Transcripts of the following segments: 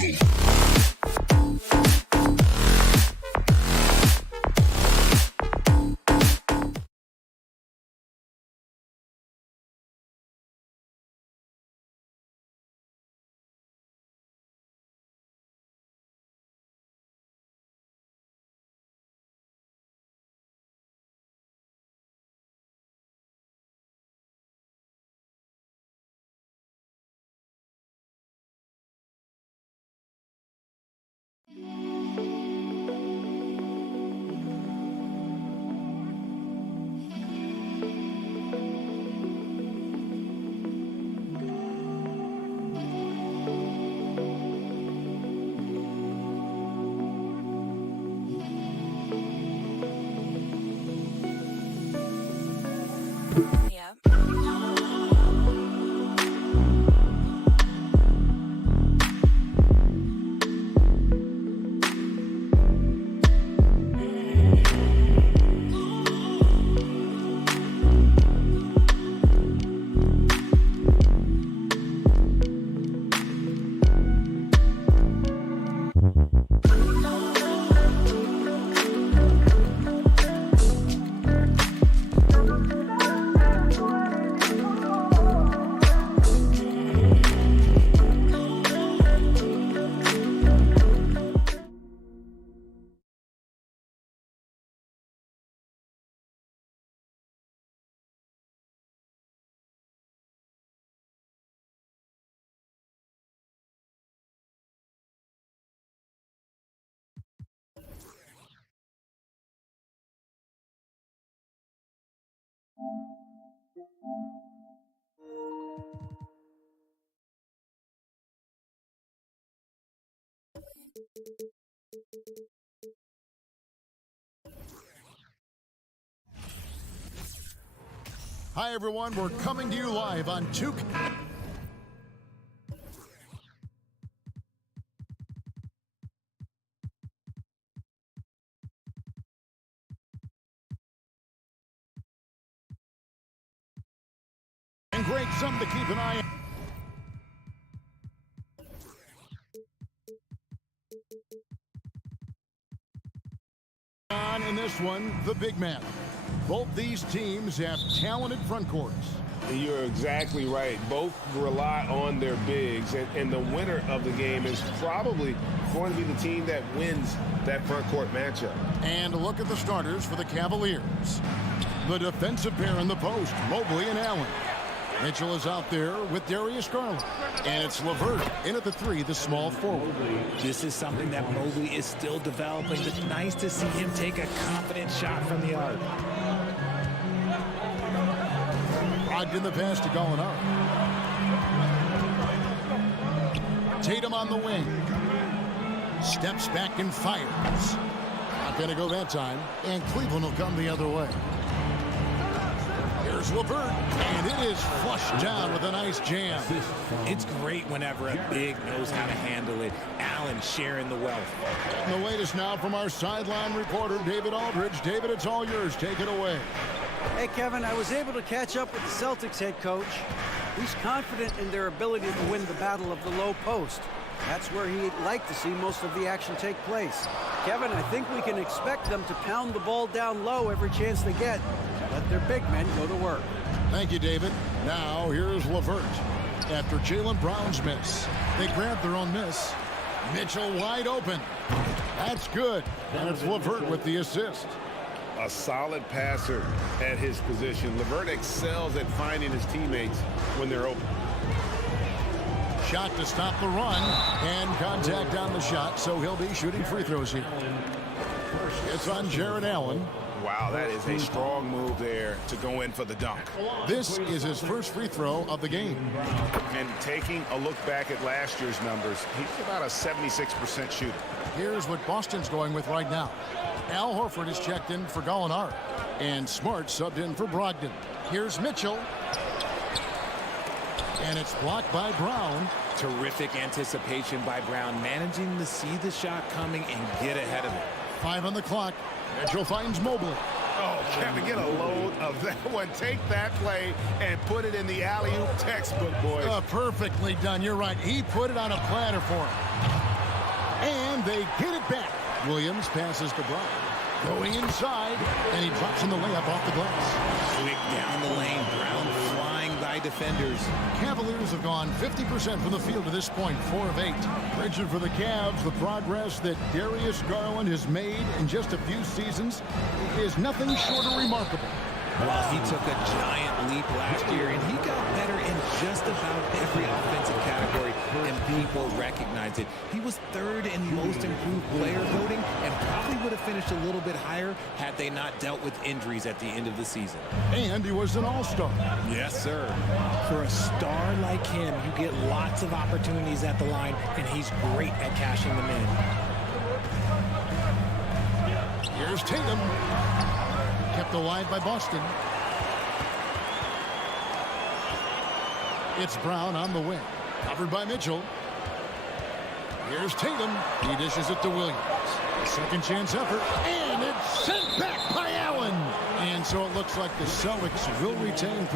Yeah. Hi, everyone. We're coming to you live on 2K. And great, something to keep an eye on in this one, the big man. Both these teams have talented front courts. You're exactly right. Both rely on their bigs, and the winner of the game is probably going to be the team that wins that front court matchup. And look at the starters for the Cavaliers. The defensive pair in the post, Mobley and Allen. Mitchell is out there with Darius Garland. And it's LeVert in at the three, the small forward. This is something that Mobley is still developing, but nice to see him take a confident shot from the arc. In the pass to Gallinari. Tatum on the wing. Steps back and fires. Not going to go that time. And Cleveland will come the other way. Here's LeVert. And it is flushed down with a nice jam. It's great whenever a big knows how to handle it. Allen sharing the wealth. And the latest now from our sideline reporter, David Aldridge. David, it's all yours. Take it away. Hey, Kevin, I was able to catch up with the Celtics head coach. He's confident in their ability to win the battle of the low post. That's where he'd like to see most of the action take place. Kevin, I think we can expect them to pound the ball down low every chance they get. Let their big men go to work. Thank you, David. Now, here's LeVert. After Jaylen Brown's miss, they grabbed their own miss. Mitchell wide open. That's good. And it's LeVert with the assist. A solid passer at his position. LeVert excels at finding his teammates when they're open. Shot to stop the run, and contact on the shot, so he'll be shooting free throws here. It's on Jared Allen. Wow, that is a strong move there to go in for the dunk. This is his first free throw of the game. And taking a look back at last year's numbers, he's about a 76% shooter. Here's what Boston's going with right now. Al Horford is checked in for Gallinari, and Smart subbed in for Brogdon. Here's Mitchell, and it's blocked by Brown. Terrific anticipation by Brown, managing to see the shot coming and get ahead of it. 5 on the clock. Mitchell finds Mobley. Oh, Kevin, get a load of that one. Take that play and put it in the alley-oop textbook, boys. Perfectly done. You're right. He put it on a platter for him. And they get it back. Williams passes to Brown. Going inside, and he drops in the layup off the glass. Quick down the lane. Brown flying by defenders. Cavaliers have gone 50% from the field to this point, 4 of 8. Rigid for the Cavs, the progress that Darius Garland has made in just a few seasons is nothing short of remarkable. Well, he took a giant leap last year, and he got better in just about every offensive category, and people recognize it. He was 3rd in most improved player voting, and probably would have finished a little bit higher had they not dealt with injuries at the end of the season. And he was an all-star. Yes, sir. For a star like him, you get lots of opportunities at the line, and he's great at cashing them in. Here's Tatum. Kept alive by Boston. It's Brown on the wing. Covered by Mitchell. Here's Tatum. He dishes it to Williams. A second chance effort. And it's sent back by Allen. And so it looks like the Celtics will retain.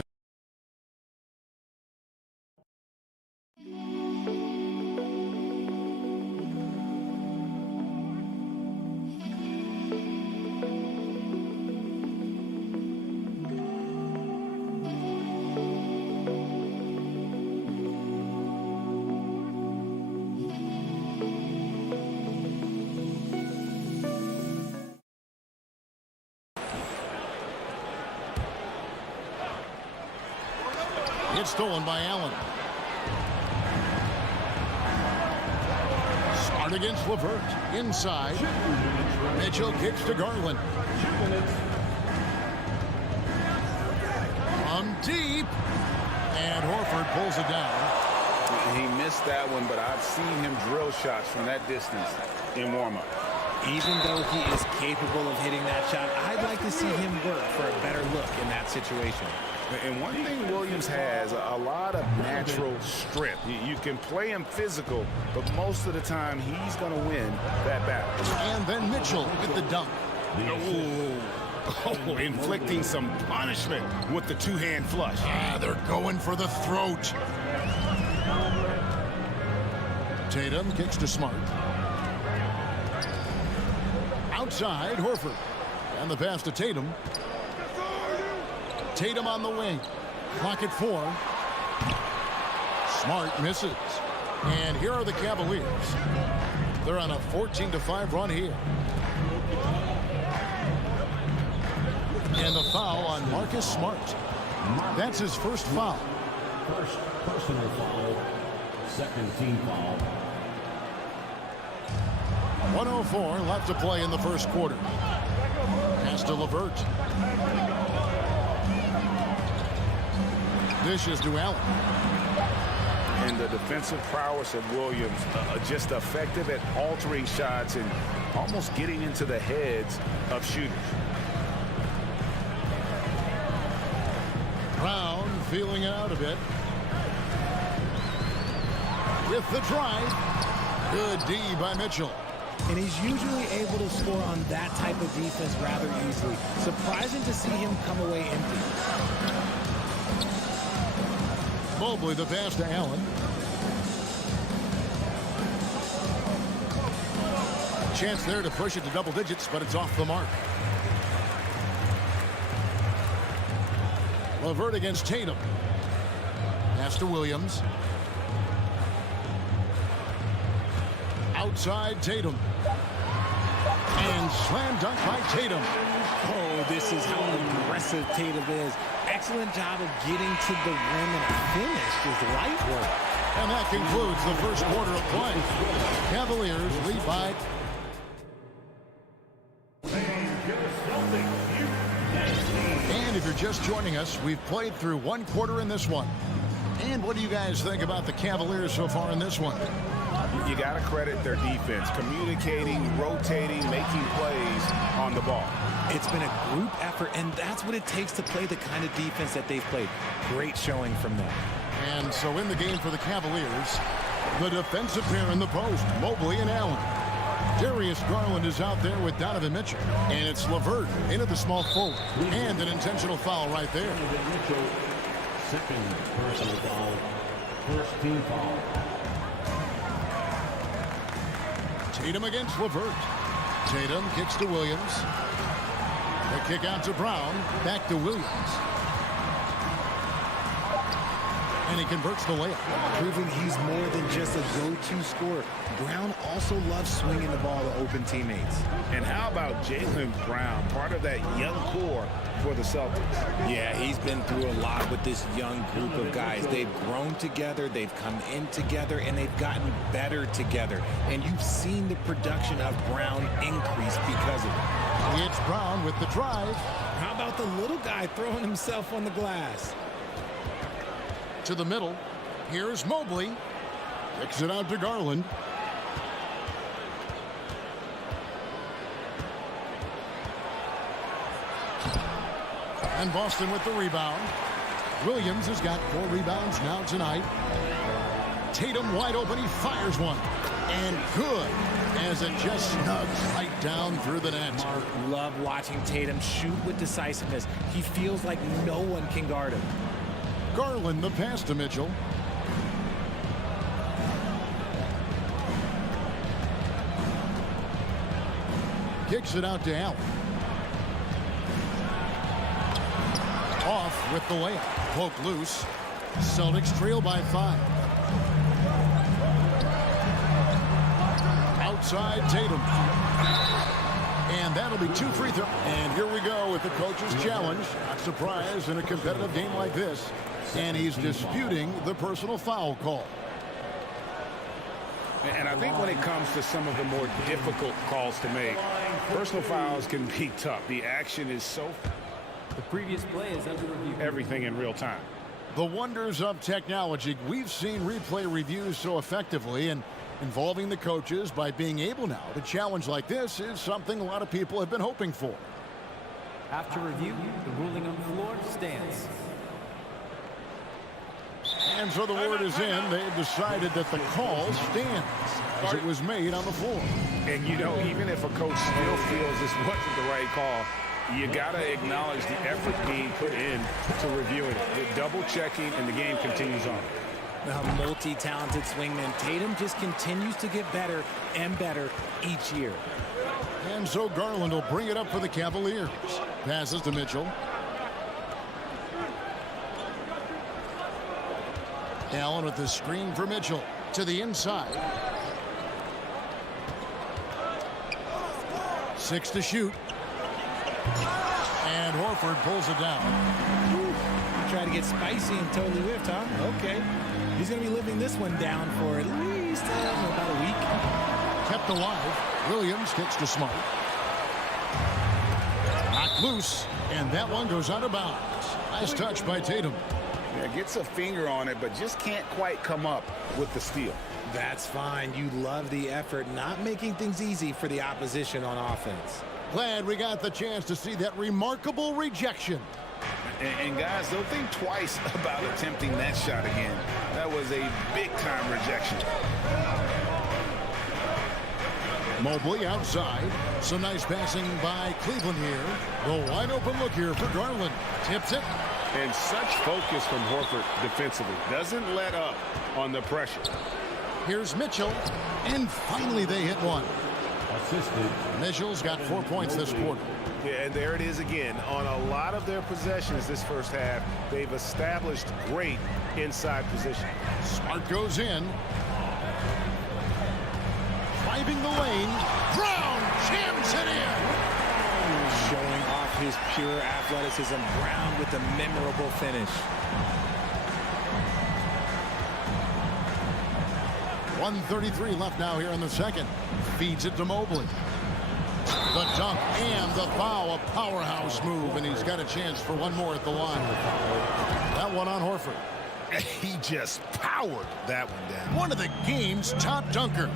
It's stolen by Allen. Smart against LeVert. Inside. Mitchell kicks to Garland. From deep. And Horford pulls it down. He missed that one, but I've seen him drill shots from that distance in warm-up. Even though he is capable of hitting that shot, I'd like to see him work for a better look in that situation. And one thing Williams has, a lot of natural strength. You can play him physical, but most of the time he's going to win that battle. And then Mitchell with the dunk. Oh, inflicting some punishment with the two-hand flush. They're going for the throat. Tatum kicks to Smart. Outside, Horford. And the pass to Tatum. Tatum on the wing. Clock at 4. Smart misses. And here are the Cavaliers. They're on a 14-5 run here. And the foul on Marcus Smart. That's his first foul. First personal foul. Second team foul. 1:04 left to play in the first quarter. Pass to LeVert. Dishes to Allen. And the defensive prowess of Williams, just effective at altering shots and almost getting into the heads of shooters. Brown feeling out a bit. With the drive. Good D by Mitchell. And he's usually able to score on that type of defense rather easily. Surprising to see him come away empty. Mobley the pass to Allen. Chance there to push it to double digits, but it's off the mark. LeVert against Tatum. Pass to Williams. Outside Tatum. And slam dunk by Tatum. Oh, this is how aggressive Tatum is. Excellent job of getting to the rim, and a finish is light work. And that concludes the first quarter of play. Cavaliers lead by. And if you're just joining us, we've played through one quarter in this one. And what do you guys think about the Cavaliers so far in this one? You got to credit their defense, communicating, rotating, making plays on the ball. It's been a group effort, and that's what it takes to play the kind of defense that they've played. Great showing from them. And so in the game for the Cavaliers, the defensive pair in the post, Mobley and Allen. Darius Garland is out there with Donovan Mitchell. And it's LeVert into the small forward. And an intentional foul right there. Mitchell, second personal foul. First team foul. Tatum against LeVert. Tatum kicks to Williams. The kick out to Brown. Back to Williams. And he converts the layup. Proving he's more than just a go-to scorer. Brown also loves swinging the ball to open teammates. And how about Jaylen Brown, part of that young core for the Celtics? Yeah, he's been through a lot with this young group of guys. They've grown together, they've come in together, and they've gotten better together. And you've seen the production of Brown increase because of it. It's Brown with the drive. How about the little guy throwing himself on the glass? To the middle. Here's Mobley. Kicks it out to Garland. And Boston with the rebound. Williams has got 4 rebounds now tonight. Tatum wide open. He fires one. And good, as it just snugs right down through the net. Mark, love watching Tatum shoot with decisiveness. He feels like no one can guard him. Garland the pass to Mitchell. Kicks it out to Allen. Off with the layup. Poke loose. Celtics trail by 5. Outside Tatum. And that'll be 2 free throws. And here we go with the coach's challenge. Not surprised in a competitive game like this. And he's disputing the personal foul call. And I think when it comes to some of the more difficult calls to make, personal fouls can be tough. The action is so... The previous play is under review. Everything in real time. The wonders of technology. We've seen replay reviews so effectively, and involving the coaches by being able now to challenge like this is something a lot of people have been hoping for. After review, the ruling on the floor stands. And so the word is in. They've decided that the call stands as it was made on the floor. And, you know, even if a coach still feels this wasn't the right call, you got to acknowledge the effort being put in to reviewing it. Double-checking, and the game continues on. A multi-talented swingman, Tatum just continues to get better and better each year. And so Garland will bring it up for the Cavaliers. Passes to Mitchell. Allen with the screen for Mitchell. To the inside. 6 to shoot. And Horford pulls it down. Try to get spicy and totally whiffed, huh? Okay. He's going to be living this one down for at least about a week. Kept alive. Williams kicks to Smart. Knocked loose. And that one goes out of bounds. Nice touch by Tatum. Yeah, gets a finger on it, but just can't quite come up with the steal. That's fine. You love the effort, not making things easy for the opposition on offense. Glad we got the chance to see that remarkable rejection. And guys, don't think twice about attempting that shot again. That was a big-time rejection. Mobley outside. Some nice passing by Cleveland here. The wide open look here for Garland. Tips it. And such focus from Horford defensively. Doesn't let up on the pressure. Here's Mitchell. And finally they hit one. Assisted. Mitchell's got 4 points this quarter. Yeah, and there it is again. On a lot of their possessions this first half, they've established great inside position. Smart goes in. Driving the lane. Brown jams it in. Showing off his pure athleticism. Brown with a memorable finish. 1:33 left now here in the second. Feeds it to Mobley. The dunk and the foul. A powerhouse move, and he's got a chance for one more at the line. That one on Horford. He just powered that one down. One of the game's top dunkers.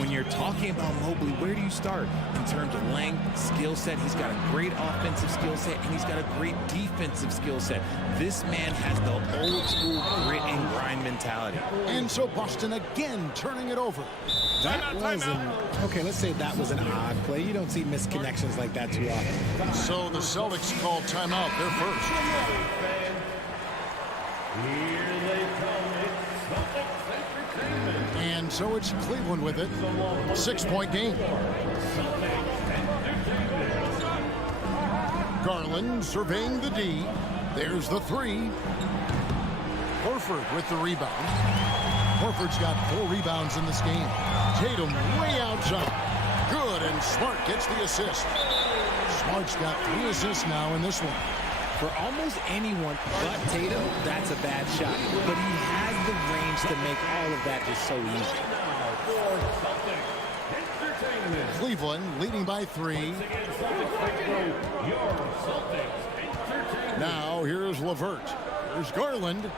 When you're talking about Mobley, where do you start? In terms of length, skill set, he's got a great offensive skill set, and he's got a great defensive skill set. This man has the old school grit and grind mentality. And so Boston again turning it over. That was okay, let's say that was an odd play. You don't see missed connections like that too often. So the Celtics call timeout. They're first. And so it's Cleveland with it. 6-point game. Garland surveying the D. There's the three. Horford with the rebound. Horford's got 4 rebounds in this game. Tatum way outside. Good, and Smart gets the assist. Smart's got 3 assists now in this one. For almost anyone but Tatum, that's a bad shot. But he has the range to make all of that just so easy. Cleveland leading by 3. Now here's LeVert. Here's Garland.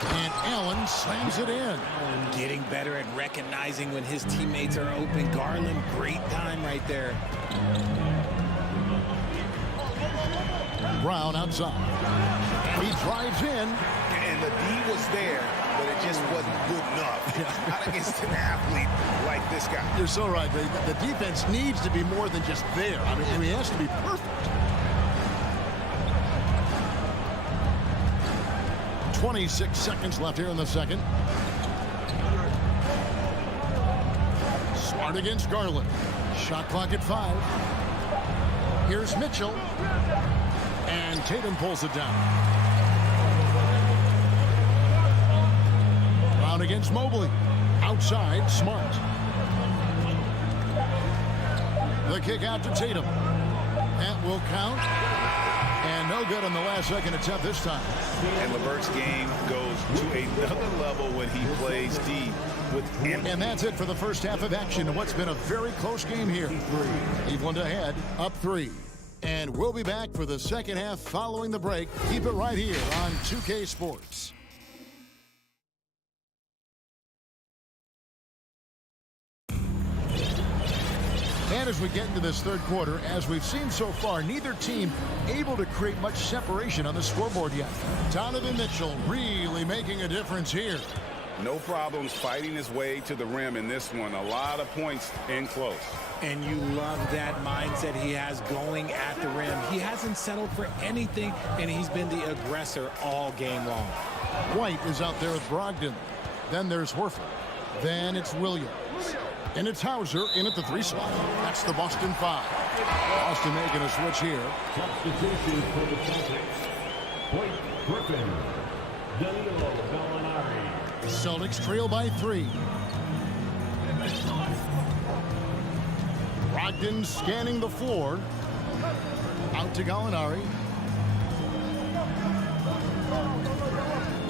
And Allen slams it in. Getting better at recognizing when his teammates are open. Garland, great time right there. Brown outside. And he drives in. And the D was there, but it just wasn't good enough. Not against an athlete like this guy. You're so right, Ray. The defense needs to be more than just there. I mean, he has to be perfect. 26 seconds left here in the second. Smart against Garland. Shot clock at 5. Here's Mitchell. And Tatum pulls it down. Brown against Mobley. Outside, Smart. The kick out to Tatum. That will count. And no good on the last second attempt this time. And LeVert's game goes to another level when he plays D with him. And that's it for the first half of action in what's been a very close game here. Cleveland ahead, up 3. And we'll be back for the second half following the break. Keep it right here on 2K Sports. And as we get into this third quarter, as we've seen so far, neither team able to create much separation on the scoreboard yet. Donovan Mitchell really making a difference here. No problems fighting his way to the rim in this one. A lot of points in close. And you love that mindset he has going at the rim. He hasn't settled for anything, and he's been the aggressor all game long. White is out there with Brogdon. Then there's Horford. Then it's Williams. And it's Hauser in at the 3 slot. That's the Boston 5. Boston making a switch here. Substitution for the Celtics. Blake Griffin. Danilo Gallinari. Celtics trail by 3. Brogdon scanning the floor. Out to Gallinari.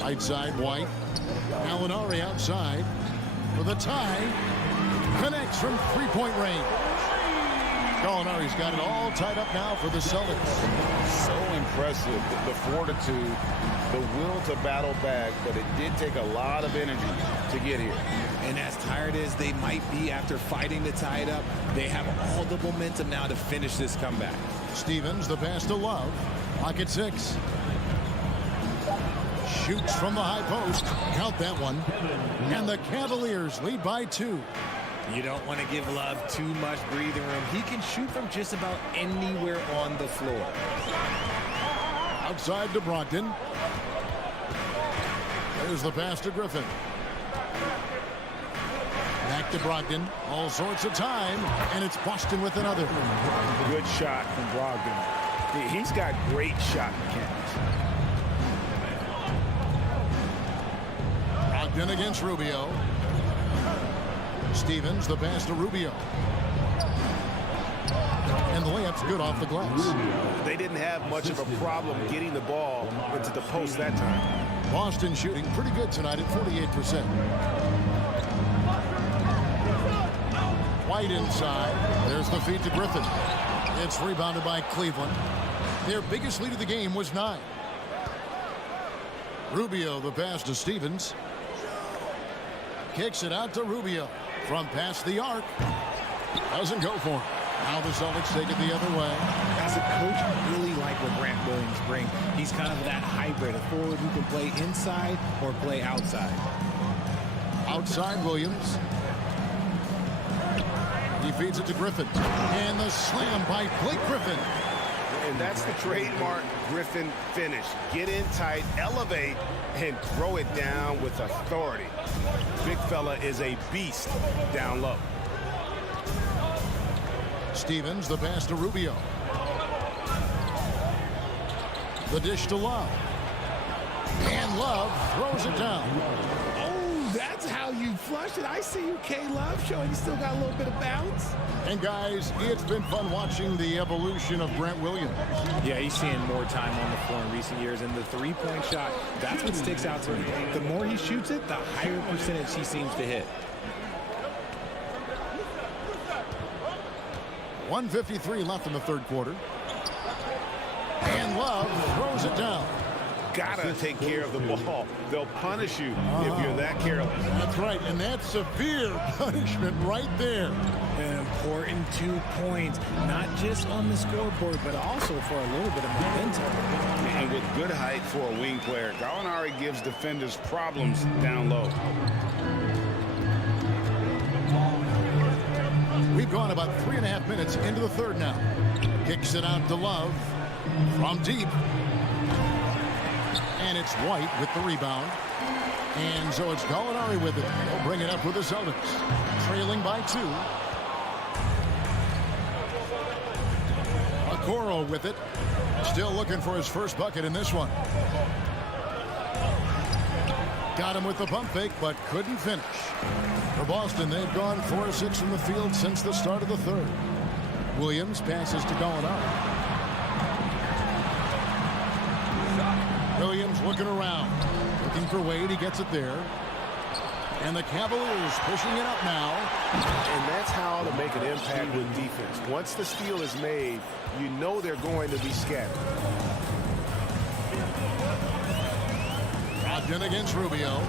Right side, White. Gallinari outside for the tie. Connects from 3-point range. Gallinari's got it all tied up now for the Celtics. So impressive, the fortitude, the will to battle back, but it did take a lot of energy to get here. And as tired as they might be after fighting to tie it up, they have all the momentum now to finish this comeback. Stevens, the pass to Love. Pocket 6. Shoots from the high post. Count that one. And the Cavaliers lead by 2. You don't want to give Love too much breathing room. He can shoot from just about anywhere on the floor. Outside to Brogdon. There's the pass to Griffin. Back to Brogdon. All sorts of time. And it's Boston with another. Good shot from Brogdon. He's got great shot mechanics. Brogdon against Rubio. Stevens, the pass to Rubio. And the layup's good off the glass. They didn't have much of a problem getting the ball into the post that time. Boston shooting pretty good tonight at 48%. White inside. There's the feed to Griffin. It's rebounded by Cleveland. Their biggest lead of the game was 9. Rubio, the pass to Stevens. Kicks it out to Rubio. From past the arc. Doesn't go for him. Now the Celtics take it the other way. As a coach, I really like what Grant Williams brings. He's kind of that hybrid, a forward who can play inside or play outside. Outside Williams. He feeds it to Griffin. And the slam by Blake Griffin. And that's the trademark Griffin finish. Get in tight, elevate, and throw it down with authority. big fella is a beast down low. Stevens, the pass to Rubio. The dish to Love. And Love throws it down. Oh, that's how you flush it. I see you, K-Love, showing you still got a little bit of bounce. And guys, it's been fun watching the evolution of Grant Williams. Yeah, he's seeing more time on the floor in recent years, and the three-point shot, that's what sticks out to me. The more he shoots it, the higher percentage he seems to hit. 1:53 left in the third quarter. And Love throws it down. Gotta take care of the ball. They'll punish you if you're that careless. That's right, and that's severe punishment right there. An important 2 points, not just on the scoreboard, but also for a little bit of momentum. And with good height for a wing player, Gallinari gives defenders problems down low. We've gone about 3.5 minutes into the third now. Kicks it out to Love from deep. And it's White with the rebound. And so it's Gallinari with it. They'll bring it up with the Celtics. Trailing by 2. Okoro with it. Still looking for his first bucket in this one. Got him with the pump fake, but couldn't finish. For Boston, they've gone 4 of 6 from the field since the start of the third. Williams passes to Gallinari. Williams looking around. Looking for Wade. He gets it there. And the Cavaliers pushing it up now. And that's how to make an impact with defense. Once the steal is made, you know they're going to be scattered. Ogden against Rubio.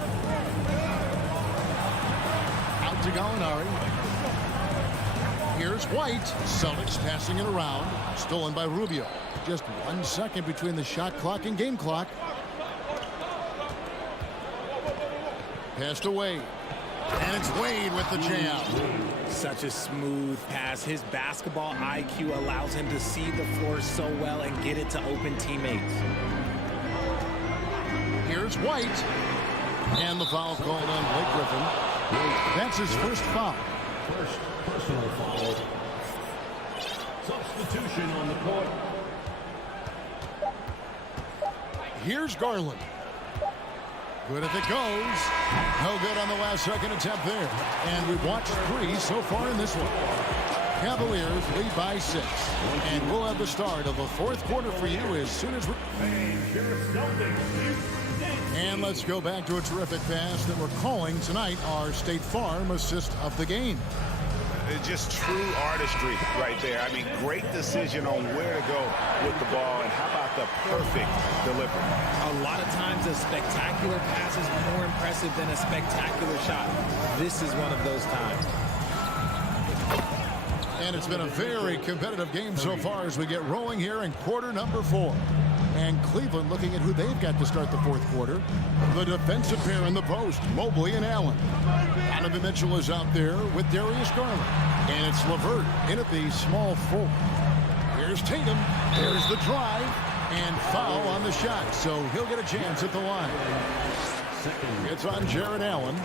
Out to Gallinari. Here's White. Celtics passing it around. Stolen by Rubio. Just 1 second between the shot clock and game clock. Passed to Wade. And it's Wade with the jam. Such a smooth pass. His basketball IQ allows him to see the floor so well and get it to open teammates. Here's White. And the foul called on Blake Griffin. That's his first foul. First personal foul. Substitution on the court. Here's Garland. Good if it goes. No good on the last second attempt there. And we've watched 3 so far in this one. Cavaliers lead by 6. And we'll have the start of the fourth quarter for you as soon as we... And let's go back to a terrific pass that we're calling tonight our State Farm assist of the game. It's just true artistry right there. I mean, great decision on where to go with the ball, and how about the perfect delivery. A lot of times a spectacular pass is more impressive than a spectacular shot. This is one of those times. And it's been a very competitive game so far as we get rolling here in quarter number 4. And Cleveland looking at who they've got to start the fourth quarter. The defensive pair in the post, Mobley and Allen. Donovan Mitchell is out there with Darius Garland. And it's LeVert in at the small 4. Here's Tatum. There's the drive. And foul on the shot. So he'll get a chance at the line. It's on Jared Allen.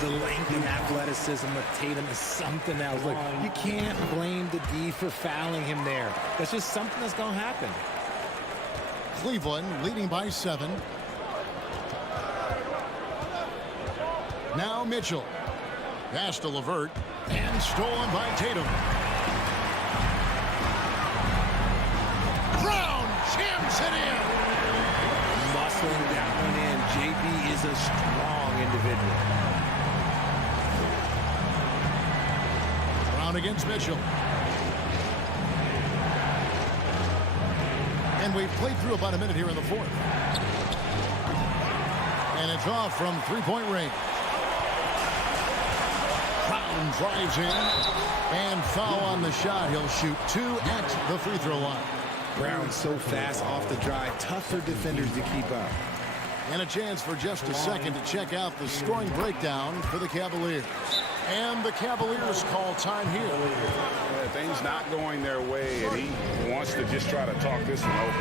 The length and athleticism with Tatum is something else. Look, you can't blame the D for fouling him there. That's just something that's going to happen. Cleveland leading by 7. Now Mitchell. Pass to LeVert. And stolen by Tatum. Brown jams it in. Muscling that one in. JB is a strong individual. Brown against Mitchell. And we've played through about a minute here in the fourth. And it's off from three-point range. Brown drives in. And foul on the shot. He'll shoot 2 at the free throw line. Brown so fast off the drive. Tough for defenders to keep up. And a chance for just a second to check out the scoring breakdown for the Cavaliers. And the Cavaliers call time here. Yeah, things not going their way, and he wants to just try to talk this one over.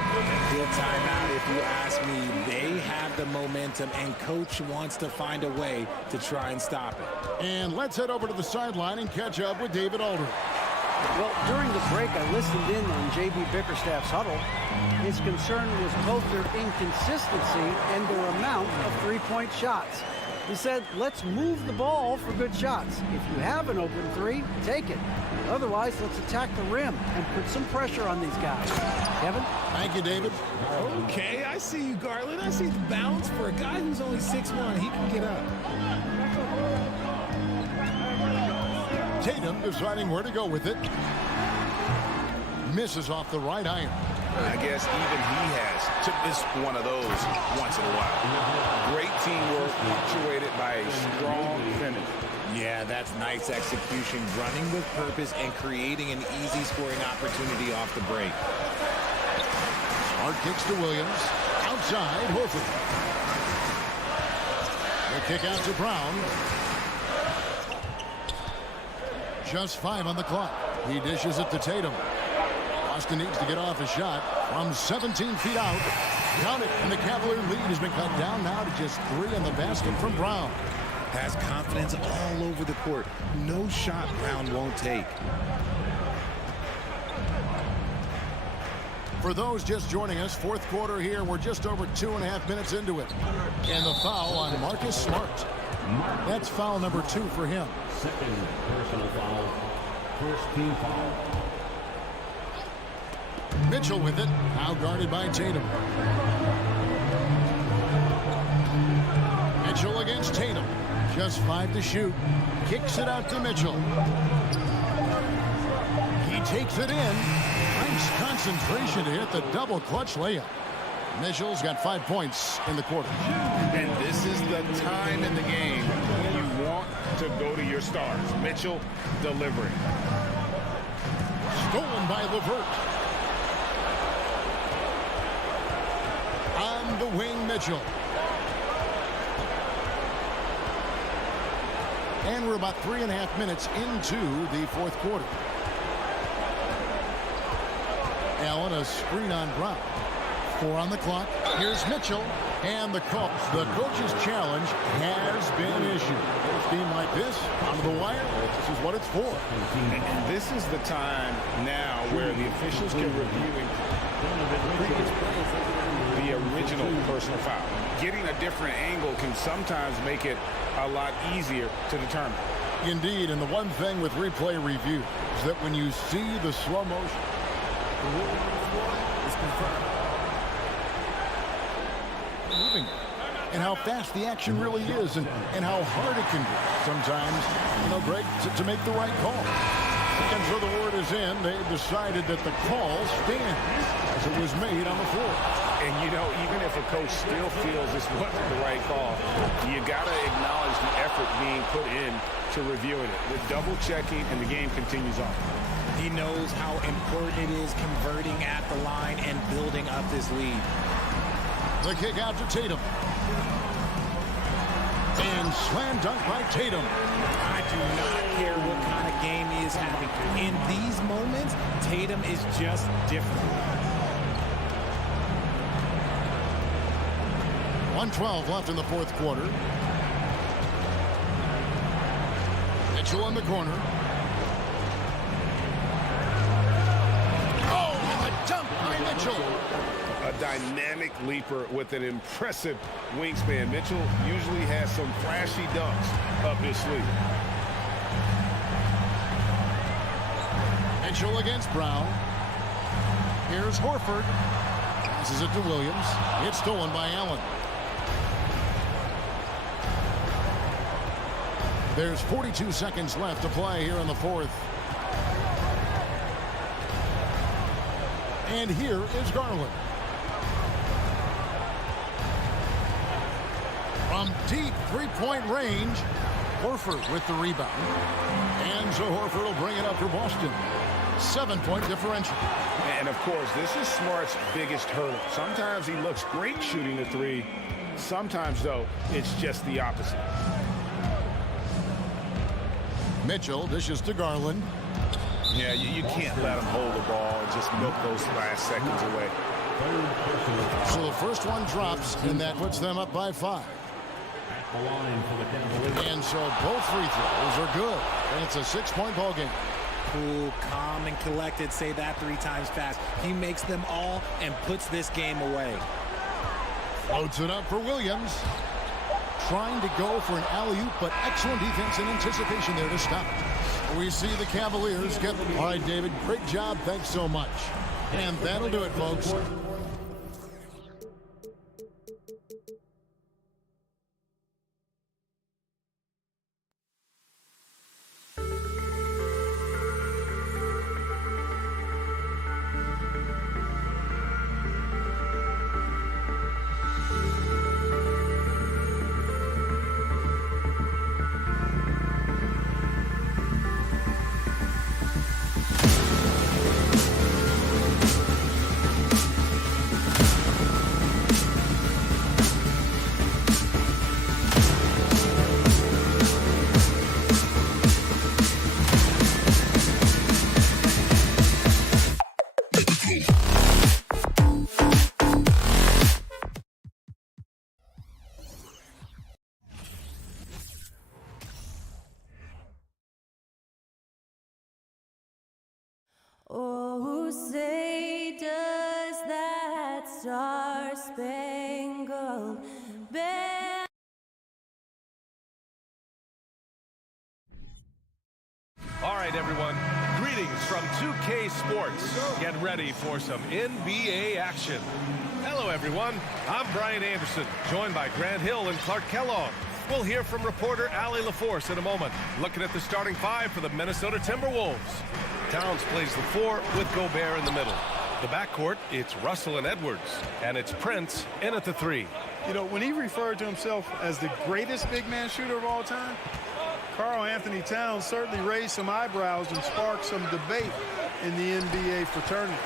Good timeout, if you ask me. They have the momentum, and Coach wants to find a way to try and stop it. And let's head over to the sideline and catch up with David Aldridge. Well, during the break, I listened in on J.B. Bickerstaff's huddle. His concern was both their inconsistency and their amount of three-point shots. He said, let's move the ball for good shots. If you have an open three, take it. Otherwise, let's attack the rim and put some pressure on these guys. Kevin? Thank you, David. Okay, I see you, Garland. I see the bounce for a guy who's only 6'1". He can get up. Tatum deciding where to go with it. Misses off the right iron. I guess even he has to miss one of those once in a while. Great teamwork punctuated by a strong finish. Yeah, that's nice execution, running with purpose and creating an easy scoring opportunity off the break. Smart kicks to Williams. Outside, Horford. The kick out to Brown. Just 5 on the clock. He dishes it to Tatum. Boston needs to get off a shot from 17 feet out. Count it, and the Cavalier lead has been cut down now to just 3 in the basket from Brown. Has confidence all over the court. No shot Brown won't take. For those just joining us, fourth quarter here. We're just over 2.5 minutes into it. And the foul on Marcus Smart. That's foul number 2 for him. Second personal foul. First team foul. Mitchell with it, now guarded by Tatum. Mitchell against Tatum. Just 5 to shoot. Kicks it out to Mitchell. He takes it in. Nice concentration to hit the double clutch layup. Mitchell's got 5 points in the quarter. And this is the time in the game when you want to go to your stars. Mitchell delivering. Stolen by LeVert. On the wing, Mitchell. And we're about 3.5 minutes into the fourth quarter. Allen, a screen on Brown. 4 on the clock. Here's Mitchell. And the coach's challenge has been issued. A team like this, on the wire, this is what it's for. And this is the time now where the officials can review the original personal foul. Getting a different angle can sometimes make it a lot easier to determine. Indeed, and the one thing with replay review is that when you see the slow motion, the rule on the floor is confirmed. Moving. And how fast the action really is and how hard it can be sometimes, Greg, to make the right call. And so the word is in. They've decided that the call stands as it was made on the floor. And, even if a coach still feels this wasn't the right call, you got to acknowledge the effort being put in to reviewing it. The double checking, and the game continues on. He knows how important it is converting at the line and building up this lead. The kick out to Tatum. And slam dunk by Tatum. I do not care what kind of game he is having. In these moments, Tatum is just different. 1:12 left in the fourth quarter. Mitchell in the corner. Oh, and the dunk by Mitchell. A dynamic leaper with an impressive wingspan. Mitchell usually has some flashy dunks up his sleeve. Mitchell against Brown. Here's Horford. Passes it to Williams. It's stolen by Allen. There's 42 seconds left to play here in the fourth. And here is Garland. From deep three-point range, Horford with the rebound. And so Horford will bring it up for Boston. 7-point differential. And, of course, this is Smart's biggest hurdle. Sometimes he looks great shooting the three. Sometimes, though, it's just the opposite. Mitchell dishes to Garland. Yeah, you can't let him hold the ball and just milk those last seconds away. So the first one drops, and that puts them up by 5. And so both free throws are good. And it's a 6-point ball game. Cool, calm, and collected. Say that 3 times fast. He makes them all and puts this game away. Floats it up for Williams. Trying to go for an alley-oop, but excellent defense and anticipation there to stop it. We see the Cavaliers get... All right, David, great job. Thanks so much. And that'll do it, folks. Oh, say does that star-spangled banner... All right, everyone. Greetings from 2K Sports. Get ready for some NBA action. Hello, everyone. I'm Brian Anderson, joined by Grant Hill and Clark Kellogg. We'll hear from reporter Allie LaForce in a moment, looking at the starting 5 for the Minnesota Timberwolves. Towns plays the 4 with Gobert in the middle. The backcourt, it's Russell and Edwards, and it's Prince in at the 3. You know, when he referred to himself as the greatest big man shooter of all time, Karl Anthony Towns certainly raised some eyebrows and sparked some debate in the NBA fraternity.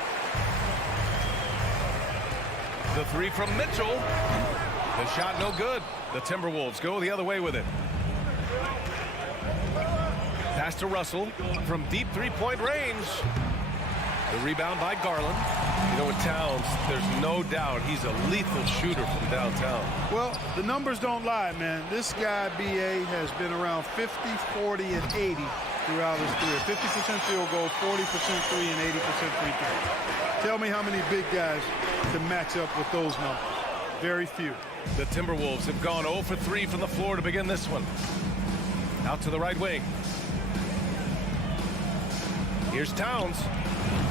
The 3 from Mitchell. The shot no good. The Timberwolves go the other way with it. Pass to Russell from deep 3-point range. The rebound by Garland. You know, with Towns, there's no doubt he's a lethal shooter from downtown. Well, the numbers don't lie, man. This guy, B.A., has been around 50, 40, and 80 throughout his career. 50% field goal, 40% 3, and 80% free throw. Tell me how many big guys can match up with those numbers. Very few. The Timberwolves have gone 0 for 3 from the floor to begin this one. Out to the right wing. Here's Towns.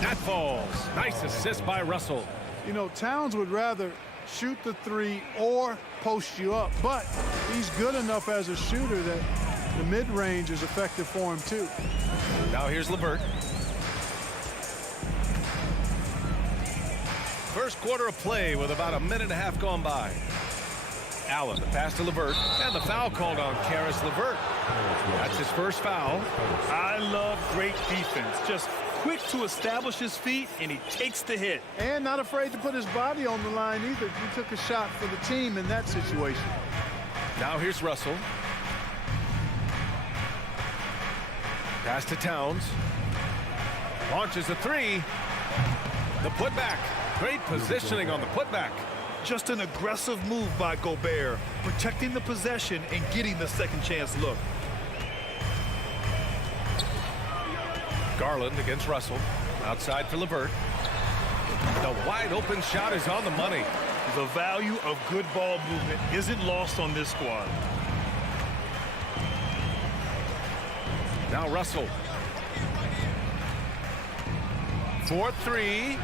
That falls. Nice assist by Russell. You know, Towns would rather shoot the 3 or post you up, but he's good enough as a shooter that the mid-range is effective for him too. Now here's LeVert. First quarter of play with about a minute and a half gone by. Allen, the pass to LeVert, and the foul called on Karis LeVert. That's his first foul. I love great defense. Just quick to establish his feet, and he takes the hit. And not afraid to put his body on the line either. He took a shot for the team in that situation. Now here's Russell. Pass to Towns. Launches a 3. The putback. Great positioning on the putback. Just an aggressive move by Gobert, protecting the possession and getting the second chance look. Garland against Russell. Outside for LeVert. The wide open shot is on the money. The value of good ball movement isn't lost on this squad. Now Russell. 4-3.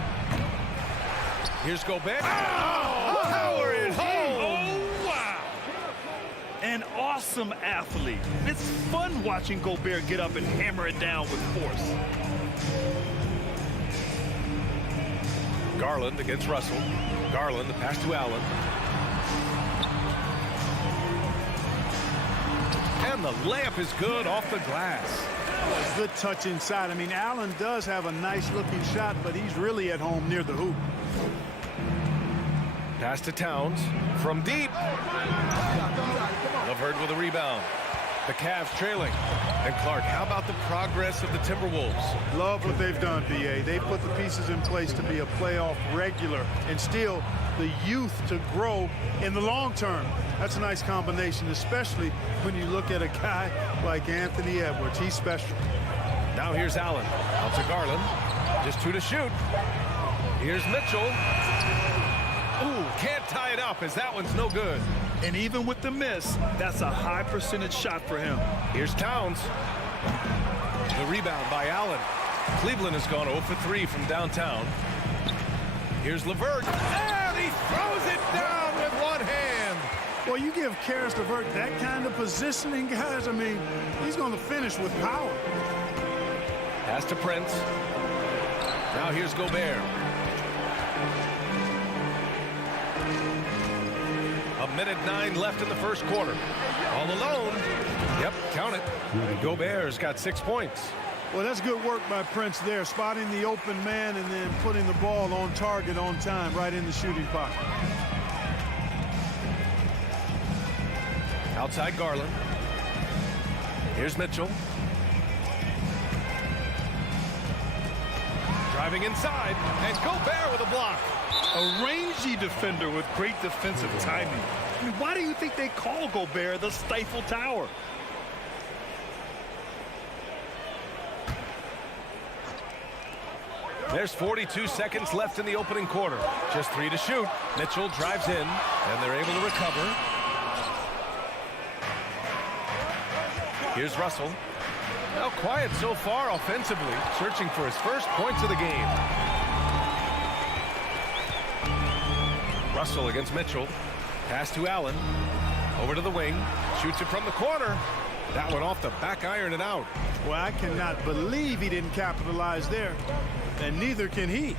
Here's Gobert. Oh, power is home. Oh, wow. An awesome athlete. It's fun watching Gobert get up and hammer it down with force. Garland against Russell. Garland, the pass to Allen. And the layup is good off the glass. Good touch inside. I mean, Allen does have a nice-looking shot, but he's really at home near the hoop. Pass to Towns from deep. LeVert with a rebound. The Cavs trailing. And Clark, how about the progress of the Timberwolves? Love what they've done, B.A. They put the pieces in place to be a playoff regular and still the youth to grow in the long term. That's a nice combination, especially when you look at a guy like Anthony Edwards. He's special. Now here's Allen. Out to Garland. Just 2 to shoot. Here's Mitchell. Ooh, can't tie it up as that one's no good. And even with the miss, that's a high percentage shot for him. Here's Towns. The rebound by Allen. Cleveland has gone 0 for 3 from downtown. Here's LeVert. And he throws it down with one hand. Well, you give Karis LeVert that kind of positioning, guys. I mean, he's going to finish with power. Pass to Prince. Now here's Gobert. A minute 9 left in the first quarter. All alone. Yep, count it. Gobert's got 6 points. Well, that's good work by Prince there, spotting the open man and then putting the ball on target on time, right in the shooting pocket. Outside Garland. Here's Mitchell. Driving inside, and Gobert with a block. A rangy defender with great defensive timing. I mean, why do you think they call Gobert the Stifle Tower? There's 42 seconds left in the opening quarter. Just 3 to shoot. Mitchell drives in, and they're able to recover. Here's Russell. Now quiet so far offensively, searching for his first points of the game. Russell against Mitchell. Pass to Allen. Over to the wing. Shoots it from the corner. That one off the back iron and out. Well, I cannot believe he didn't capitalize there. And neither can he.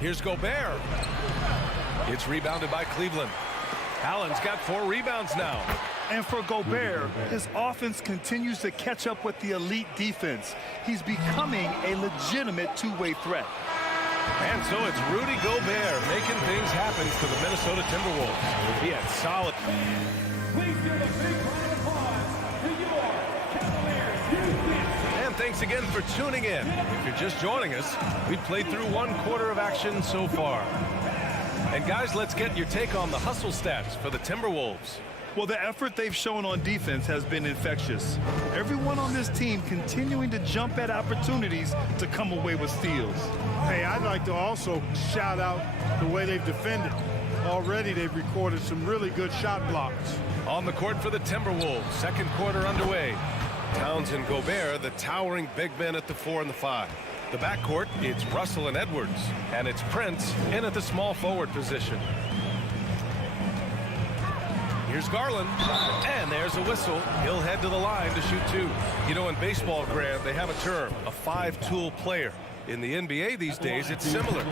Here's Gobert. It's rebounded by Cleveland. Allen's got 4 rebounds now. And for Gobert, his offense continues to catch up with the elite defense. He's becoming a legitimate two-way threat. And so it's Rudy Gobert making things happen for the Minnesota Timberwolves. He had solid. Please give a big round of applause to your Cavaliers. And thanks again for tuning in. If you're just joining us, we've played through 1 quarter of action so far. And guys, let's get your take on the hustle stats for the Timberwolves. Well, the effort they've shown on defense has been infectious. Everyone on this team continuing to jump at opportunities to come away with steals. Hey, I'd like to also shout out the way they've defended. Already they've recorded some really good shot blocks. On the court for the Timberwolves, second quarter underway. Towns and Gobert, the towering big men at the 4 and the 5. The backcourt, it's Russell and Edwards. And it's Prince in at the small forward position. Here's Garland, and there's a whistle. He'll head to the line to shoot 2. You know, in baseball, Grant, they have a term, a 5-tool player. In the NBA these days, it's similar.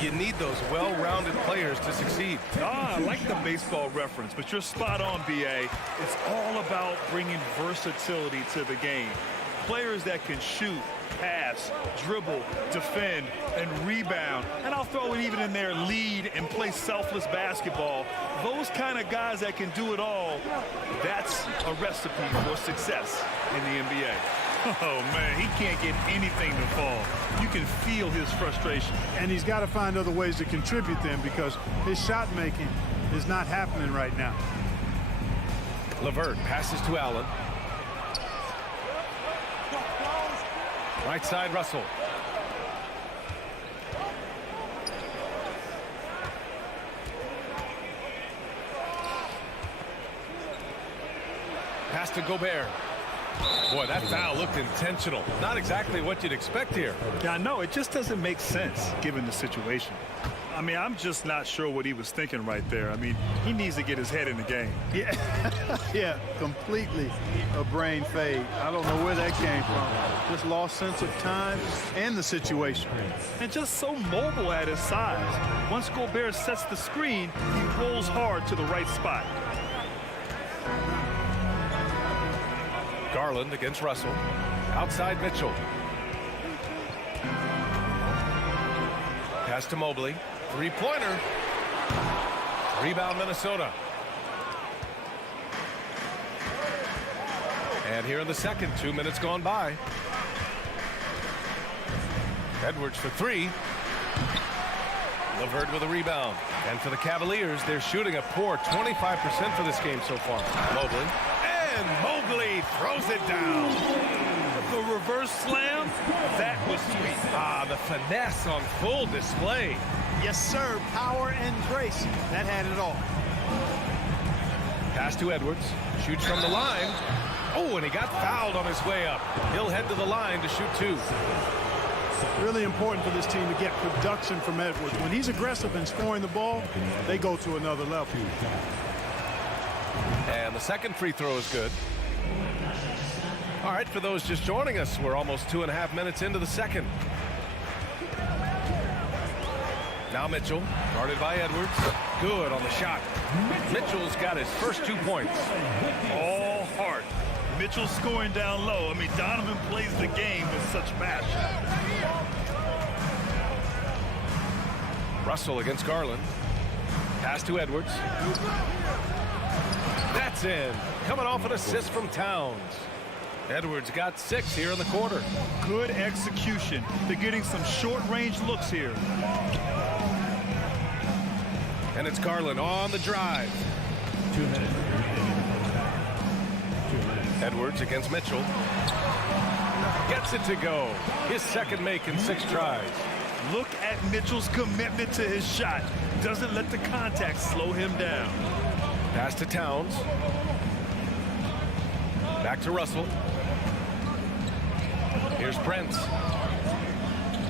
You need those well-rounded players to succeed. I like the baseball reference, but you're spot on, B.A. It's all about bringing versatility to the game. Players that can shoot, pass, dribble, defend, and rebound. And I'll throw it even in there, lead and play selfless basketball. Those kind of guys that can do it all, that's a recipe for success in the NBA. Oh, man, he can't get anything to fall. You can feel his frustration. And he's got to find other ways to contribute then because his shot making is not happening right now. LeVert passes to Allen. Right side, Russell. Pass to Gobert. Boy, that foul looked intentional. Not exactly what you'd expect here. Yeah, I know. It just doesn't make sense given the situation. I mean, I'm just not sure what he was thinking right there. I mean, he needs to get his head in the game. Yeah, yeah, completely a brain fade. I don't know where that came from. Just lost sense of time and the situation. And just so mobile at his size. Once Gobert sets the screen, he rolls hard to the right spot. Garland against Russell. Outside Mitchell. Pass to Mobley. Three-pointer. Rebound Minnesota. And here in the second, 2 minutes gone by. Edwards for three. LeVert with a rebound. And for the Cavaliers, they're shooting a poor 25% for this game so far. Mobley. And Mobley throws it down. The reverse slam, that was sweet. Ah, the finesse on full display. Yes, sir. Power and grace. That had it all. Pass to Edwards. Shoots from the line. Oh, and he got fouled on his way up. He'll head to the line to shoot two. Really important for this team to get production from Edwards. When he's aggressive in scoring the ball, they go to another level. And the second free throw is good. All right, for those just joining us, we're almost 2.5 minutes into the second. Now Mitchell, guarded by Edwards. Good on the shot. Mitchell's got his first 2 points. All heart. Mitchell scoring down low. I mean, Donovan plays the game with such passion. Russell against Garland. Pass to Edwards. That's in. Coming off an assist from Towns. Edwards got 6 here in the quarter. Good execution. They're getting some short-range looks here. And it's Garland on the drive. 2 minutes. Edwards against Mitchell. Gets it to go. His second make in 6 tries. Look at Mitchell's commitment to his shot. Doesn't let the contact slow him down. Pass to Towns. Back to Russell. Here's Brent.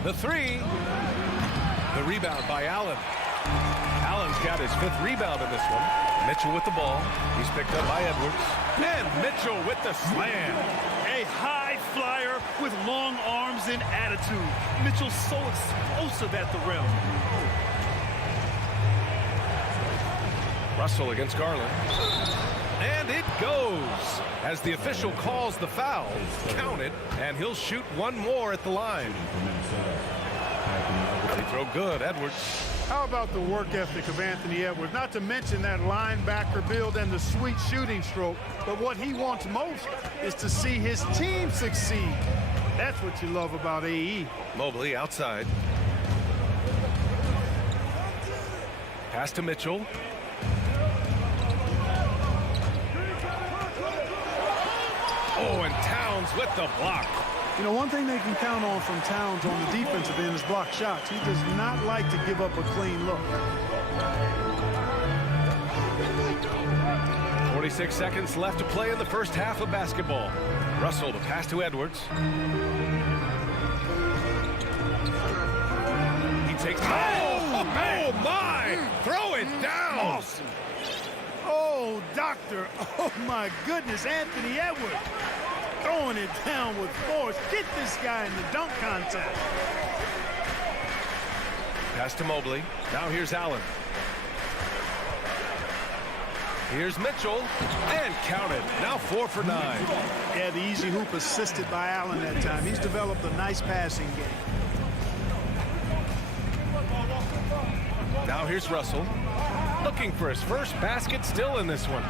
The three. The rebound by Allen. Allen's got his 5th rebound in this one. Mitchell with the ball. He's picked up by Edwards. And Mitchell with the slam. A high flyer with long arms and attitude. Mitchell's so explosive at the rim. Russell against Garland. And it goes as the official calls the foul. Counted, and he'll shoot one more at the line. Free throw good, Edwards. How about the work ethic of Anthony Edwards? Not to mention that linebacker build and the sweet shooting stroke. But what he wants most is to see his team succeed. That's what you love about AE. Mobley outside. Pass to Mitchell. Oh, and Towns with the block. You know, one thing they can count on from Towns on the defensive end is block shots. He does not like to give up a clean look. 46 seconds left to play in the first half of basketball. Russell, the pass to Edwards. He takes... Oh my! Throw it down! Awesome. Oh, doctor. Oh, my goodness. Anthony Edwards throwing it down with force. Get this guy in the dunk contest. Pass to Mobley. Now here's Allen. Here's Mitchell. And counted. Now 4 for 9. Yeah, the easy hoop assisted by Allen that time. He's developed a nice passing game. Now here's Russell. Looking for his first basket, still in this one.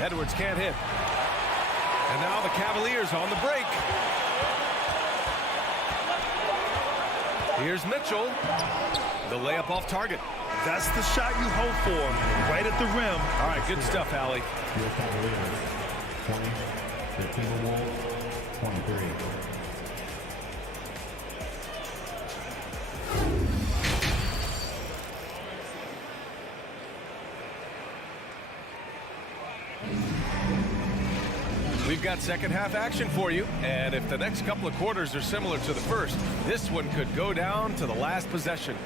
Edwards can't hit. And now the Cavaliers on the break. Here's Mitchell. The layup off target. That's the shot you hope for, right at the rim. All right, good stuff, Allie. 20, 15 Wolves, 23. We've got second half action for you, and if the next couple of quarters are similar to the first, this one could go down to the last possession.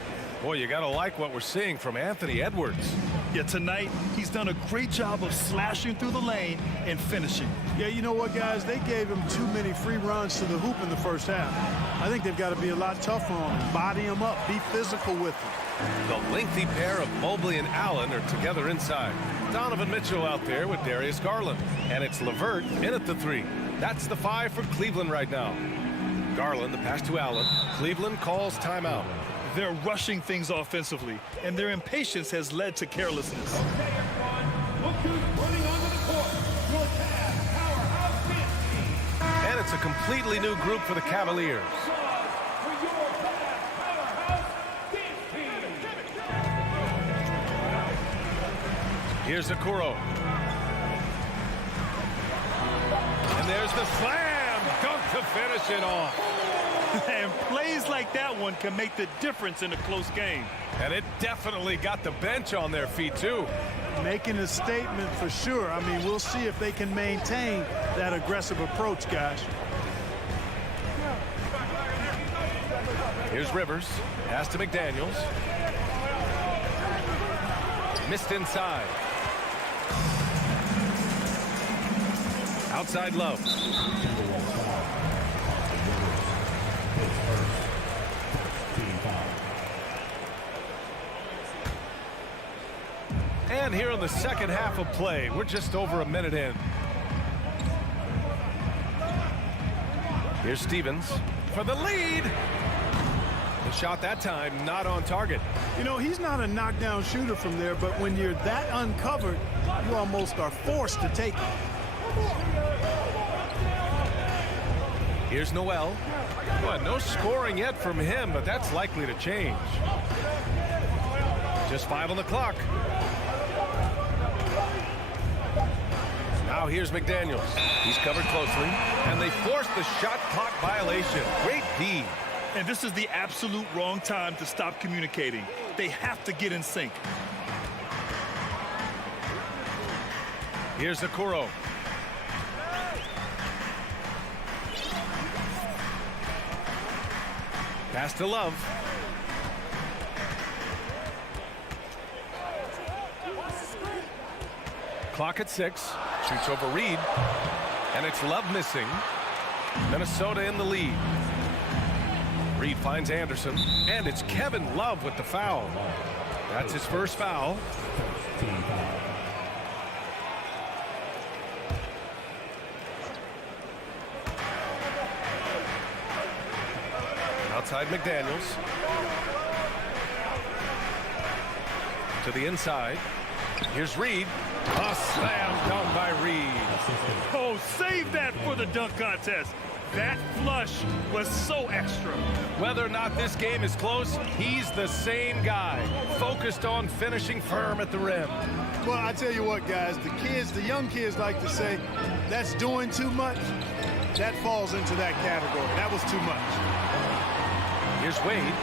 Boy, you gotta like what we're seeing from Anthony Edwards. Yeah, tonight, he's done a great job of slashing through the lane and finishing. Yeah, you know what, guys? They gave him too many free runs to the hoop in the first half. I think they've got to be a lot tougher on him. Body him up. Be physical with him. The lengthy pair of Mobley and Allen are together inside. Donovan Mitchell out there with Darius Garland. And it's LeVert in at the 3. That's the 5 for Cleveland right now. Garland, the pass to Allen. Cleveland calls timeout. They're rushing things offensively, and their impatience has led to carelessness. Okay, everyone, look who's running onto the court. Your Cavs powerhouse team. a completely new group for the Cavaliers. Here's Okoro. And there's the slam dunk to finish it off. And plays like that one can make the difference in a close game. And it definitely got the bench on their feet, too. Making a statement for sure. I mean, we'll see if they can maintain that aggressive approach, guys. Here's Rivers. Pass to McDaniels. Missed inside. Outside Love. And here in the second half of play, we're just over a minute in. Here's Stevens for the lead. The shot that time not on target. You know, he's not a knockdown shooter from there, but when you're that uncovered, you almost are forced to take it. Here's Noel. Well, no scoring yet from him, but that's likely to change. Just 5 on the clock. Now here's McDaniels. He's covered closely, and they force the shot clock violation. Great D. And this is the absolute wrong time to stop communicating. They have to get in sync. Here's Okoro. Pass to Love. Clock at 6. Shoots over Reed. And it's Love missing. Minnesota in the lead. Reed finds Anderson. And it's Kevin Love with the foul. That's his first foul. Outside McDaniels. To the inside. Here's Reed. A slam dunk by Reed. Oh, save that for the dunk contest. That flush was so extra. Whether or not this game is close, he's the same guy, focused on finishing firm at the rim. Well, I tell you what, guys, the young kids like to say, that's doing too much. That falls into that category. That was too much. Here's Wade.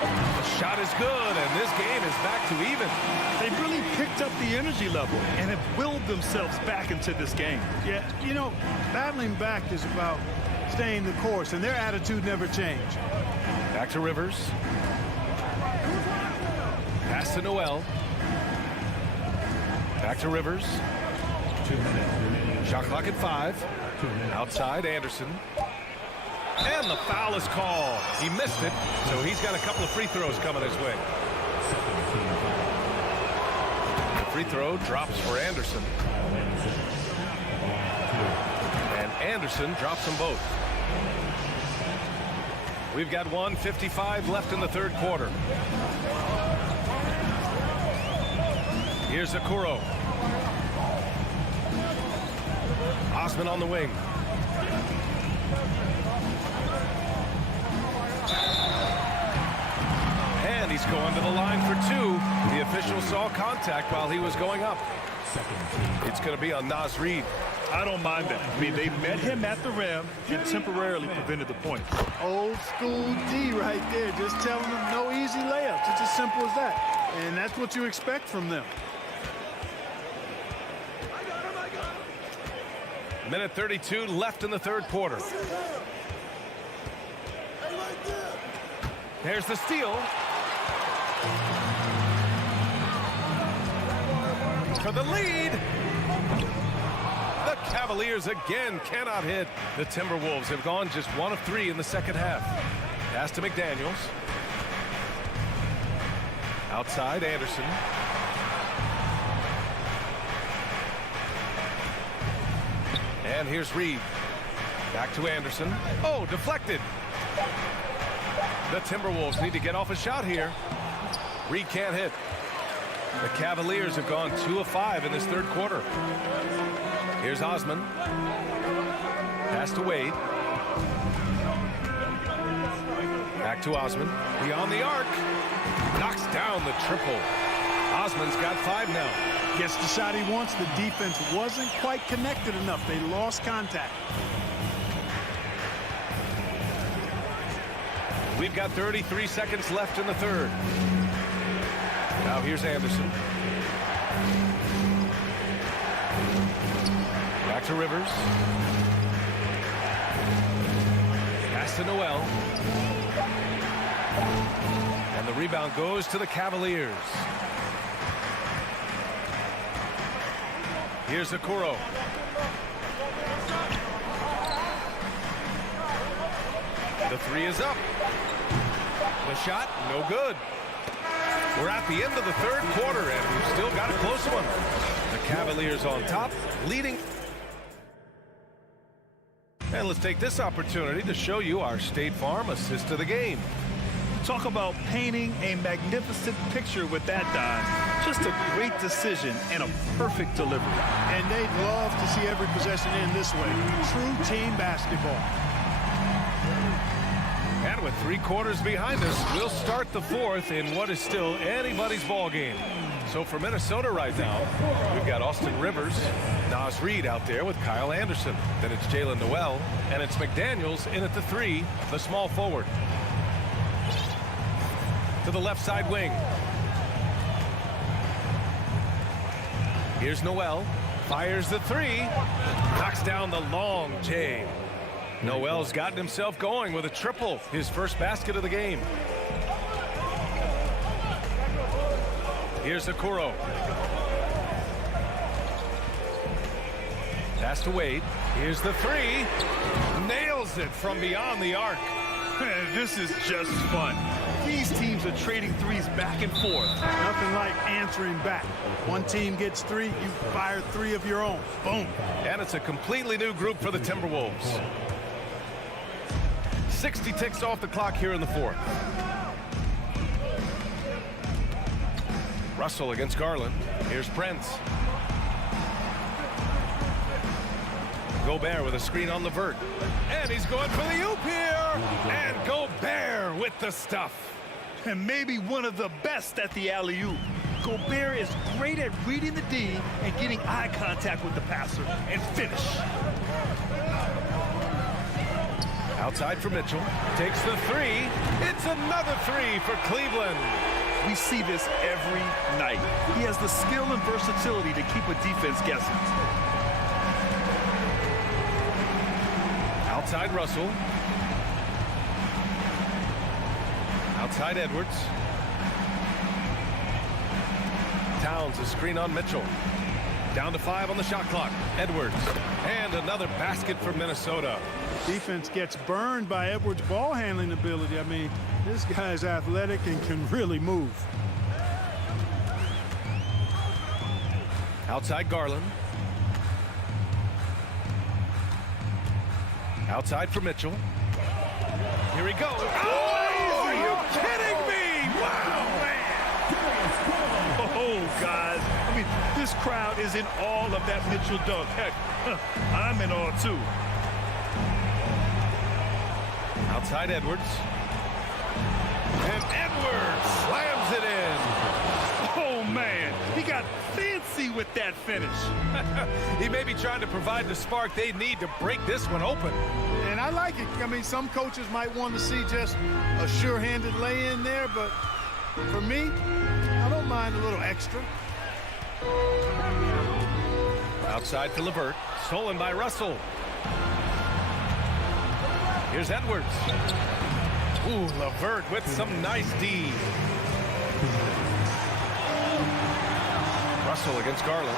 The shot is good, and this game is back to even. They really picked up the energy level and have willed themselves back into this game. Yeah, you know, battling back is about staying the course, and their attitude never changed. Back to Rivers. Pass to Noel. Back to Rivers. 2 minutes remaining. Shot clock at 5. Outside Anderson. And the foul is called. He missed it, so he's got a couple of free throws coming his way. The free throw drops for Anderson. And Anderson drops them both. We've got 1:55 left in the third quarter. Here's Okoro. Osman on the wing. And he's going to the line for 2. The official saw contact while he was going up. It's going to be on Naz Reid. I don't mind that. I mean, they met him at the rim and temporarily prevented the points. Old school D right there, just telling them no easy layups. It's as simple as that. And that's what you expect from them. Minute 32 left in the third quarter. There's the steal. For the lead. The Cavaliers again cannot hit. The Timberwolves have gone just 1 of 3 in the second half. Pass to McDaniels. Outside Anderson. And here's Reed. Back to Anderson. Oh, deflected. The Timberwolves need to get off a shot here. Reed can't hit. The Cavaliers have gone 2 of 5 in this third quarter. Here's Osman. Pass to Wade. Back to Osman. Beyond the arc. Knocks down the triple. Osman's got 5 now. Gets the shot he wants. The defense wasn't quite connected enough. They lost contact. We've got 33 seconds left in the third. Now here's Anderson. Back to Rivers. Pass to Noel. And the rebound goes to the Cavaliers. Here's Okoro. The 3 is up. The shot, no good. We're at the end of the third quarter, and we've still got a close one. The Cavaliers on top, leading. And let's take this opportunity to show you our State Farm assist of the game. Talk about painting a magnificent picture with that dime. Just a great decision and a perfect delivery. And they'd love to see every possession end this way. True team basketball. And with 3 quarters behind us, we'll start the fourth in what is still anybody's ball game. So for Minnesota right now, we've got Austin Rivers, Naz Reid out there with Kyle Anderson. Then it's Jalen Noel, and it's McDaniels in at the 3, the small forward. To the left side wing. Here's Noel. Fires the 3. Knocks down the long J. Noel's gotten himself going with a triple. His first basket of the game. Here's Okoro. Pass to Wade. Here's the 3. Nails it from beyond the arc. This is just fun. These teams are trading threes back and forth. Nothing like answering back. One team gets 3, you fire 3 of your own. Boom. And it's a completely new group for the Timberwolves. 60 ticks off the clock here in the fourth. Russell against Garland. Here's Prince. Gobert with a screen on Levert. And he's going for the oop here. And Gobert with the stuff. And maybe one of the best at the alley-oop. Gobert is great at reading the D and getting eye contact with the passer and finish. Outside for Mitchell. Takes the 3. It's another 3 for Cleveland. We see this every night. He has the skill and versatility to keep a defense guessing. Outside Russell. Outside Edwards. Towns a screen on Mitchell. Down to 5 on the shot clock. Edwards. And another basket for Minnesota. Defense gets burned by Edwards' ball handling ability. I mean, this guy's athletic and can really move. Outside Garland. Outside for Mitchell. Here he goes. Oh, are you kidding me? Wow, man. Oh, guys. I mean, this crowd is in awe of that Mitchell dunk. Heck, I'm in awe, too. Outside Edwards. And Edwards slams it in. Oh, man. He got fancy with that finish. He may be trying to provide the spark they need to break this one open. And I like it. I mean, some coaches might want to see just a sure-handed lay-in there, but for me, I don't mind a little extra. Outside to Levert. Stolen by Russell. Here's Edwards. Ooh, Levert with some nice D. Russell against Garland.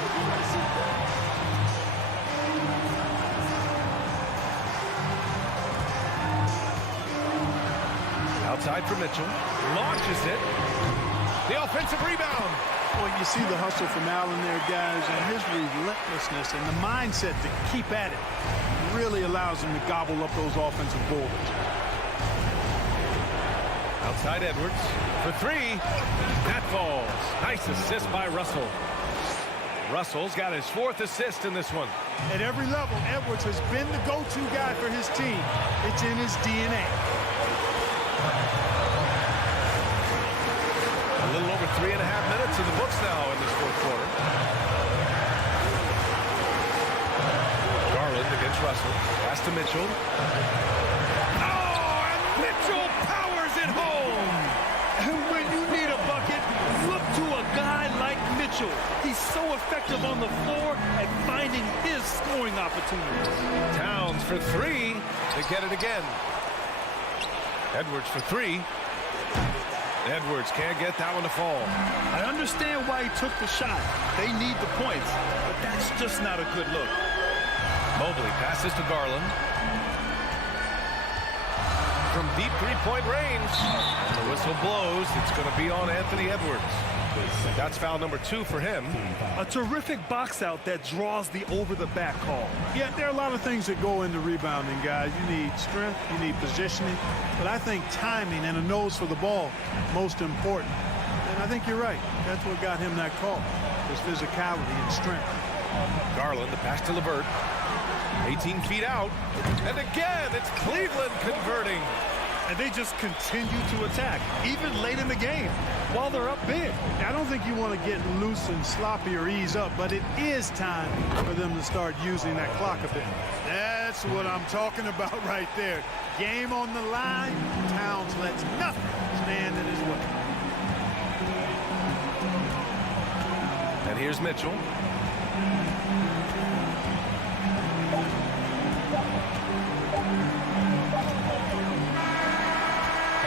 Outside for Mitchell. Launches it. The offensive rebound. Well, you see the hustle from Allen there, guys, and his relentlessness and the mindset to keep at it really allows him to gobble up those offensive boards. Outside Edwards for 3. That falls. Nice assist by Russell. Russell's got his 4th assist in this one. At every level, Edwards has been the go-to guy for his team. It's in his DNA. A little over 3.5 minutes in the books now in this fourth quarter. Garland against Russell. Pass to Mitchell. Oh, and Mitchell powers it home. And when you need a bucket, look to a guy like Mitchell. He's so effective on the floor at finding his scoring opportunities. Towns for three. They get it again. Edwards for three. Edwards can't get that one to fall. I understand why he took the shot. They need the points, but that's just not a good look. Mobley passes to Garland. From deep three-point range. And the whistle blows. It's going to be on Anthony Edwards. That's foul number 2 for him. A terrific box out that draws the over-the-back call. Yeah, there are a lot of things that go into rebounding, guys. You need strength, you need positioning, but I think timing and a nose for the ball most important. And I think you're right. That's what got him that call, his physicality and strength. Garland, the pass to LeVert. 18 feet out. And again, it's Cleveland converting. And they just continue to attack, even late in the game, while they're up big. I don't think you want to get loose and sloppy or ease up, but it is time for them to start using that clock a bit. That's what I'm talking about right there. Game on the line, Towns lets nothing stand in his way. And here's Mitchell.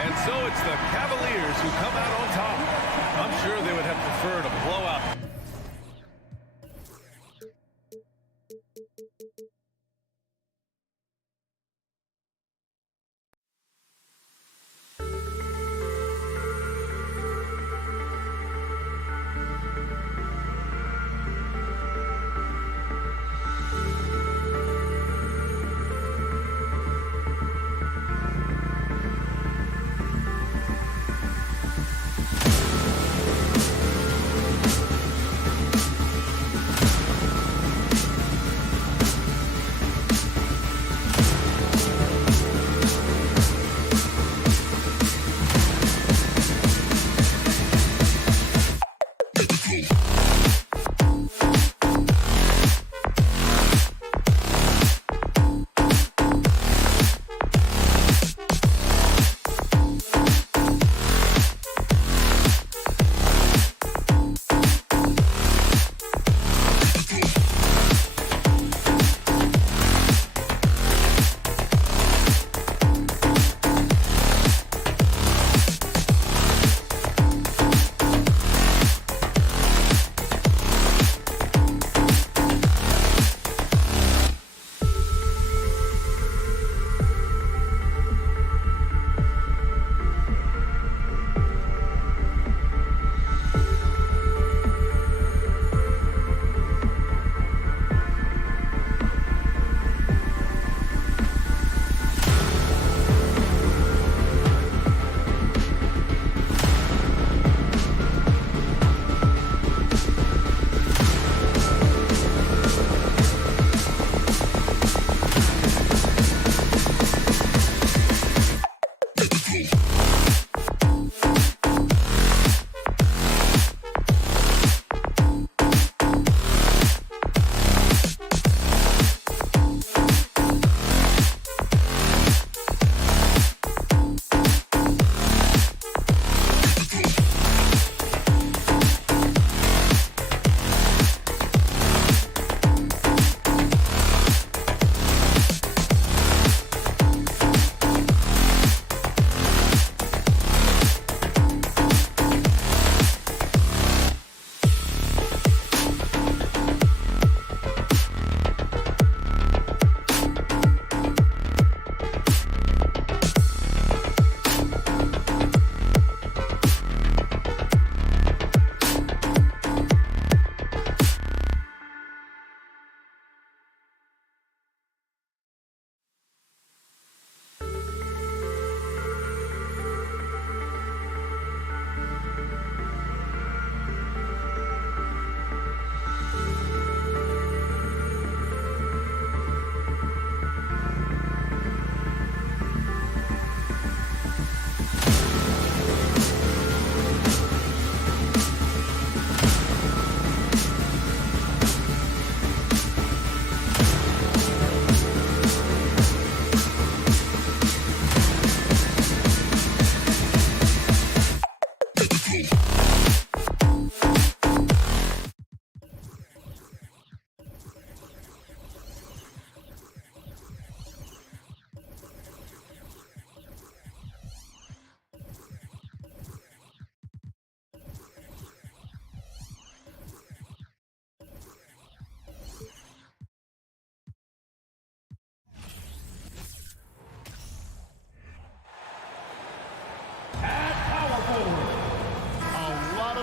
And so it's the Cavaliers who come out on top. I'm sure they would have preferred a blowout.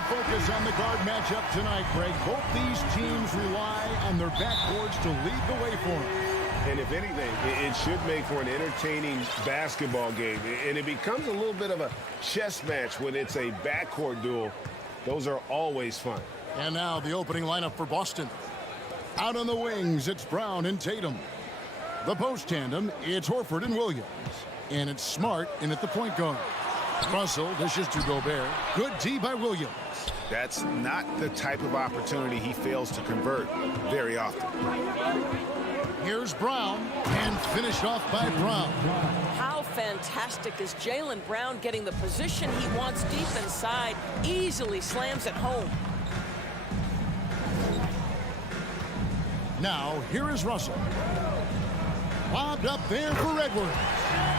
focus on the guard matchup tonight, Greg. Both these teams rely on their backboards to lead the way for them. And if anything, it should make for an entertaining basketball game. And it becomes a little bit of a chess match when it's a backcourt duel. Those are always fun. And now the opening lineup for Boston. Out on the wings, it's Brown and Tatum. The post tandem, it's Horford and Williams. And it's Smart in at the point guard. Russell dishes to Gobert. Good D by Williams. That's not the type of opportunity he fails to convert very often. Here's Brown, and finished off by Brown. How fantastic is Jaylen Brown getting the position he wants deep inside, easily slams it home. Now, here is Russell. Lobbed up there for Edwards.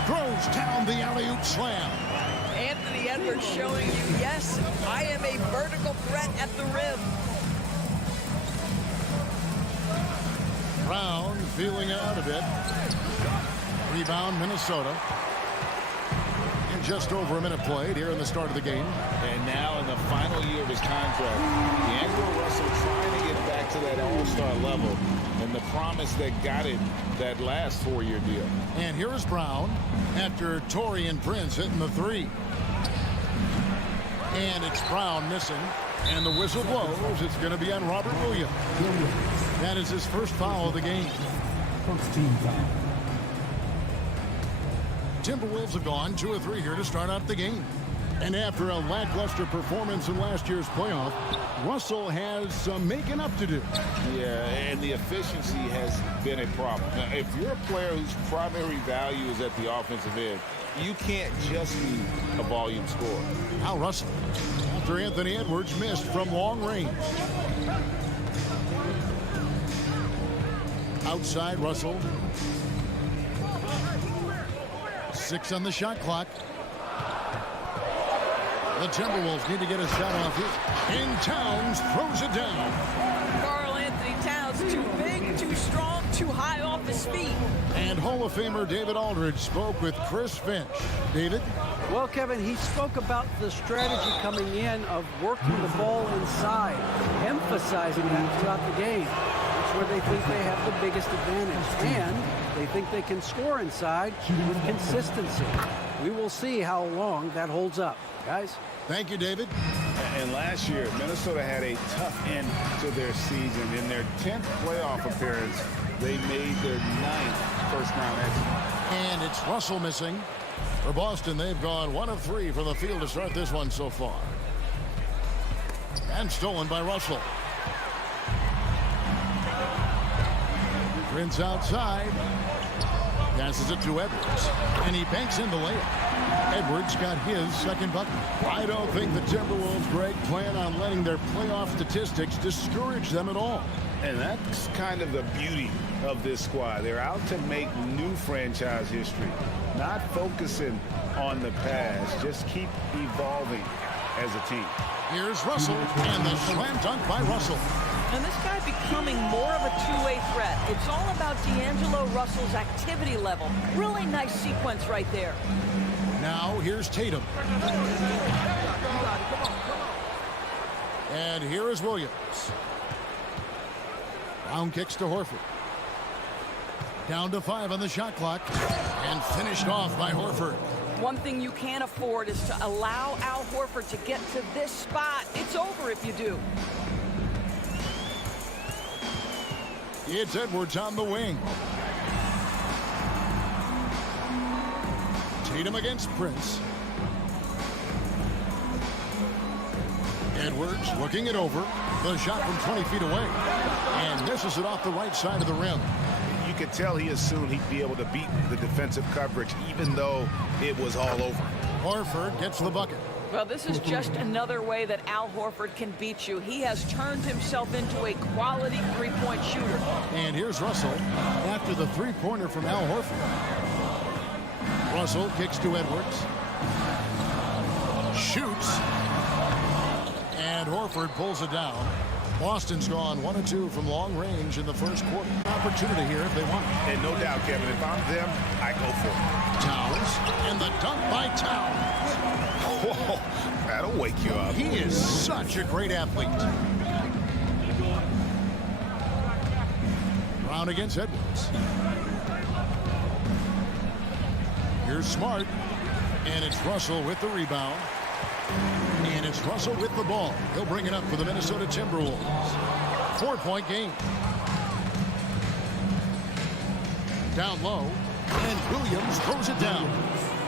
Throws down the alley-oop slam. Anthony Edwards showing you, yes, I am a vertical threat at the rim. Brown feeling it out a bit. Rebound, Minnesota. And just over a minute played here in the start of the game. And now in the final year of his contract, D'Angelo Russell trying to get back to that all-star level and the promise that got him that last 4-year deal. And here is Brown after Taurean Prince hitting the three. And it's Brown missing. And the whistle blows. It's going to be on Robert Williams. That is his first foul of the game. First team foul. Timberwolves have gone 2 of 3 here to start out the game. And after a lackluster performance in last year's playoff, Russell has some making up to do. Yeah, and the efficiency has been a problem. Now, if you're a player whose primary value is at the offensive end, you can't just be a volume scorer. Now Russell, after Anthony Edwards missed from long range. Outside Russell. 6 on the shot clock. The Timberwolves need to get a shot off here. And Towns throws it down. Karl Anthony Towns, too big, too strong, too high off his feet. And Hall of Famer David Aldridge spoke with Chris Finch. David? Well, Kevin, he spoke about the strategy coming in of working the ball inside, emphasizing that throughout the game. That's where they think they have the biggest advantage. And they think they can score inside with consistency. We will see how long that holds up. Guys? Thank you, David. And last year, Minnesota had a tough end to their season. In their 10th playoff appearance, they made their 9th first-round exit. And it's Russell missing. For Boston, they've gone 1 of 3 from the field to start this one so far. And stolen by Russell. Prince outside. Passes it to Edwards. And he banks in the layup. Edwards got his second bucket. I don't think the Timberwolves, Greg, plan on letting their playoff statistics discourage them at all. And that's kind of the beauty of this squad. They're out to make new franchise history, not focusing on the past. Just keep evolving as a team. Here's Russell, and the slam dunk by Russell. And this guy becoming more of a two-way threat. It's all about D'Angelo Russell's activity level. Really nice sequence right there. Now here's Tatum. And here is Williams. Brown kicks to Horford. Down to 5 on the shot clock. And finished off by Horford. One thing you can't afford is to allow Al Horford to get to this spot. It's over if you do. It's Edwards on the wing. Tatum against Prince. Edwards looking it over. The shot from 20 feet away. And misses it off the right side of the rim. You could tell he assumed he'd be able to beat the defensive coverage, even though it was all over. Horford gets the bucket. Well, this is just another way that Al Horford can beat you. He has turned himself into a quality three-point shooter. And here's Russell after the three-pointer from Al Horford. Russell kicks to Edwards. Shoots. And Horford pulls it down. Boston's gone 1 of 2 from long range in the first quarter. Opportunity here if they want it. And no doubt, Kevin, if I'm them, I go for it. Towns, and the dunk by Towns. Whoa, That'll wake you up. He is such a great athlete. Brown against Edwards. Here's Smart. And it's Russell with the rebound. And it's Russell with the ball. He'll bring it up for the Minnesota Timberwolves. 4-point game. Down low. And Williams throws it down.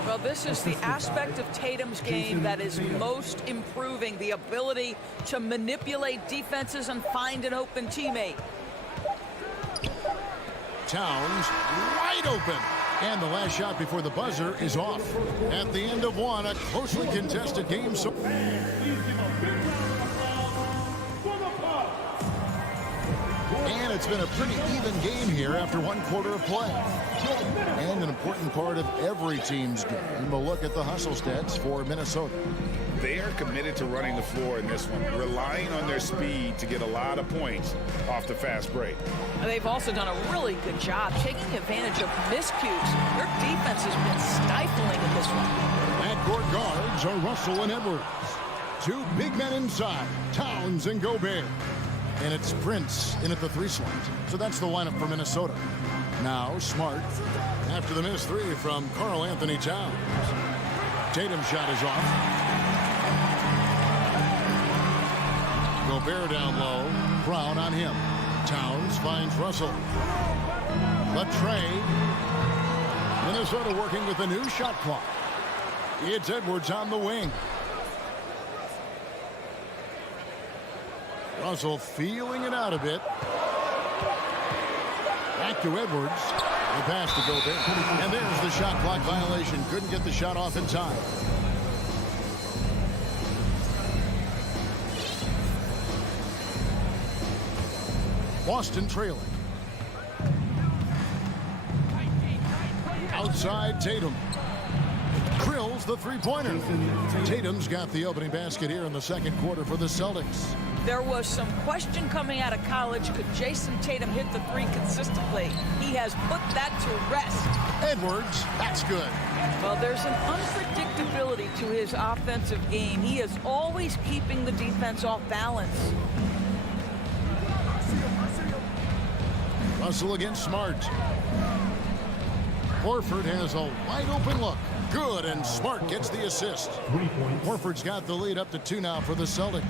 Well, this is the aspect of Tatum's game that is most improving, the ability to manipulate defenses and find an open teammate. Towns wide open. And the last shot before the buzzer is off. At the end of one, a closely contested game. And it's been a pretty even game here after one quarter of play. And an important part of every team's game. We'll look at the hustle stats for Minnesota. They are committed to running the floor in this one, relying on their speed to get a lot of points off the fast break. They've also done a really good job taking advantage of miscues. Their defense has been stifling in this one. Backcourt guards are Russell and Edwards. Two big men inside, Towns and Gobert. And it's Prince in at the 3 slot. So that's the lineup for Minnesota. Now Smart after the missed 3 from Karl Anthony Towns. Tatum's shot is off. Gobert down low. Brown on him. Towns finds Russell. The tray. Minnesota working with a new shot clock. It's Edwards on the wing. Russell feeling it out a bit. Back to Edwards. The pass to Gobert. And there's the shot clock violation. Couldn't get the shot off in time. Boston trailing. Outside Tatum. Drills the three-pointer. Tatum's got the opening basket here in the second quarter for the Celtics. There was some question coming out of college. Could Jason Tatum hit the 3 consistently? He has put that to rest. Edwards, that's good. Well, there's an unpredictability to his offensive game. He is always keeping the defense off balance. Russell against Smart. Horford has a wide open look. Good, and Smart gets the assist. Horford's got the lead up to 2 now for the Celtics.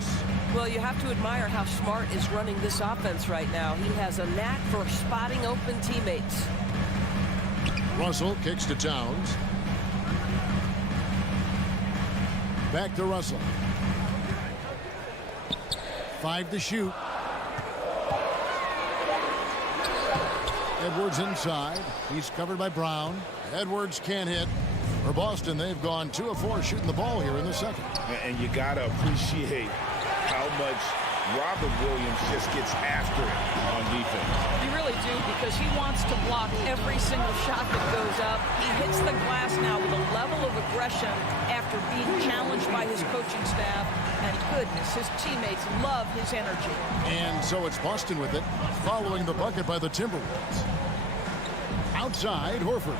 Well, you have to admire how Smart is running this offense right now. He has a knack for spotting open teammates. Russell kicks to Towns. Back to Russell. 5 to shoot. Edwards inside. He's covered by Brown. Edwards can't hit. For Boston, they've gone 2 of 4 shooting the ball here in the second. And you got to appreciate how much Robert Williams just gets after it on defense. You really do, because he wants to block every single shot that goes up. He hits the glass now with a level of aggression after being challenged by his coaching staff. And goodness, his teammates love his energy. And so it's Boston with it, following the bucket by the Timberwolves. Outside, Horford.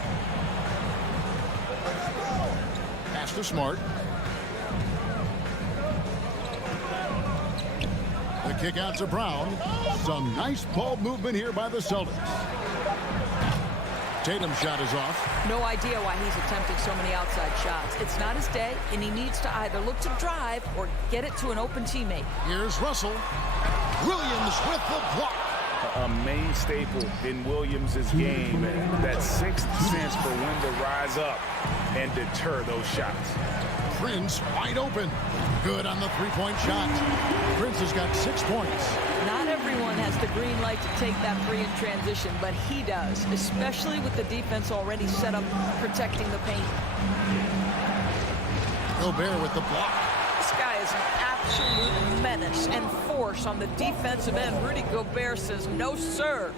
Pass to Smart. The kick out to Brown. Some nice ball movement here by the Celtics. Tatum's shot is off. No idea why he's attempting so many outside shots. It's not his day, and he needs to either look to drive or get it to an open teammate. Here's Russell. Williams with the block. A main staple in Williams' game, that sixth sense for when to rise up and deter those shots. Prince wide open. Good on the three-point shot. Prince has got 6 points. Not everyone has the green light to take that 3 in transition, but he does, especially with the defense already set up protecting the paint. Gobert with the block. This guy is an absolute menace and force on the defensive end. Rudy Gobert says, no, sir.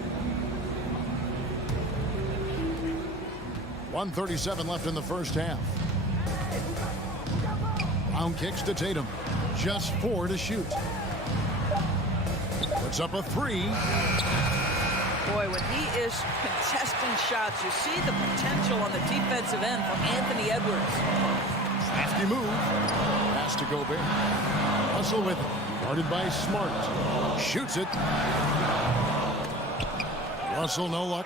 1:37 left in the first half. Brown kicks to Tatum. Just 4 to shoot. Puts up a 3. Boy, when he is contesting shots, you see the potential on the defensive end for Anthony Edwards. Crafty move. pass to Gobert. Russell with it. Guarded by Smart. Shoots it. Russell, no luck.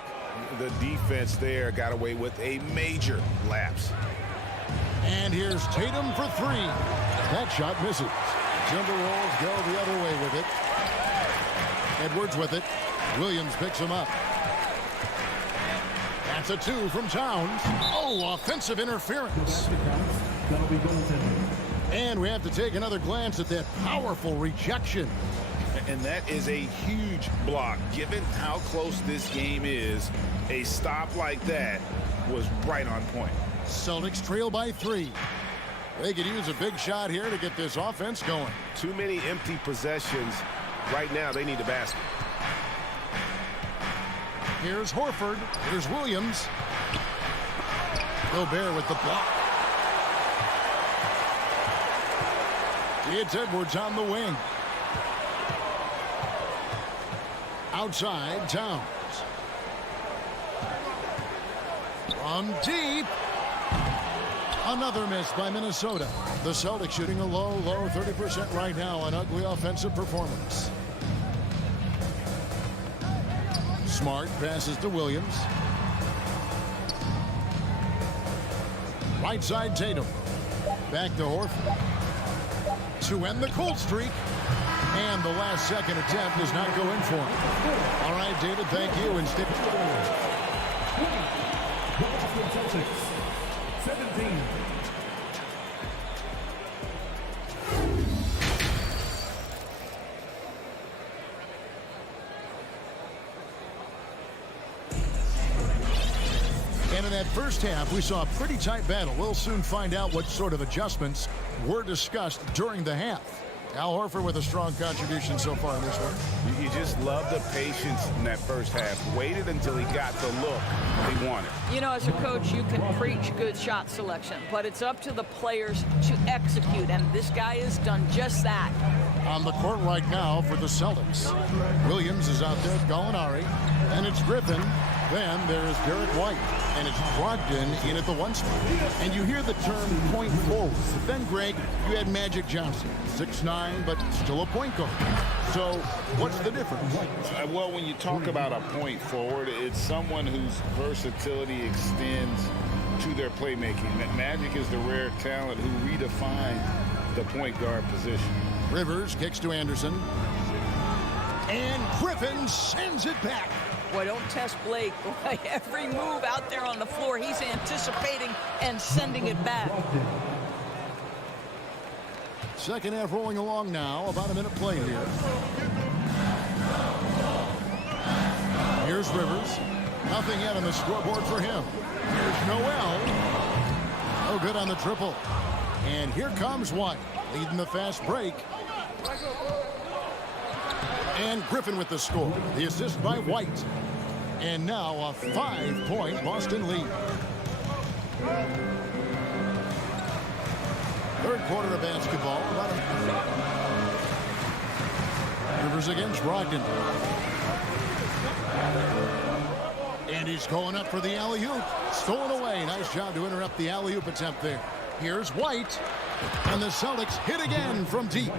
The defense there got away with a major lapse. And here's Tatum for three. That shot misses. Timberwolves go the other way with it. Edwards with it. Williams picks him up. That's a two from Towns. Oh, offensive interference. And we have to take another glance at that powerful rejection. And that is a huge block. Given how close this game is, a stop like that was right on point. Celtics trail by 3. They could use a big shot here to get this offense going. Too many empty possessions. Right now, they need a basket. Here's Horford. Here's Williams. Gobert with the block. It's Edwards on the wing. Outside, Towns. From deep. Another miss by Minnesota. The Celtics shooting a low 30% right now. An ugly offensive performance. Smart passes to Williams. Right side, Tatum. Back to Horford. To end the cold streak. And the last second attempt does not go in for him. All right, David, thank you. And stick. Celtics, 17. And in that first half, we saw a pretty tight battle. We'll soon find out what sort of adjustments were discussed during the half. Al Horford with a strong contribution so far in this one. You just love the patience in that first half. Waited until he got the look he wanted. You know, as a coach, you can preach good shot selection, but it's up to the players to execute, and this guy has done just that. On the court right now for the Celtics. Williams is out there, Gallinari, and it's Griffin. Then there is Derek White, and it's Brogdon in at the 1 spot. And you hear the term point forward. But then, Greg, you had Magic Johnson, 6'9", but still a point guard. So what's the difference? Well, when you talk about a point forward, it's someone whose versatility extends to their playmaking. Magic is the rare talent who redefined the point guard position. Rivers kicks to Anderson. And Griffin sends it back. Boy, don't test Blake. Boy, every move out there on the floor, he's anticipating and sending it back. Second half rolling along now. About a minute play here. Here's Rivers. Nothing yet on the scoreboard for him. Here's Noel. Oh, good on the triple. And here comes White, leading the fast break. And Griffin with the score. The assist by White. And now a 5-point Boston lead. Third quarter of basketball. Rivers against Brogdon. And he's going up for the alley-oop. Stolen away. Nice job to interrupt the alley-oop attempt there. Here's White. And the Celtics hit again from deep.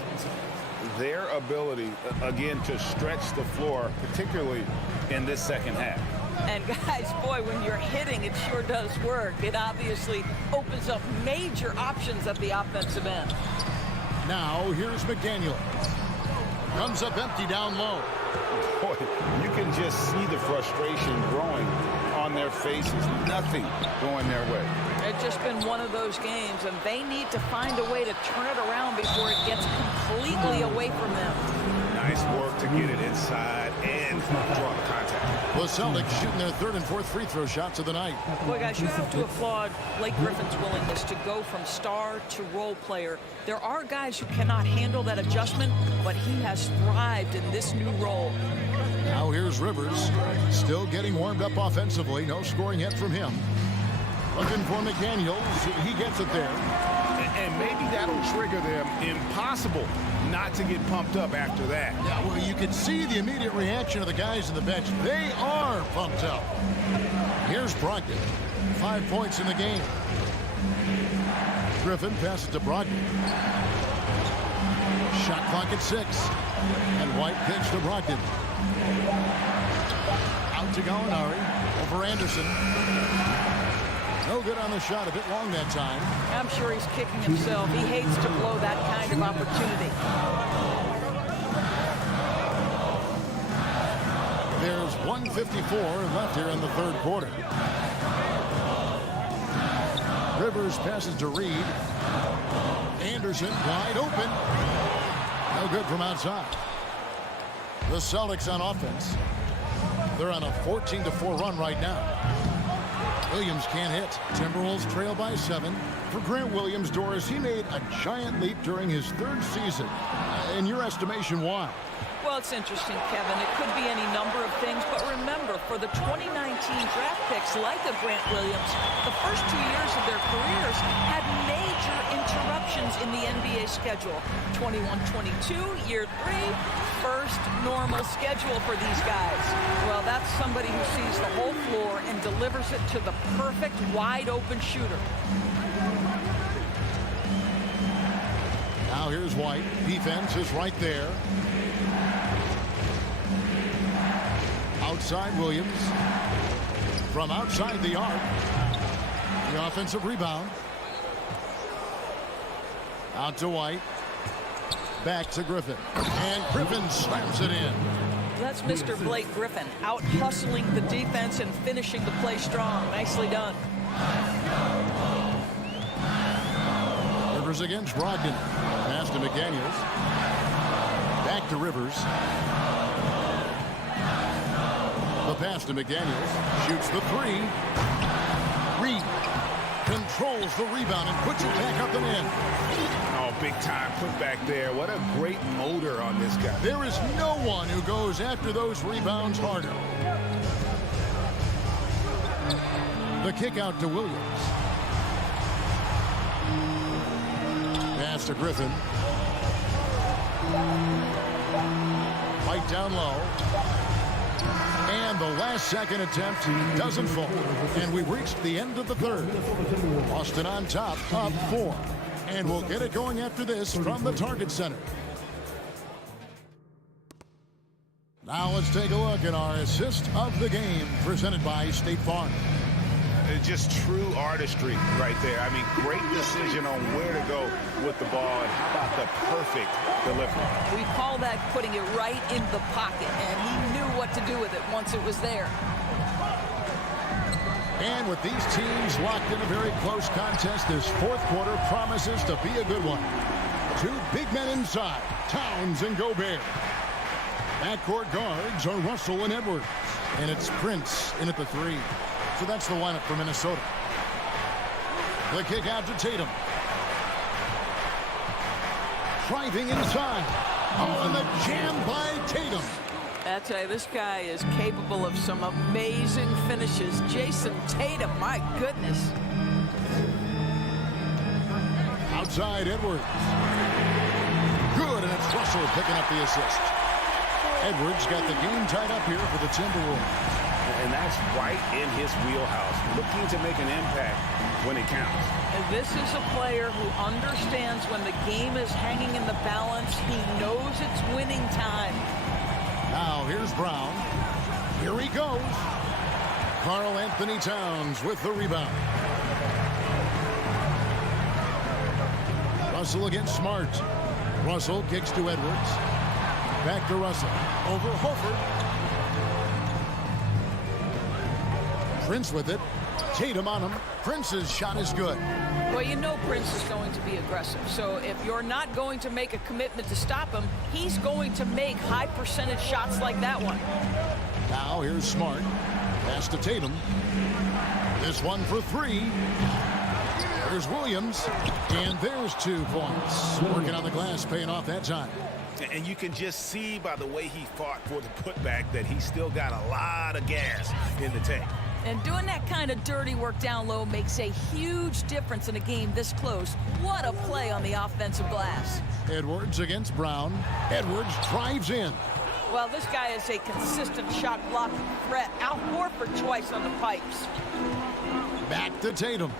Their ability, again, to stretch the floor, particularly in this second half. And guys, boy, when you're hitting, it sure does work. It obviously opens up major options at the offensive end. Now, here's McDaniel. Comes up empty down low. Boy, you can just see the frustration growing on their faces. Nothing going their way. It's just been one of those games, and they need to find a way to turn it around before it gets completely away from them. Nice work to get it inside and draw the contact. The Celtics shooting their third and fourth free throw shots of the night. Boy, guys, you have to applaud Blake Griffin's willingness to go from star to role player. There are guys who cannot handle that adjustment, but he has thrived in this new role. Now here's Rivers, still getting warmed up offensively. No scoring yet from him. Looking for McDaniels. He gets it there. And maybe that'll trigger them. Impossible not to get pumped up after that. Yeah, well, you can see the immediate reaction of the guys on the bench. They are pumped up. Here's Brogdon. 5 points in the game. Griffin passes to Brogdon. Shot clock at 6. And White pitch to Brogdon. Out to Gallinari. Over Anderson. No good on the shot. A bit long that time. I'm sure he's kicking himself. He hates to blow that kind of opportunity. There's 1:54 left here in the third quarter. Rivers passes to Reed. Anderson wide open. No good from outside. The Celtics on offense. They're on a 14-4 run right now. Williams can't hit. Timberwolves trail by 7. For Grant Williams, Doris, he made a giant leap during his third season. In your estimation, why? Well, it's interesting, Kevin. It could be any number of things, but remember, for the 2019 draft picks like a Grant Williams, the first 2 years of their careers had major interruptions in the NBA schedule. 21-22, year 3, first normal schedule for these guys. Well, that's somebody who sees the whole floor and delivers it to the perfect wide-open shooter. Now here's White. Defense is right there. Outside Williams. From outside the arc. The offensive rebound. Out to White. Back to Griffin. And Griffin slams it in. That's Mr. Blake Griffin, out hustling the defense and finishing the play strong. Nicely done. Rivers against Brogdon. Pass to McDaniels. Back to Rivers. The pass to McDaniels. Shoots the 3. Reed controls the rebound and puts it back up and in. Oh, big time put back there. What a great motor on this guy. There is no one who goes after those rebounds harder. The kick out to Williams. Pass to Griffin. White down low. And the last second attempt doesn't fall. And we've reached the end of the third. Boston on top, up 4. And we'll get it going after this from the Target Center. Now let's take a look at our assist of the game presented by State Farm. Just true artistry right there. I mean, great decision on where to go with the ball, and how about the perfect delivery? We call that putting it right in the pocket, and he knew what to do with it once it was there. And with these teams locked in a very close contest, this fourth quarter promises to be a good one. 2 big men inside, Towns and Gobert. Backcourt guards are Russell and Edwards. And it's Prince in at the 3. So that's the lineup for Minnesota. The kick out to Tatum. Driving inside. On the jam by Tatum. I tell you, this guy is capable of some amazing finishes. Jason Tatum, my goodness. Outside Edwards. Good, and it's Russell picking up the assist. Edwards got the game tied up here for the Timberwolves. And that's right in his wheelhouse, looking to make an impact when it counts. And this is a player who understands when the game is hanging in the balance. He knows it's winning time. Now here's Brown. Here he goes. Karl Anthony Towns with the rebound. Russell against Smart. Russell kicks to Edwards. Back to Russell. Over Horford. Prince with it. Tatum on him. Prince's shot is good. Well, you know Prince is going to be aggressive. So if you're not going to make a commitment to stop him, he's going to make high percentage shots like that one. Now here's Smart. Pass to Tatum. This one for 3. There's Williams. And there's 2 points. Working on the glass, paying off that time. And you can just see by the way he fought for the putback that he still got a lot of gas in the tank. And doing that kind of dirty work down low makes a huge difference in a game this close. What a play on the offensive glass. Edwards against Brown. Edwards drives in. Well, this guy is a consistent shot blocking threat. Al Horford twice on the pipes. Back to Tatum.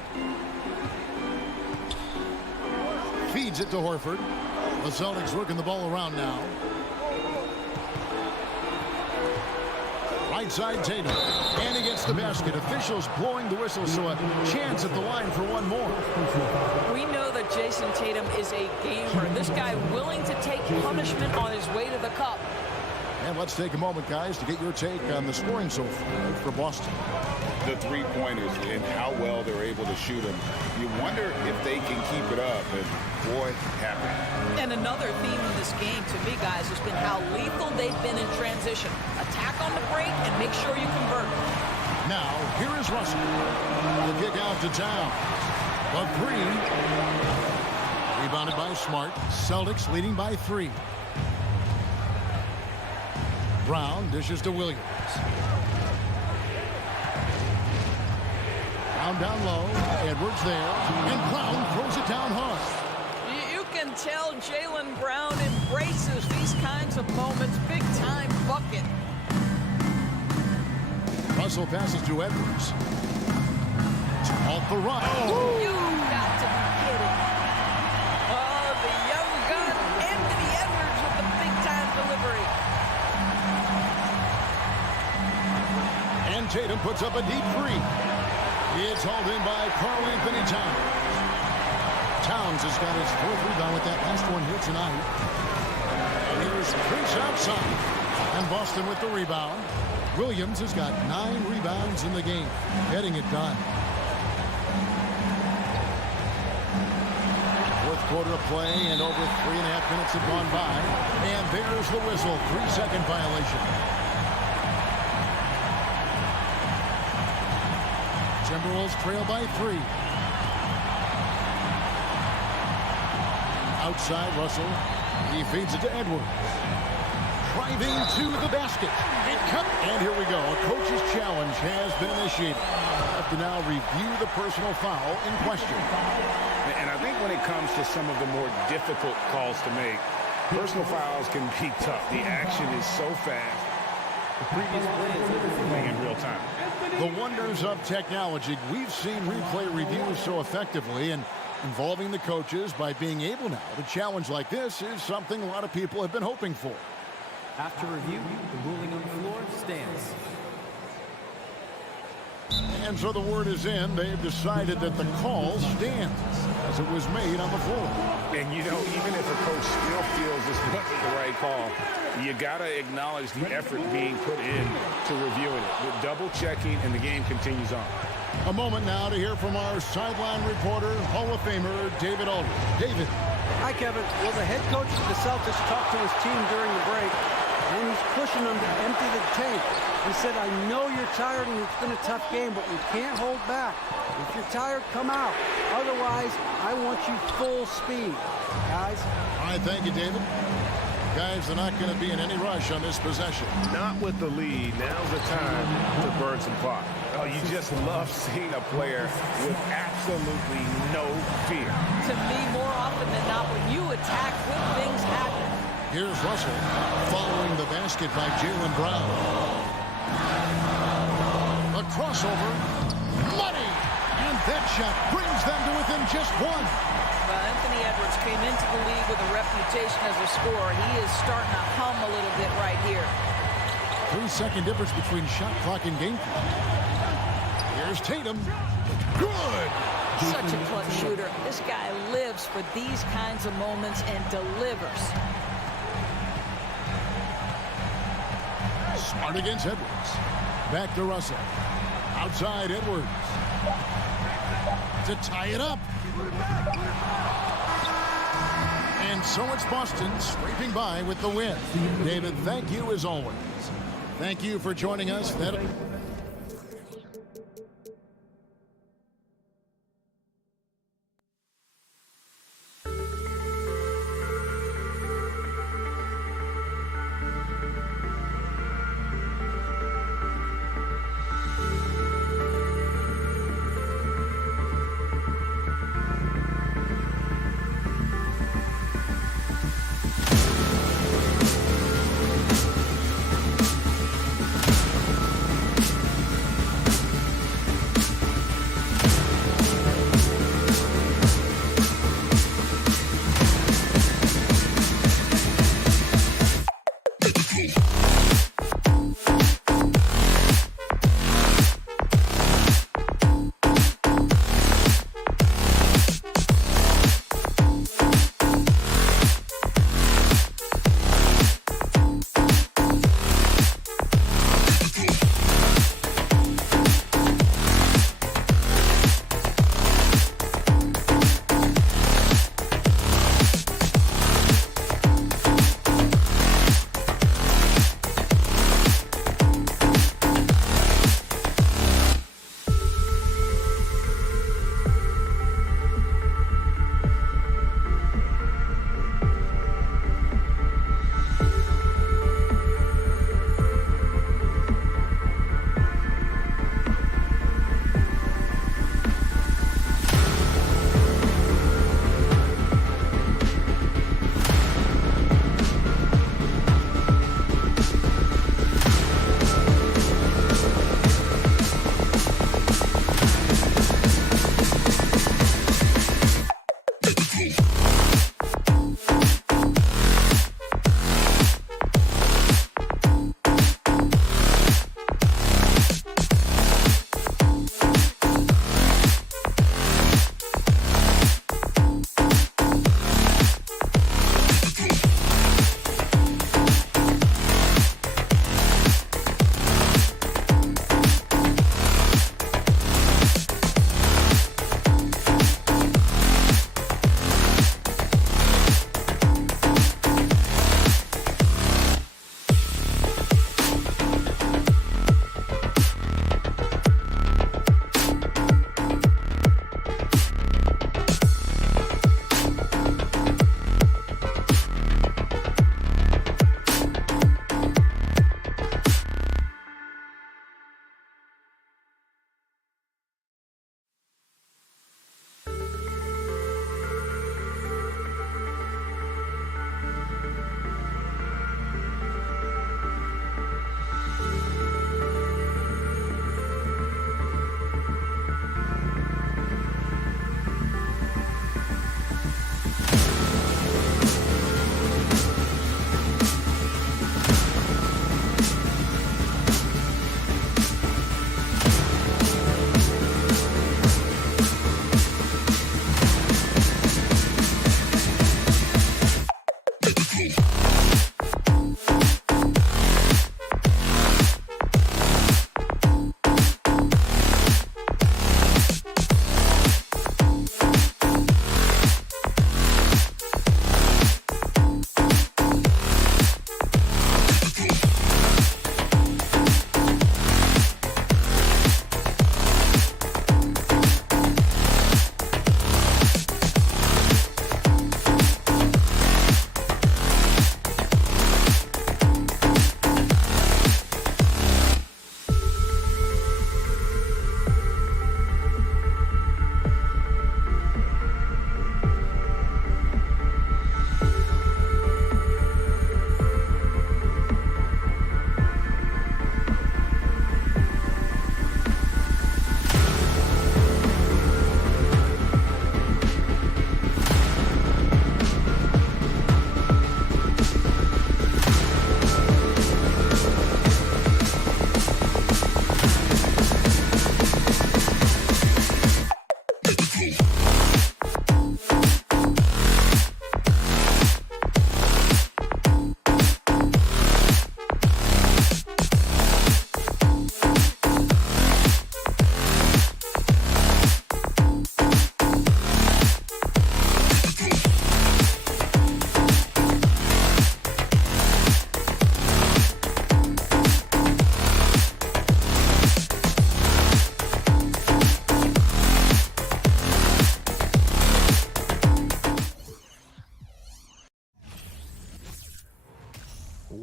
feeds it to Horford. The Celtics working the ball around now. Right side Tatum. And he gets the basket. Officials blowing the whistle, so a chance at the line for one more. We know that Jason Tatum is a gamer. This guy willing to take punishment on his way to the cup. And let's take a moment, guys, to get your take on the scoring so far for Boston. The three-pointers and how well they're able to shoot them. You wonder if they can keep it up, and boy, happened. And another theme in this game, to me, guys, has been how lethal they've been in transition. Attack on the break and make sure you convert. Now, here is Russell. The kick out to Town. A three. Rebounded by Smart. Celtics leading by 3. Brown dishes to Williams. Brown down low. Edwards there. And Brown throws it down hard. You can tell Jaylen Brown embraces these kinds of moments. Big time bucket. Russell passes to Edwards. Off the run. Oh. You got to be kidding. Oh, the young gun, Anthony Edwards with the big time delivery. And Tatum puts up a deep three. It's hauled in by Karl-Anthony Towns. Towns has got his 4th rebound with that last one here tonight. And here's Chris outside. And Boston with the rebound. Williams has got 9 rebounds in the game, getting it done. 4th quarter of play, and over 3.5 minutes have gone by. And there's the whistle, 3-second violation. Timberwolves trail by 3. Outside Russell, he feeds it to Edwards. Driving to the basket. And here we go. A coach's challenge has been initiated. Have to now review the personal foul in question. And I think when it comes to some of the more difficult calls to make, personal fouls can be tough. The action is so fast. The previous play is everything in real time. The wonders of technology. We've seen replay reviews so effectively, and involving the coaches by being able now to challenge like this is something a lot of people have been hoping for. After review, the ruling on the floor stands. And so the word is in. They've decided that the call stands as it was made on the floor. And, you know, even if a coach still feels this wasn't the right call, you got to acknowledge the effort being put in to reviewing it. With double checking, and the game continues on. A moment now to hear from our sideline reporter, Hall of Famer David Aldridge. David. Hi, Kevin. Well, the head coach of the Celtics talked to his team during the break, and he's pushing them to empty the tank. He said, I know you're tired and it's been a tough game, but we can't hold back. If you're tired, come out. Otherwise, I want you full speed. Guys? All right, thank you, David. Guys, they're not going to be in any rush on this possession. Not with the lead. Now's the time to burn some clock. Oh, you just love seeing a player with absolutely no fear. To me, more often than not, when you attack, good things happen. Here's Russell following the basket by Jaylen Brown. A crossover. Money! And that shot brings them to within just 1. Well, Anthony Edwards came into the league with a reputation as a scorer. He is starting to hum a little bit right here. 3-second difference between shot clock and game clock. Here's Tatum. Good! Such a clutch shooter. This guy lives for these kinds of moments and delivers. Smart against Edwards. Back to Russell. Outside Edwards. To tie it up. And so it's Boston scraping by with the win. David, thank you as always. Thank you for joining us.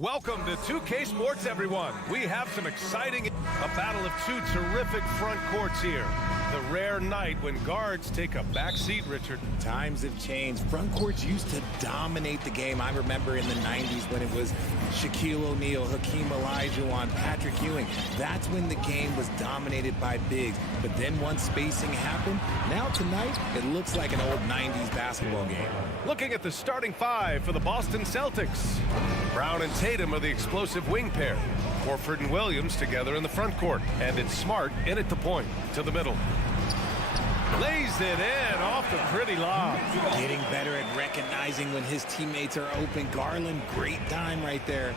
Welcome to 2K Sports, everyone. We have some exciting, a battle of two terrific front courts here. The rare night when guards take a back seat, Richard. Times have changed. Front courts used to dominate the game. I remember in the 90s when it was Shaquille O'Neal, Hakeem Olajuwon, Patrick Ewing. That's when the game was dominated by bigs. But then once spacing happened, now tonight, it looks like an old 90s basketball game. Looking at the starting five for the Boston Celtics. Brown and Tatum are the explosive wing pair. Horford and Williams together in the front court. And it's Smart in at the point to the middle. Lays it in off the pretty lob. Getting better at recognizing when his teammates are open. Garland, great dime right there.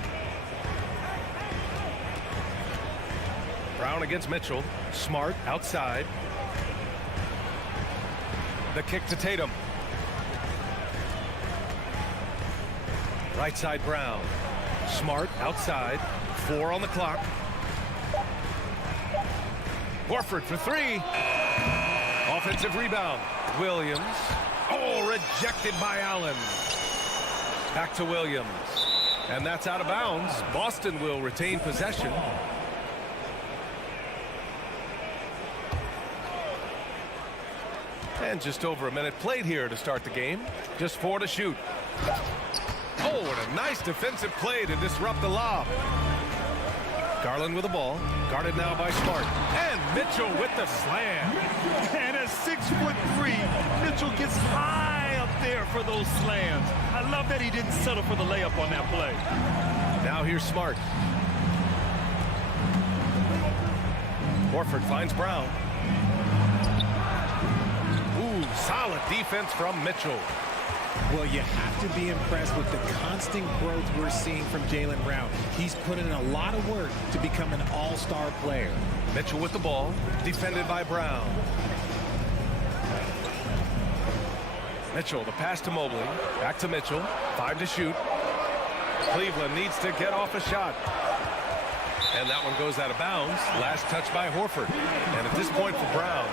Brown against Mitchell. Smart outside. The kick to Tatum. Right side Brown. Smart outside. 4 on the clock. Horford for 3. Offensive rebound. Williams. Oh, rejected by Allen. Back to Williams. And that's out of bounds. Boston will retain possession. And just over a minute played here to start the game. Just 4 to shoot. Oh, and a nice defensive play to disrupt the lob. Garland with the ball. Guarded now by Smart. And Mitchell with the slam. And at 6'3", Mitchell gets high up there for those slams. I love that he didn't settle for the layup on that play. Now here's Smart. Horford finds Brown. Ooh, solid defense from Mitchell. Well, you have to be impressed with the constant growth we're seeing from Jaylen Brown. He's put in a lot of work to become an all-star player. Mitchell with the ball, defended by Brown. Mitchell, the pass to Mobley. Back to Mitchell, 5 to shoot. Cleveland needs to get off a shot. And that one goes out of bounds. Last touch by Horford. And at this point for Brown,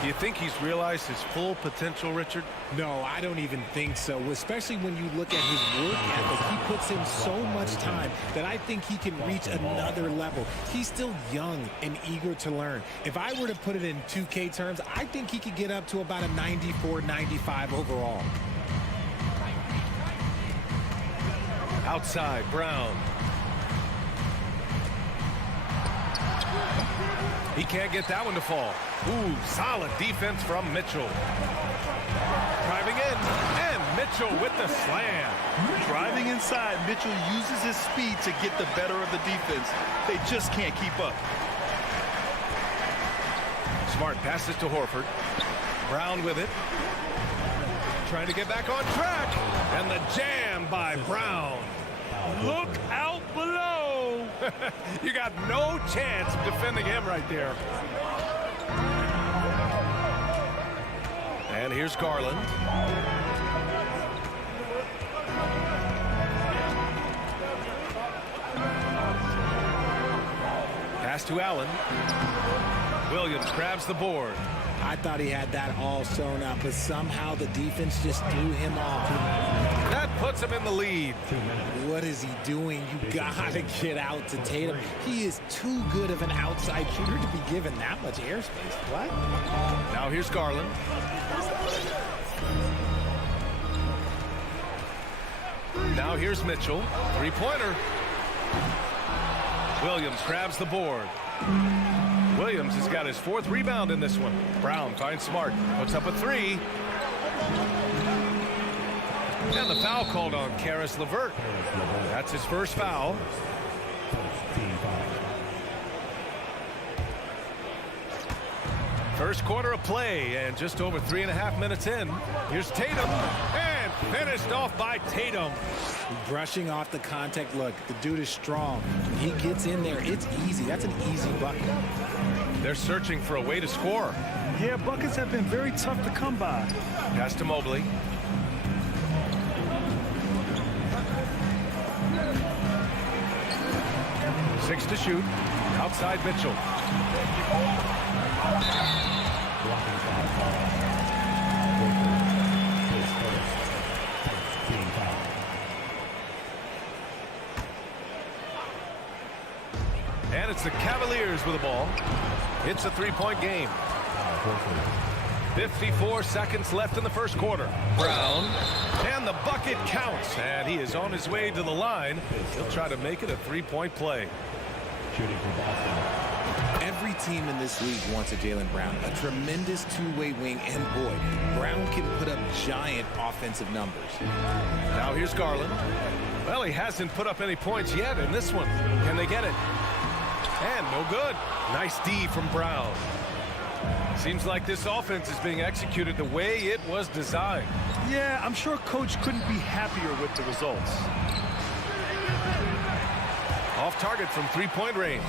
do you think he's realized his full potential, Richard? No, I don't even think so, especially when you look at his work ethic. He puts in so much time that I think he can reach another level. He's still young and eager to learn. If I were to put it in 2K terms, I think he could get up to about a 94, 95 overall. Outside, Brown. He can't get that one to fall. Ooh, solid defense from Mitchell. Driving in, and Mitchell with the slam. Driving inside, Mitchell uses his speed to get the better of the defense. They just can't keep up. Smart passes to Horford. Brown with it. Trying to get back on track. And the jam by Brown. Look out below. You got no chance of defending him right there. And here's Garland. Pass to Allen. Williams grabs the board. I thought he had that all sewn up, but somehow the defense just threw him off. That puts him in the lead. What is he doing? You gotta get out to Tatum. He is too good of an outside shooter to be given that much airspace. What? Now here's Garland. Now here's Mitchell. Three-pointer. Williams grabs the board. Williams has got his 4th rebound in this one. Brown finds Smart. Puts up a 3. And the foul called on Caris LeVert. That's his first foul. First quarter of play, and just over 3.5 minutes in. Here's Tatum, and finished off by Tatum. Brushing off the contact. Look, the dude is strong. When he gets in there, it's easy. That's an easy bucket. They're searching for a way to score. Yeah, buckets have been very tough to come by. Pass to Mobley. Six to shoot. Outside Mitchell. It's the Cavaliers with the ball. It's a three-point game. 54 seconds left in the first quarter. Brown, and the bucket counts, and he is on his way to the line. He'll try to make it a three-point play. Shooting for Boston. Every team in this league wants a Jaylen Brown, a tremendous two-way wing, and boy, Brown can put up giant offensive numbers. Now here's Garland. Well, he hasn't put up any points yet in this one. Can they get it? And no good. Nice D from Brown. Seems like this offense is being executed the way it was designed. Yeah, I'm sure Coach couldn't be happier with the results. Off target from three-point range.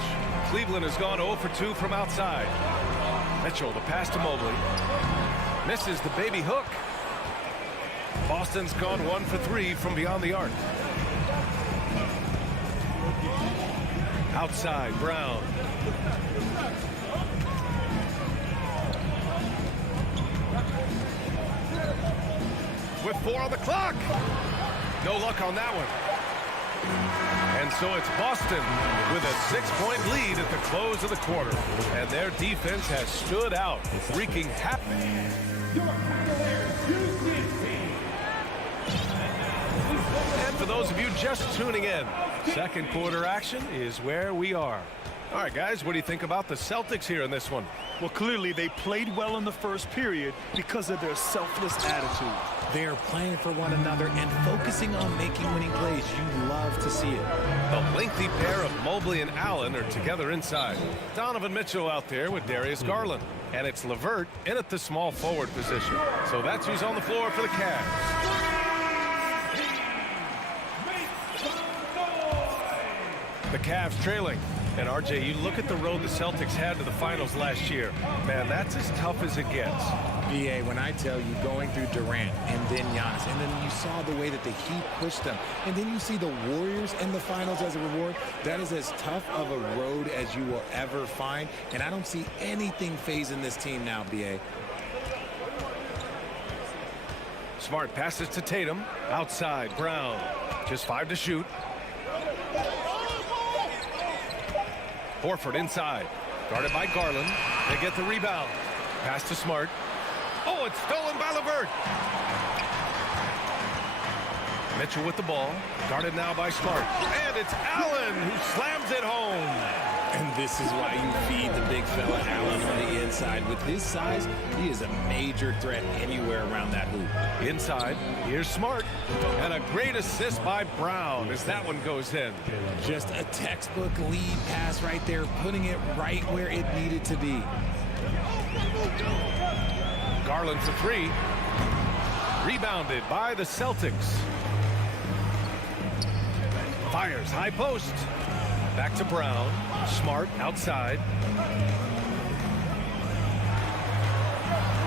Cleveland has gone 0 for 2 from outside. Mitchell, the pass to Mobley. Misses the baby hook. Boston's gone 1 for 3 from beyond the arc. Outside, Brown. With 4 on the clock. No luck on that one. And so it's Boston with a 6-point lead at the close of the quarter. And their defense has stood out, wreaking havoc. And for those of you just tuning in, second quarter action is where we are. All right, guys, what do you think about the Celtics here in this one? Well, clearly they played well in the first period because of their selfless attitude. They're playing for one another and focusing on making winning plays. You love to see it. The lengthy pair of Mobley and Allen are together inside. Donovan Mitchell out there with Darius Garland. And it's LeVert in at the small forward position. So that's who's on the floor for the Cavs. The Cavs trailing. And RJ, you look at the road the Celtics had to the finals last year. Man, that's as tough as it gets. BA, when I tell you going through Durant and then Giannis, and then you saw the way that the Heat pushed them, and then you see the Warriors in the finals as a reward, that is as tough of a road as you will ever find. And I don't see anything phasing this team now, BA. Smart passes to Tatum. Outside, Brown. Just 5 to shoot. Horford inside. Guarded by Garland. They get the rebound. Pass to Smart. Oh, it's stolen by LeVert. Mitchell with the ball. Guarded now by Smart. And it's Allen who slams it home. And this is why you feed the big fella Allen on the inside. With his size, he is a major threat anywhere around that hoop. Inside, here's Smart. And a great assist by Brown as that one goes in. Just a textbook lead pass right there, putting it right where it needed to be. Garland for 3. Rebounded by the Celtics. Fires high post. Back to Brown. Smart outside.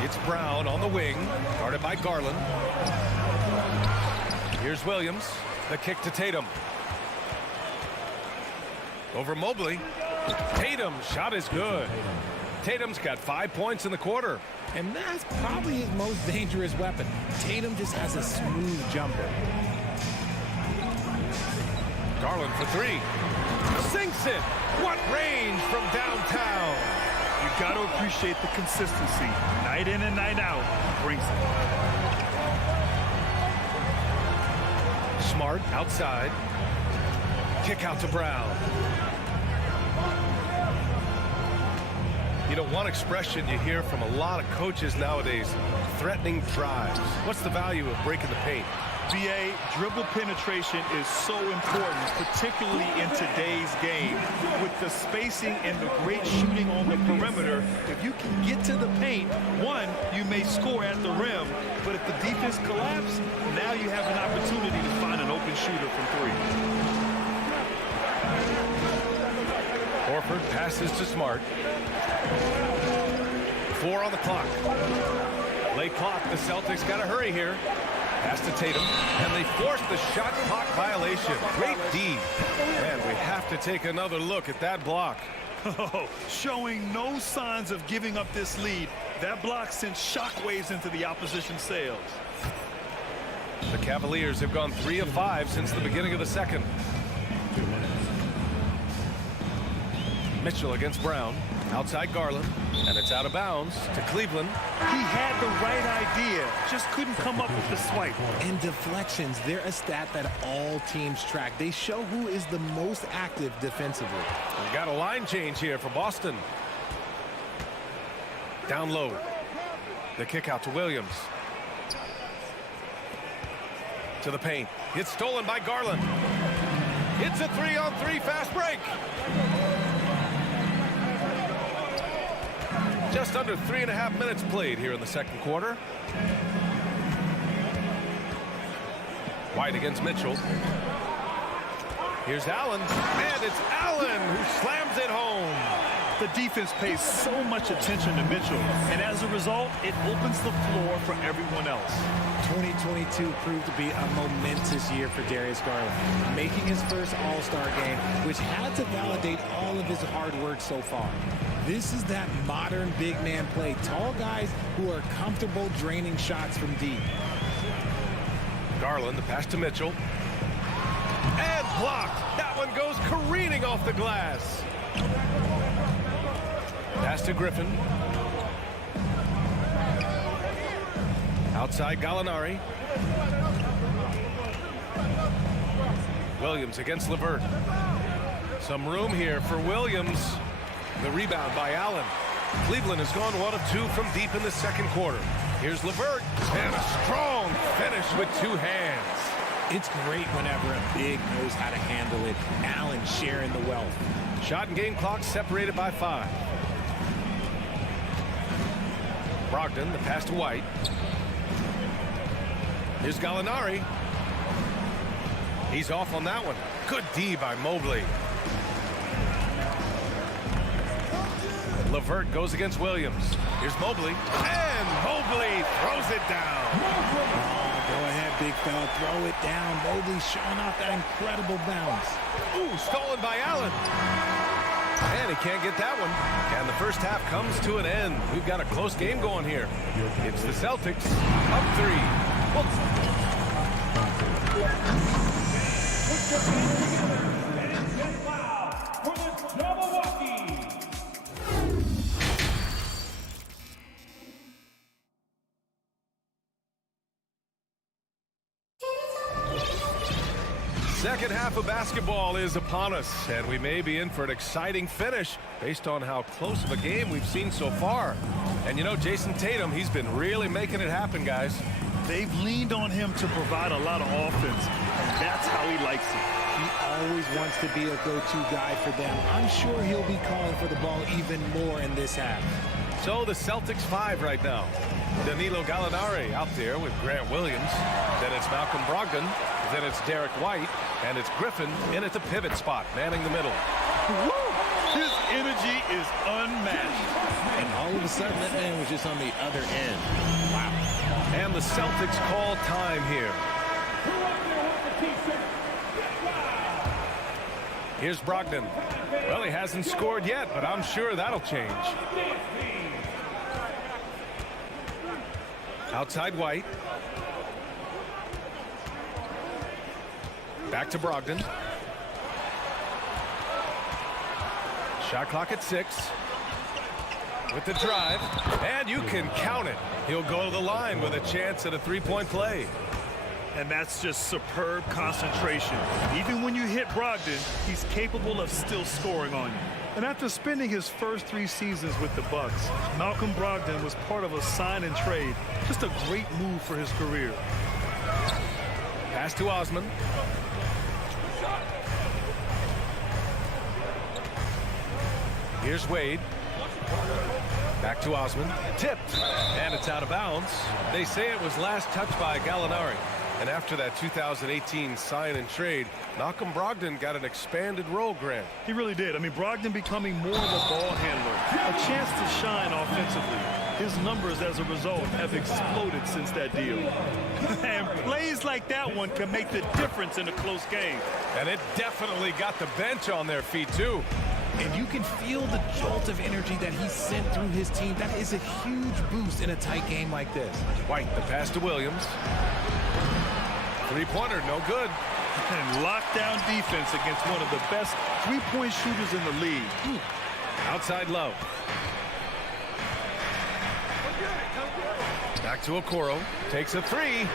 It's Brown on the wing. Guarded by Garland. Here's Williams. The kick to Tatum. Over Mobley. Tatum's shot is good. Tatum's got 5 points in the quarter. And that's probably his most dangerous weapon. Tatum just has a smooth jumper. Garland for 3. Sinks it. What range from downtown. You got to appreciate the consistency. Night in and night out. Brings it. Smart outside. Kick out to Brown. You know, one expression you hear from a lot of coaches nowadays, threatening drives. What's the value of breaking the paint? BA, dribble penetration is so important, particularly in today's game. With the spacing and the great shooting on the perimeter, if you can get to the paint, one, you may score at the rim, but if the defense collapses, now you have an opportunity to find an open shooter from 3. Horford passes to Smart. 4 on the clock. Late clock, the Celtics got to hurry here. Pass to Tatum, and they force the shot clock violation. Great D. Man, we have to take another look at that block. Showing no signs of giving up this lead. That block sent shockwaves into the opposition sails. The Cavaliers have gone 3 of 5 since the beginning of the second. 2 minutes. Mitchell against Brown. Outside Garland. And it's out of bounds to Cleveland. He had the right idea, just couldn't come up with the swipe. And deflections, they're a stat that all teams track. They show who is the most active defensively. We got a line change here for Boston. Down low. The kick out to Williams. To the paint. It's stolen by Garland. It's a 3-on-3 fast break. Just under 3.5 minutes played here in the second quarter. White against Mitchell. Here's Allen, and it's Allen who slams it home. The defense pays so much attention to Mitchell, and as a result, it opens the floor for everyone else. 2022 proved to be a momentous year for Darius Garland, making his first All-Star game, which had to validate all of his hard work so far. This is that modern big man play. Tall guys who are comfortable draining shots from deep. Garland, the pass to Mitchell. And blocked. That one goes careening off the glass. Pass to Griffin. Outside Gallinari. Williams against LeVert. Some room here for Williams. The rebound by Allen. Cleveland has gone 1 of 2 from deep in the second quarter. Here's LeVert, and a strong finish with 2 hands. It's great whenever a big knows how to handle it. Allen sharing the wealth. Shot and game clock separated by 5. Brogdon, the pass to White. Here's Gallinari. He's off on that one. Good D by Mobley. LeVert goes against Williams. Here's Mobley. And Mobley throws it down. Go ahead, big fella. Throw it down. Mobley showing off that incredible bounce. Ooh, stolen by Allen. And he can't get that one. And the first half comes to an end. We've got a close game going here. It's the Celtics up 3. Second half of basketball is upon us, and we may be in for an exciting finish based on how close of a game we've seen so far. And you know, Jason Tatum, he's been really making it happen, guys. They've leaned on him to provide a lot of offense, and that's how he likes it. He always wants to be a go-to guy for them. I'm sure he'll be calling for the ball even more in this half. So the Celtics 5 right now. Danilo Gallinari out there with Grant Williams. Then it's Malcolm Brogdon. Then it's Derek White. And it's Griffin in at the pivot spot, manning the middle. Woo! His energy is unmatched. And all of a sudden, that man was just on the other end. Wow. And the Celtics call time here. Here's Brogdon. Well, he hasn't scored yet, but I'm sure that'll change. Outside White. Back to Brogdon. Shot clock at 6. With the drive. And you can count it. He'll go to the line with a chance at a three-point play. And that's just superb concentration. Even when you hit Brogdon, he's capable of still scoring on you. And after spending his first 3 seasons with the Bucks, Malcolm Brogdon was part of a sign and trade. Just a great move for his career. Pass to Osman. Here's Wade. Back to Osman. Tipped. And it's out of bounds. They say it was last touched by Gallinari. And after that 2018 sign and trade, Malcolm Brogdon got an expanded role, Grant. He really did. I mean, Brogdon becoming more of a ball handler, a chance to shine offensively. His numbers as a result have exploded since that deal. And plays like that one can make the difference in a close game. And it definitely got the bench on their feet, too. And you can feel the jolt of energy that he sent through his team. That is a huge boost in a tight game like this. White, the pass to Williams. Three-pointer, no good. And lockdown defense against one of the best three-point shooters in the league. Outside Love. Back to Okoro. Takes a three.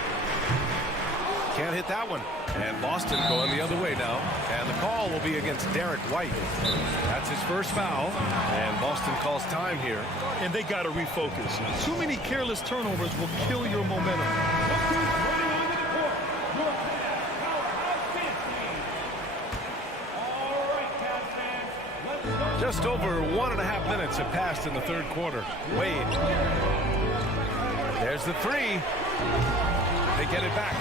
Can't hit that one. And Boston going the other way now. And the call will be against Derek White. That's his first foul. And Boston calls time here. And they got to refocus. Too many careless turnovers will kill your momentum. Just over 1.5 minutes have passed in the third quarter. Wade. There's the three. They get it back.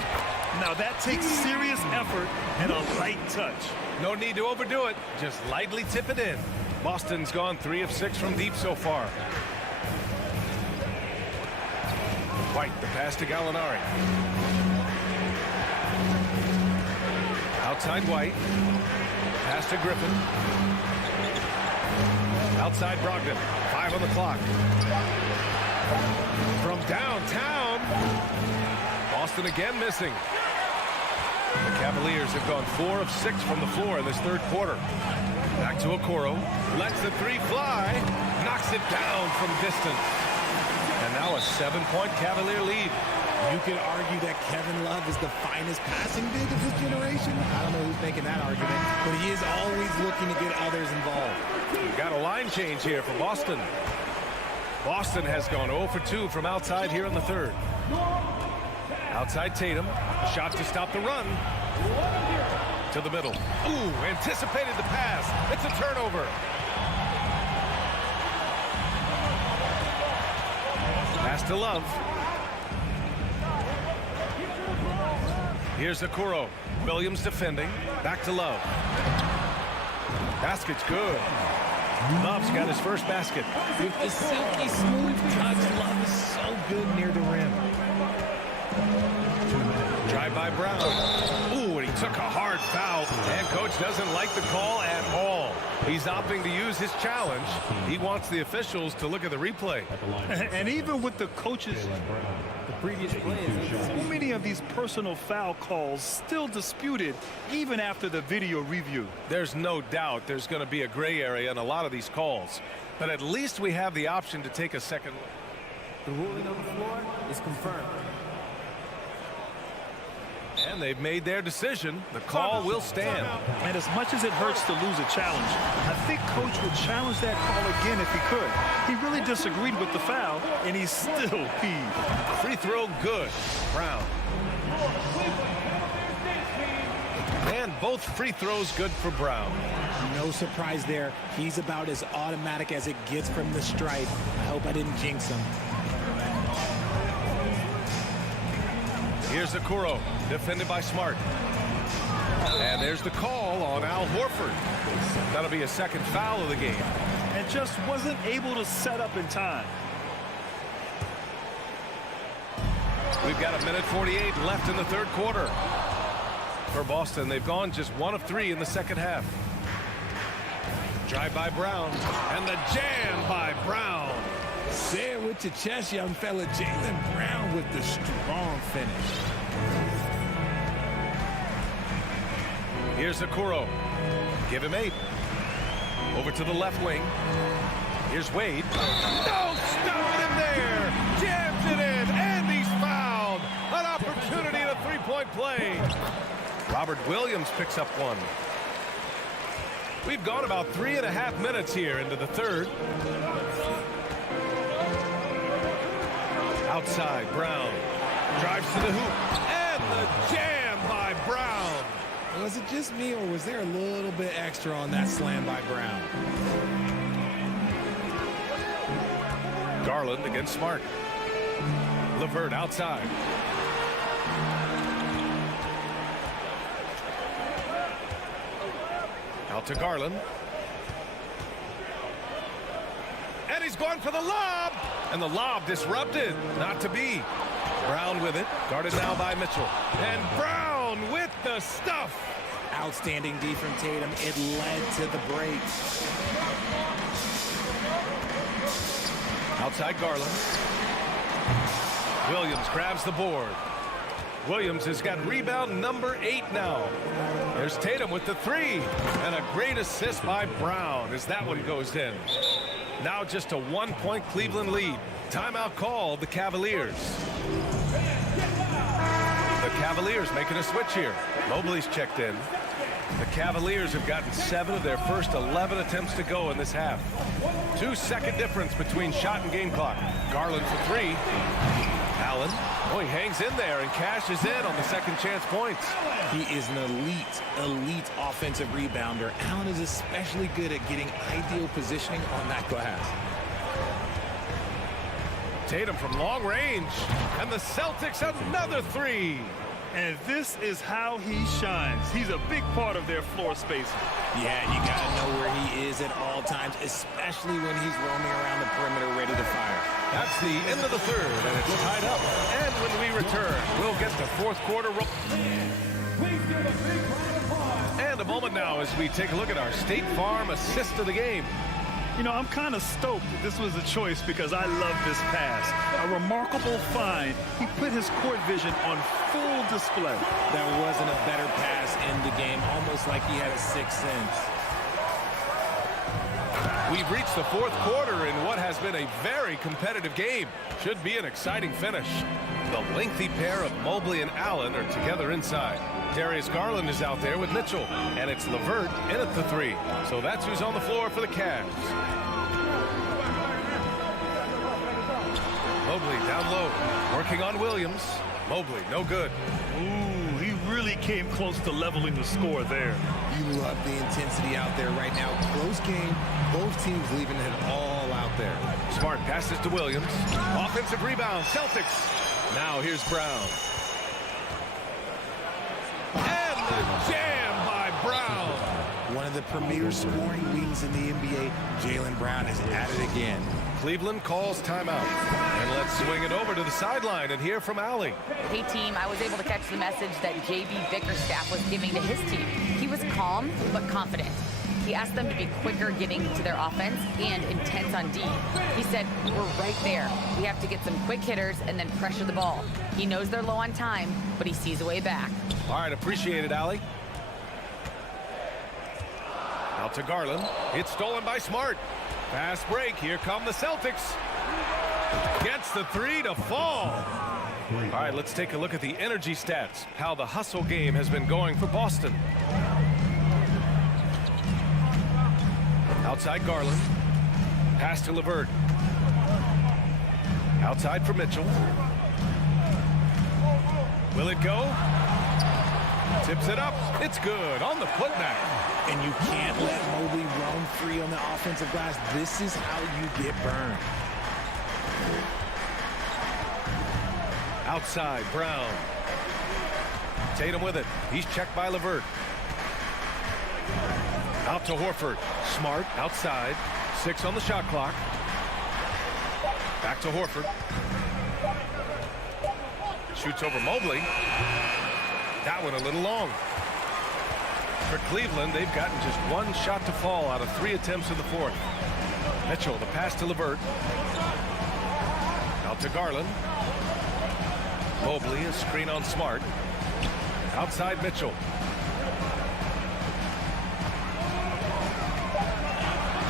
Now that takes serious effort and a light touch. No need to overdo it. Just lightly tip it in. Boston's gone 3 of 6 from deep so far. White, the pass to Gallinari. Outside White. Pass to Griffin. Outside Brogdon. 5 on the clock. From downtown. Boston again missing. The Cavaliers have gone 4 of 6 from the floor in this third quarter. Back to Okoro. Lets the three fly. Knocks it down from distance. And now a 7-point Cavalier lead. You could argue that Kevin Love is the finest passing big of this generation. I don't know who's making that argument, but he is always looking to get others involved. We've got a line change here for Boston. Boston has gone 0 for 2 from outside here in the third. Outside Tatum. Shot to stop the run. To the middle. Ooh, anticipated the pass. It's a turnover. Pass to Love. Here's Okoro. Williams defending. Back to Love. Basket's good. Love's got his first basket. With the silky smooth touch, Love is so good near the rim. Drive by Brown. Ooh, and he took a hard foul. And coach doesn't like the call at all. He's opting to use his challenge. He wants the officials to look at the replay. And even with the coaches, The previous play is so many of these personal foul calls still disputed even after the video review. There's no doubt there's going to be a gray area in a lot of these calls. But at least we have the option to take a second look. the ruling on the floor is confirmed. And they've made their decision. The call will stand. And as much as it hurts to lose a challenge, I think coach would challenge that call again if he could. He really disagreed with the foul, and he's still peeved. Free throw good. Brown. And both free throws good for Brown. No surprise there. He's about as automatic as it gets from the stripe. I hope I didn't jinx him. Here's Okoro, defended by Smart. And there's the call on Al Horford. That'll be a second foul of the game. And just wasn't able to set up in time. We've got 1:48 left in the third quarter. For Boston, they've gone just 1 of 3 in the second half. Drive by Brown. And the jam by Brown. Say it with your chest, young fella. Jaylen Brown with the strong finish. Here's Okoro. Give him 8. Over to the left wing. Here's Wade. No, stopping him there. Jams it in, and he's fouled. An opportunity at a three-point play. Robert Williams picks up 1. We've gone about 3.5 minutes here into the third. Outside, Brown drives to the hoop, and the jam by Brown. Was it just me, or was there a little bit extra on that slam by Brown? Garland against Smart. LeVert outside. Out to Garland. And he's going for the lob. And the lob disrupted. Not to be. Brown with it. Guarded now by Mitchell. And Brown with the stuff. Outstanding D from Tatum. It led to the break. Outside Garland. Williams grabs the board. Williams has got rebound number 8 now. There's Tatum with the 3. And a great assist by Brown as that one goes in. Now just a 1-point Cleveland lead. Timeout called the Cavaliers. The Cavaliers making a switch here. Mobley's checked in. The Cavaliers have gotten 7 of their first 11 attempts to go in this half. 2-second difference between shot and game clock. Garland for 3. Allen, he hangs in there and cashes in on the second chance points. He is an elite offensive rebounder. Allen is especially good at getting ideal positioning on that glass. Tatum from long range, and the Celtics another 3. And this is how he shines. He's a big part of their floor spacing. Yeah, you got to know where he is at all times, especially when he's roaming around the perimeter ready to fire. That's the end of the third, and it's tied up. And when we return, we'll get the fourth quarter. And a moment now as we take a look at our State Farm assist of the game. You know, I'm kind of stoked that this was a choice because I love this pass. A remarkable find. He put his court vision on full display. There wasn't a better pass in the game, almost like he had a sixth sense. We've reached the fourth quarter in what has been a very competitive game. Should be an exciting finish. The lengthy pair of Mobley and Allen are together inside. Darius Garland is out there with Mitchell, and it's LeVert in at the 3. So that's who's on the floor for the Cavs. Mobley down low, working on Williams. Mobley, no good. Ooh, he really came close to leveling the score there. You love the intensity out there right now. Close game, both teams leaving it all out there. Smart passes to Williams. Offensive rebound, Celtics. Now here's Brown. And the jam by Brown. One of the premier scoring wings in the NBA, Jaylen Brown is at it again. Cleveland calls timeout. And let's swing it over to the sideline and hear from Allie. Hey, team, I was able to catch the message that J.B. Bickerstaff was giving to his team. He was calm but confident. He asked them to be quicker getting to their offense and intense on D. He said, we're right there. We have to get some quick hitters and then pressure the ball. He knows they're low on time, but he sees a way back. All right, appreciate it, Allie. Out to Garland. It's stolen by Smart. Fast break. Here come the Celtics. Gets the 3 to fall. All right, let's take a look at the energy stats. How the hustle game has been going for Boston. Outside Garland. Pass to LeVert. Outside for Mitchell. Will it go? Tips it up. It's good on the putback. And you can't let Mobley roam free on the offensive glass. This is how you get burned. Outside, Brown. Tatum with it. He's checked by LeVert. Out to Horford. Smart outside. 6 on the shot clock. Back to Horford. Shoots over Mobley. That one a little long. For Cleveland, they've gotten just 1 shot to fall out of 3 attempts in the fourth. Mitchell, the pass to LeVert. Out to Garland. Mobley, a screen on Smart. Outside Mitchell.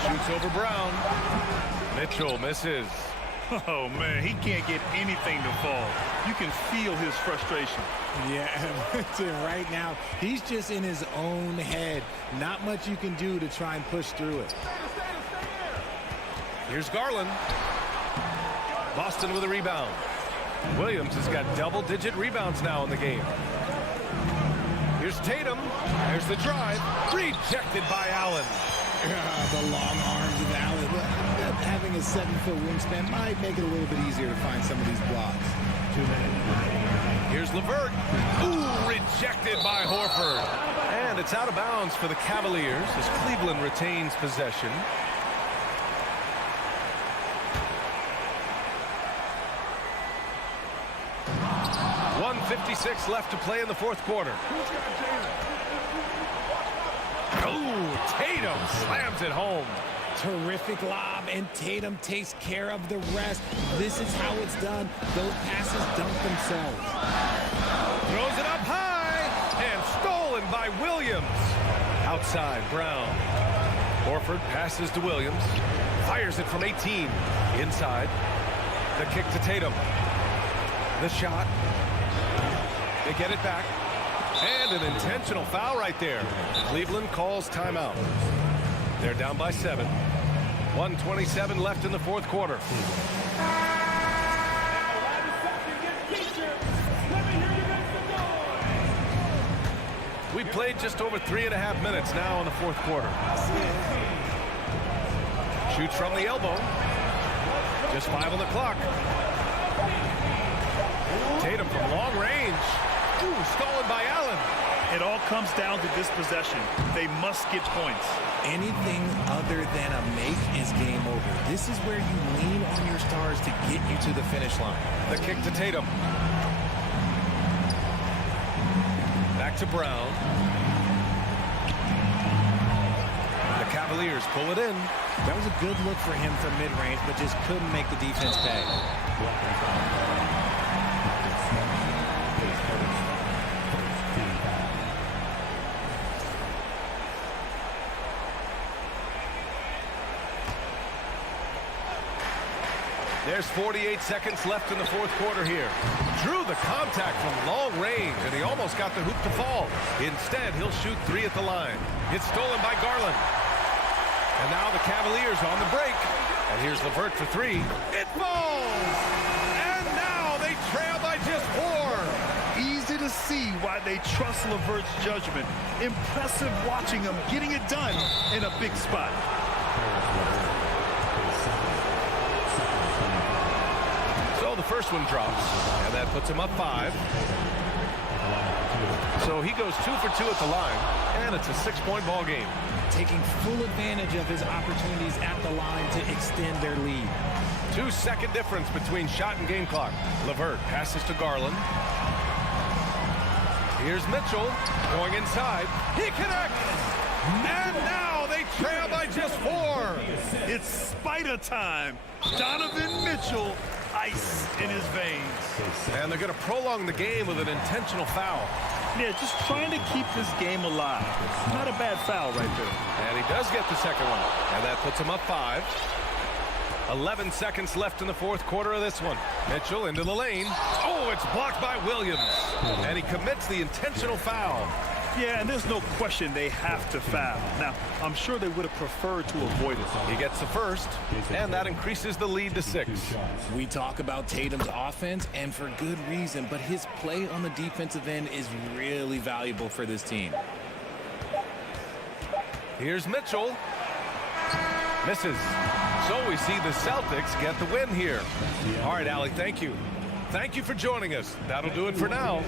Shoots over Brown. Mitchell misses. Oh, man, he can't get anything to fall. You can feel his frustration. Yeah, right now, he's just in his own head. Not much you can do to try and push through it. Here's Garland. Boston with a rebound. Williams has got double-digit rebounds now in the game. Here's Tatum. There's the drive. Rejected by Allen. The long arms of Allen. Having a 7-foot wingspan might make it a little bit easier to find some of these blocks. Here's LeVert. Ooh, rejected by Horford. And it's out of bounds for the Cavaliers as Cleveland retains possession. .156 left to play in the fourth quarter. Oh, Tatum slams it home. Terrific lob, and Tatum takes care of the rest. This is how it's done. Those passes dunk themselves. Throws it up high and stolen by Williams. Outside, Brown. Horford passes to Williams. Fires it from 18. Inside. The kick to Tatum. The shot. They get it back. And an intentional foul right there. Cleveland calls timeout. They're down by 7. 1:27 left in the fourth quarter. We played just over 3.5 minutes now in the fourth quarter. Shoots from the elbow. Just 5 on the clock. Tatum from long range. Ooh, stolen by Allen. It all comes down to this possession. They must get points. Anything other than a make is game over. This is where you lean on your stars to get you to the finish line. The kick to Tatum. Back to Brown. The Cavaliers pull it in. That was a good look for him from mid-range, but just couldn't make the defense pay. There's 48 seconds left in the fourth quarter here. Drew the contact from long range, and he almost got the hoop to fall. Instead, he'll shoot 3 at the line. It's stolen by Garland. And now the Cavaliers on the break. And here's LeVert for 3. It falls! And now they trail by just 4. Easy to see why they trust LeVert's judgment. Impressive watching him getting it done in a big spot. So the first one drops, and that puts him up 5. So he goes 2 for 2 at the line, and it's a 6-point ball game. Taking full advantage of his opportunities at the line to extend their lead. 2-second difference between shot and game clock. LeVert passes to Garland. Here's Mitchell going inside. He connects! And now they trail by just 4. It's Spider time. Donovan Mitchell, ice in his veins. And they're going to prolong the game with an intentional foul. Yeah, just trying to keep this game alive. Not a bad foul right there. And he does get the second one. And that puts him up 5. 11 seconds left in the fourth quarter of this one. Mitchell into the lane. Oh, it's blocked by Williams. And he commits the intentional foul. Yeah, and there's no question they have to foul. Now, I'm sure they would have preferred to avoid it. He gets the first, and that increases the lead to 6. We talk about Tatum's offense, and for good reason, but his play on the defensive end is really valuable for this team. Here's Mitchell. Misses. So we see the Celtics get the win here. All right, Allie, thank you. Thank you for joining us. That'll do it for now.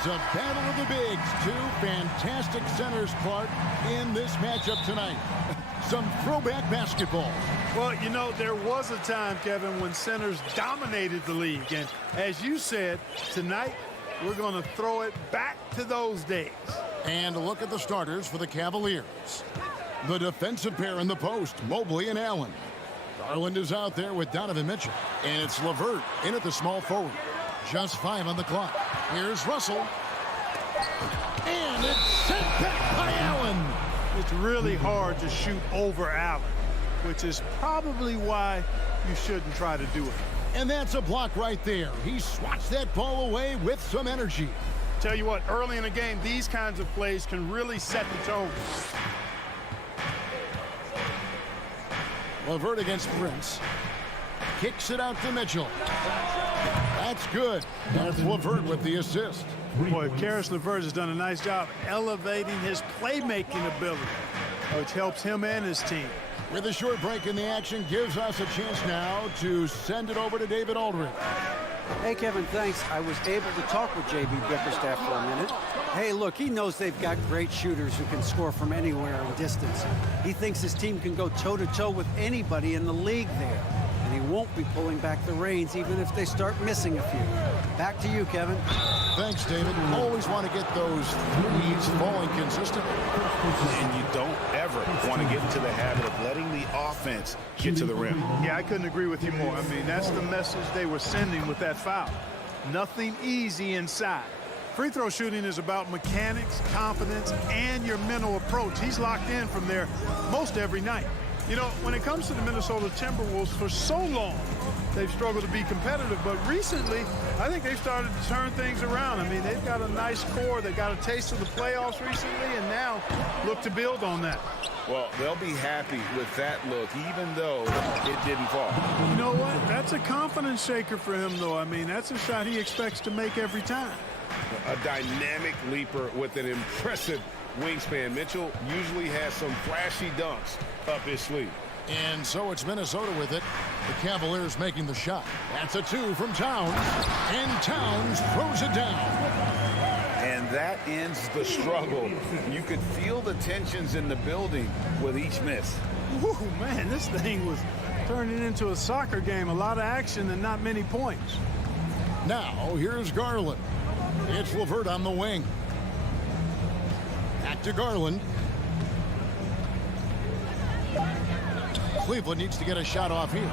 It's a battle of the bigs. Two fantastic centers, Clark, in this matchup tonight. Some throwback basketball. Well, you know, there was a time, Kevin, when centers dominated the league. And as you said, tonight we're going to throw it back to those days. And a look at the starters for the Cavaliers. The defensive pair in the post, Mobley and Allen. Garland is out there with Donovan Mitchell. And it's LeVert in at the small forward. Just 5 on the clock. Here's Russell. And it's sent back by Allen. It's really hard to shoot over Allen, which is probably why you shouldn't try to do it. And that's a block right there. He swats that ball away with some energy. Tell you what, early in the game, these kinds of plays can really set the tone. LeVert against Prince. Kicks it out to Mitchell. That's good. That's LeVert with the assist. Boy, Karis LeVert has done a nice job elevating his playmaking ability, which helps him and his team. With a short break in the action, gives us a chance now to send it over to David Aldridge. Hey, Kevin, thanks. I was able to talk with J.B. Bickerstaff for a minute. Hey, look, he knows they've got great shooters who can score from anywhere in distance. He thinks his team can go toe-to-toe with anybody in the league there. And he won't be pulling back the reins even if they start missing a few. Back to you, Kevin. Thanks, David. Always want to get those threes falling consistently. And you don't ever want to get into the habit of letting the offense get to the rim. Yeah, I couldn't agree with you more. I mean, that's the message they were sending with that foul. Nothing easy inside. Free throw shooting is about mechanics, confidence, and your mental approach. He's locked in from there most every night. You know, when it comes to the Minnesota Timberwolves, for so long, they've struggled to be competitive. But recently, I think they've started to turn things around. I mean, they've got a nice core. They got a taste of the playoffs recently, and now look to build on that. Well, they'll be happy with that look, even though it didn't fall. You know what? That's a confidence shaker for him, though. I mean, that's a shot he expects to make every time. A dynamic leaper with an impressive wingspan. Mitchell usually has some flashy dunks up his sleeve. And so it's Minnesota with it. The Cavaliers making the shot. That's a 2 from Towns. And Towns throws it down. And that ends the struggle. You could feel the tensions in the building with each miss. Ooh, man, this thing was turning into a soccer game. A lot of action and not many points. Now, here's Garland. It's LeVert on the wing. Back to Garland. Cleveland needs to get a shot off here.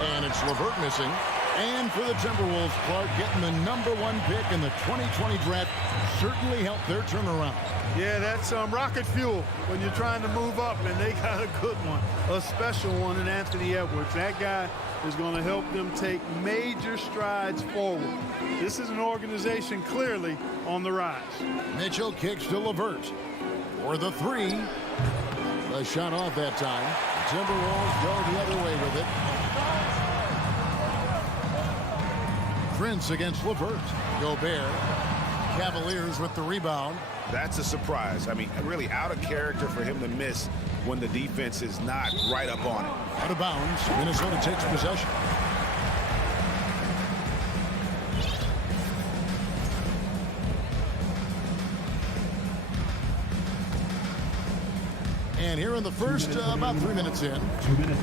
And it's LeVert missing. And for the Timberwolves, Clark getting the #1 pick in the 2020 draft certainly helped their turnaround. Yeah, that's rocket fuel when you're trying to move up, and they got a good one, a special one in Anthony Edwards. That guy is going to help them take major strides forward. This is an organization clearly on the rise. Mitchell kicks to LeVert for the 3. The shot off that time. The Timberwolves go the other way with it. Prince against LeVert. Gobert. Cavaliers with the rebound. That's a surprise. I mean, really out of character for him to miss when the defense is not right up on it. Out of bounds. Minnesota takes possession. And here in the first, about 3 minutes in. 2 minutes.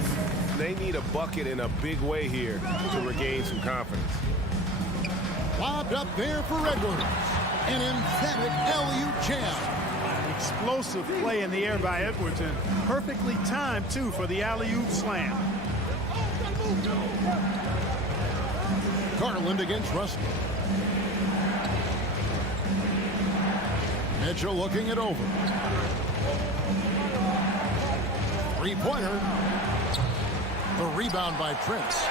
They need a bucket in a big way here to regain some confidence. Lobbed up there for Edwards. An emphatic alley-oop jam. Explosive play in the air by Edwards, and perfectly timed, too, for the alley-oop slam. Garland against Russell. Mitchell looking it over. Three-pointer. The rebound by Prince.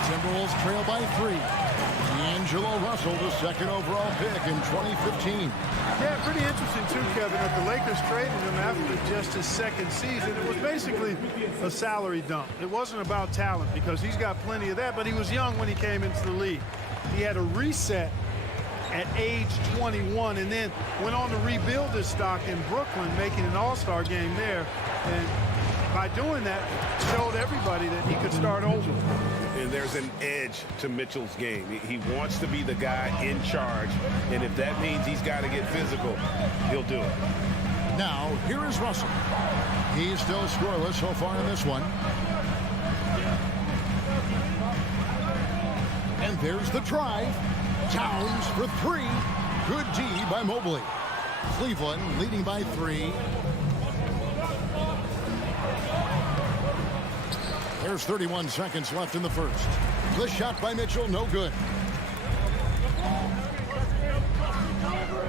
Timberwolves trail by 3. D'Angelo Russell, the second overall pick in 2015. Yeah, pretty interesting too, Kevin, that the Lakers traded him after just his second season. It was basically a salary dump. It wasn't about talent because he's got plenty of that, but he was young when he came into the league. He had a reset at age 21 and then went on to rebuild his stock in Brooklyn, making an all-star game there. And by doing that, showed everybody that he could start over. And there's an edge to Mitchell's game. He wants to be the guy in charge, and if that means he's got to get physical, he'll do it. Now, here is Russell. He's still scoreless so far in this one. And there's the drive. Towns for 3. Good D by Mobley. Cleveland leading by 3. There's 31 seconds left in the first. The shot by Mitchell, no good.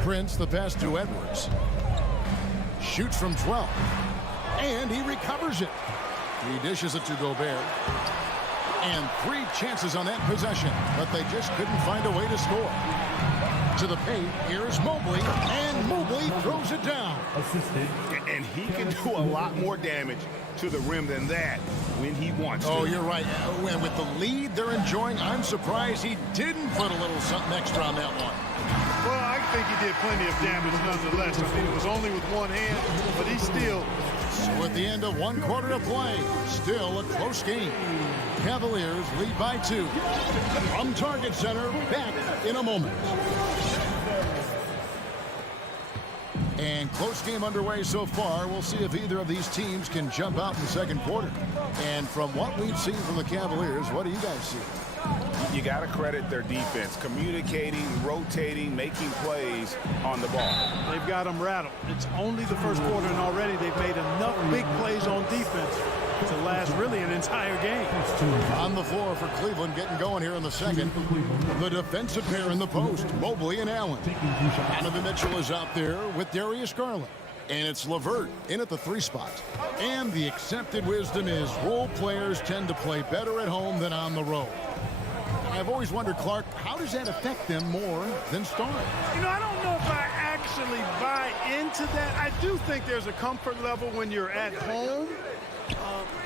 Prince, the pass to Edwards. Shoots from 12. And he recovers it. He dishes it to Gobert. And 3 chances on that possession, but they just couldn't find a way to score. To the paint, here's Mobley, and Mobley throws it down. And he can do a lot more damage to the rim than that when he wants to. Oh, you're right. And with the lead they're enjoying, I'm surprised he didn't put a little something extra on that one. Well, I think he did plenty of damage nonetheless. I mean, it was only with one hand, but he still... So at the end of 1 quarter of play, still a close game. Cavaliers lead by 2. From Target Center, back in a moment. And close game underway so far. We'll see if either of these teams can jump out in the second quarter. And from what we've seen from the Cavaliers, what do you guys see? You got to credit their defense, communicating, rotating, making plays on the ball. They've got them rattled. It's only the first quarter, and already they've made enough big plays on defense to last really an entire game. On the floor for Cleveland, getting going here in the second. The defensive pair in the post, Mobley and Allen. Donovan Mitchell is out there with Darius Garland. And it's LeVert in at the 3 spot. And the accepted wisdom is role players tend to play better at home than on the road. I've always wondered, Clark, how does that affect them more than stars? You know, I don't know if I actually buy into that. I do think there's a comfort level when you're at home.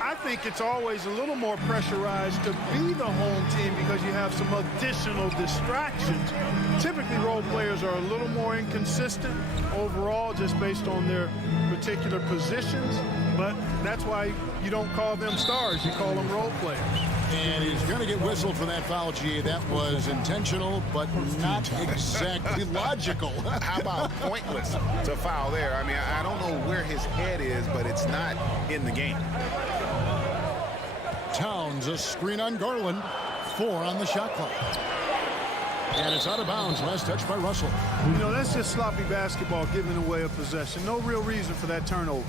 I think it's always a little more pressurized to be the home team because you have some additional distractions. Typically, role players are a little more inconsistent overall just based on their particular positions, but that's why you don't call them stars. You call them role players. And he's going to get whistled for that foul, G. That was intentional, but not exactly logical. How about pointless to foul there? I mean, I don't know where his head is, but it's not in the game. Towns, a screen on Garland. 4 on the shot clock. And it's out of bounds. Last touch by Russell. You know, that's just sloppy basketball, giving away a possession. No real reason for that turnover.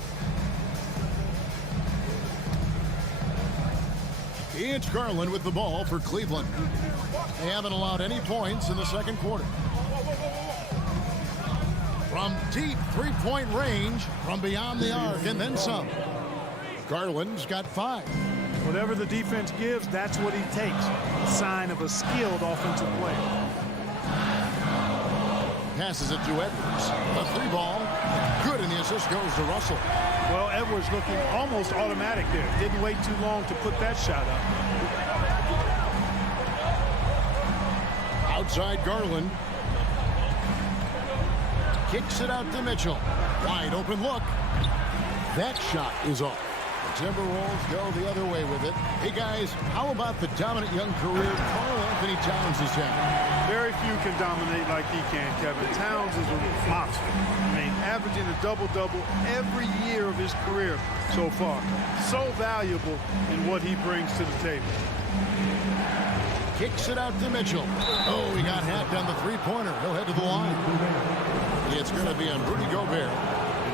It's Garland with the ball for Cleveland. They haven't allowed any points in the second quarter. From deep 3-point range, from beyond the arc, and then some. Garland's got 5. Whatever the defense gives, that's what he takes. Sign of a skilled offensive player. Passes it to Edwards. The 3 ball. Good, and the assist goes to Russell. Well, Edwards looking almost automatic there. Didn't wait too long to put that shot up. Outside Garland. Kicks it out to Mitchell. Wide open look. That shot is off. The Timberwolves go the other way with it. Hey, guys, how about the dominant young career Karl Anthony Towns has had? Very few can dominate like he can, Kevin. Towns is a monster. I mean, averaging a double-double every year of his career so far. So valuable in what he brings to the table. Kicks it out to Mitchell. Oh, he got hacked on the 3-pointer. He'll head to the line. It's going to be on Rudy Gobert.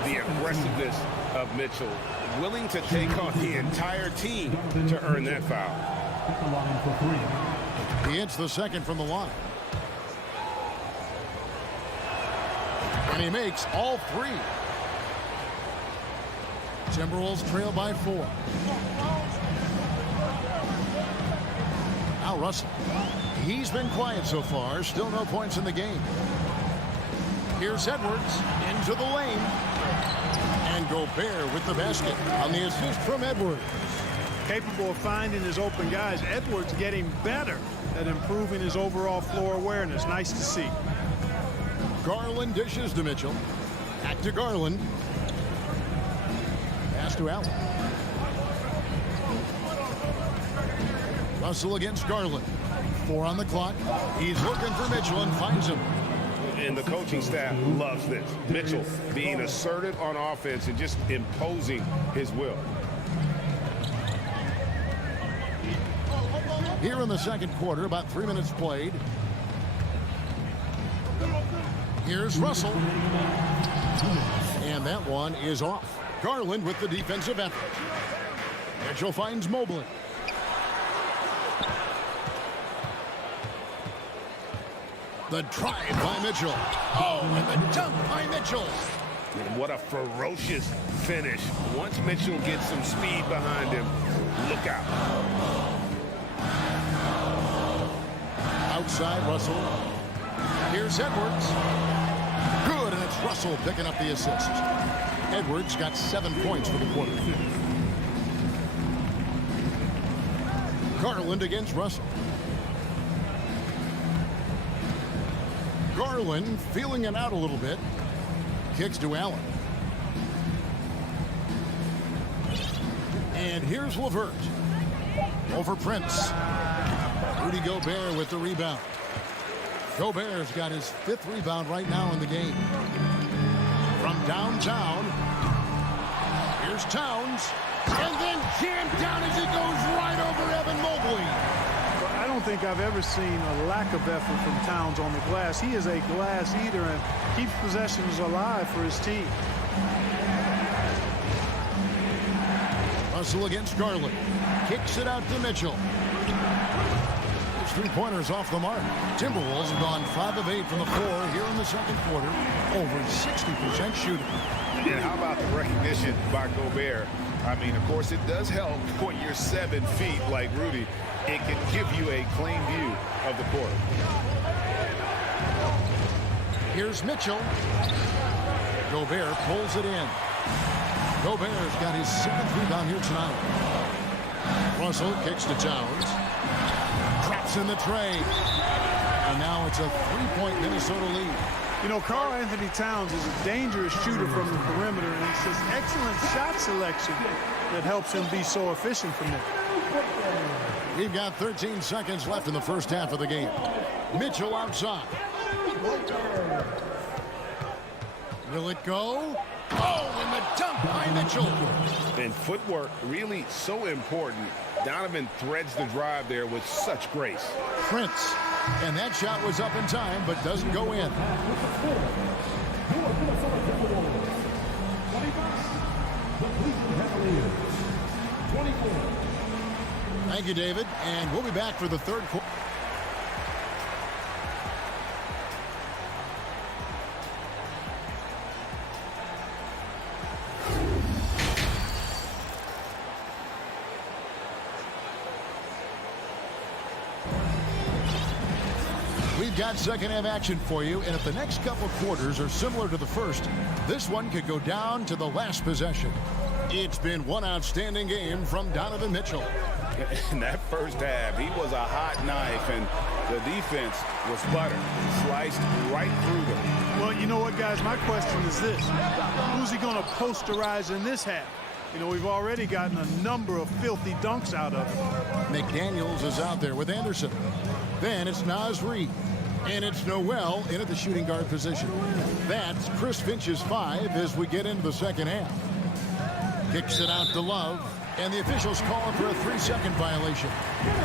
The aggressiveness of Mitchell, willing to take on the entire team to earn that foul. He hits the second from the line. And he makes all 3. Timberwolves trail by 4. Now Russell. He's been quiet so far. Still no points in the game. Here's Edwards into the lane. And Gobert with the basket on the assist from Edwards. Capable of finding his open guys. Edwards getting better at improving his overall floor awareness. Nice to see. Garland dishes to Mitchell. Back to Garland. Pass to Allen. Russell against Garland. 4 on the clock. He's looking for Mitchell and finds him. And the coaching staff loves this. Mitchell being assertive on offense and just imposing his will. Here in the second quarter, about 3 minutes played. Here's Russell. And that one is off. Garland with the defensive effort. Mitchell finds Mobley. The drive by Mitchell. Oh, and the dunk by Mitchell. And what a ferocious finish. Once Mitchell gets some speed behind him, look out. Outside Russell. Here's Edwards. Good, and it's Russell picking up the assist. Edwards got 7 points for the quarter. Garland against Russell. Garland feeling it out a little bit. Kicks to Allen. And here's LeVert. Over Prince. Rudy Gobert with the rebound. Gobert's got his 5th rebound right now in the game. From downtown, here's Towns. And then jammed down as he goes right over Evan Mobley. I don't think I've ever seen a lack of effort from Towns on the glass. He is a glass eater and keeps possessions alive for his team. Russell against Garland. Kicks it out to Mitchell. His 3-pointers off the mark. Timberwolves have gone 5 of 8 from the floor here in the second quarter. Over 60% shooting. And how about the recognition by Gobert? I mean, of course, it does help when you're 7 feet like Rudy. It can give you a clean view of the court. Here's Mitchell. Gobert pulls it in. Gobert's got his 7th rebound here tonight. Russell kicks to Towns. Drops in the tray. And now it's a 3-point Minnesota lead. You know, Karl Anthony Towns is a dangerous shooter from the perimeter, and it's his excellent shot selection that helps him be so efficient from there. We've got 13 seconds left in the first half of the game. Mitchell outside. Will it go? Oh, and the dunk by Mitchell. And footwork really so important. Donovan threads the drive there with such grace. Prince. And that shot was up in time, but doesn't go in. Thank you, David. And we'll be back for the third quarter. We've got second half action for you, and if the next couple quarters are similar to the first, this one could go down to the last possession. It's been one outstanding game from Donovan Mitchell. In that first half, he was a hot knife, and the defense was butter, sliced right through them. Well, you know what, guys? My question is this. Who's he going to posterize in this half? You know, we've already gotten a number of filthy dunks out of him. McDaniels is out there with Anderson. Then it's Naz Reid. And it's Noel in at the shooting guard position. That's Chris Finch's 5 as we get into the second half. Kicks it out to Love. And the officials call for a 3-second violation.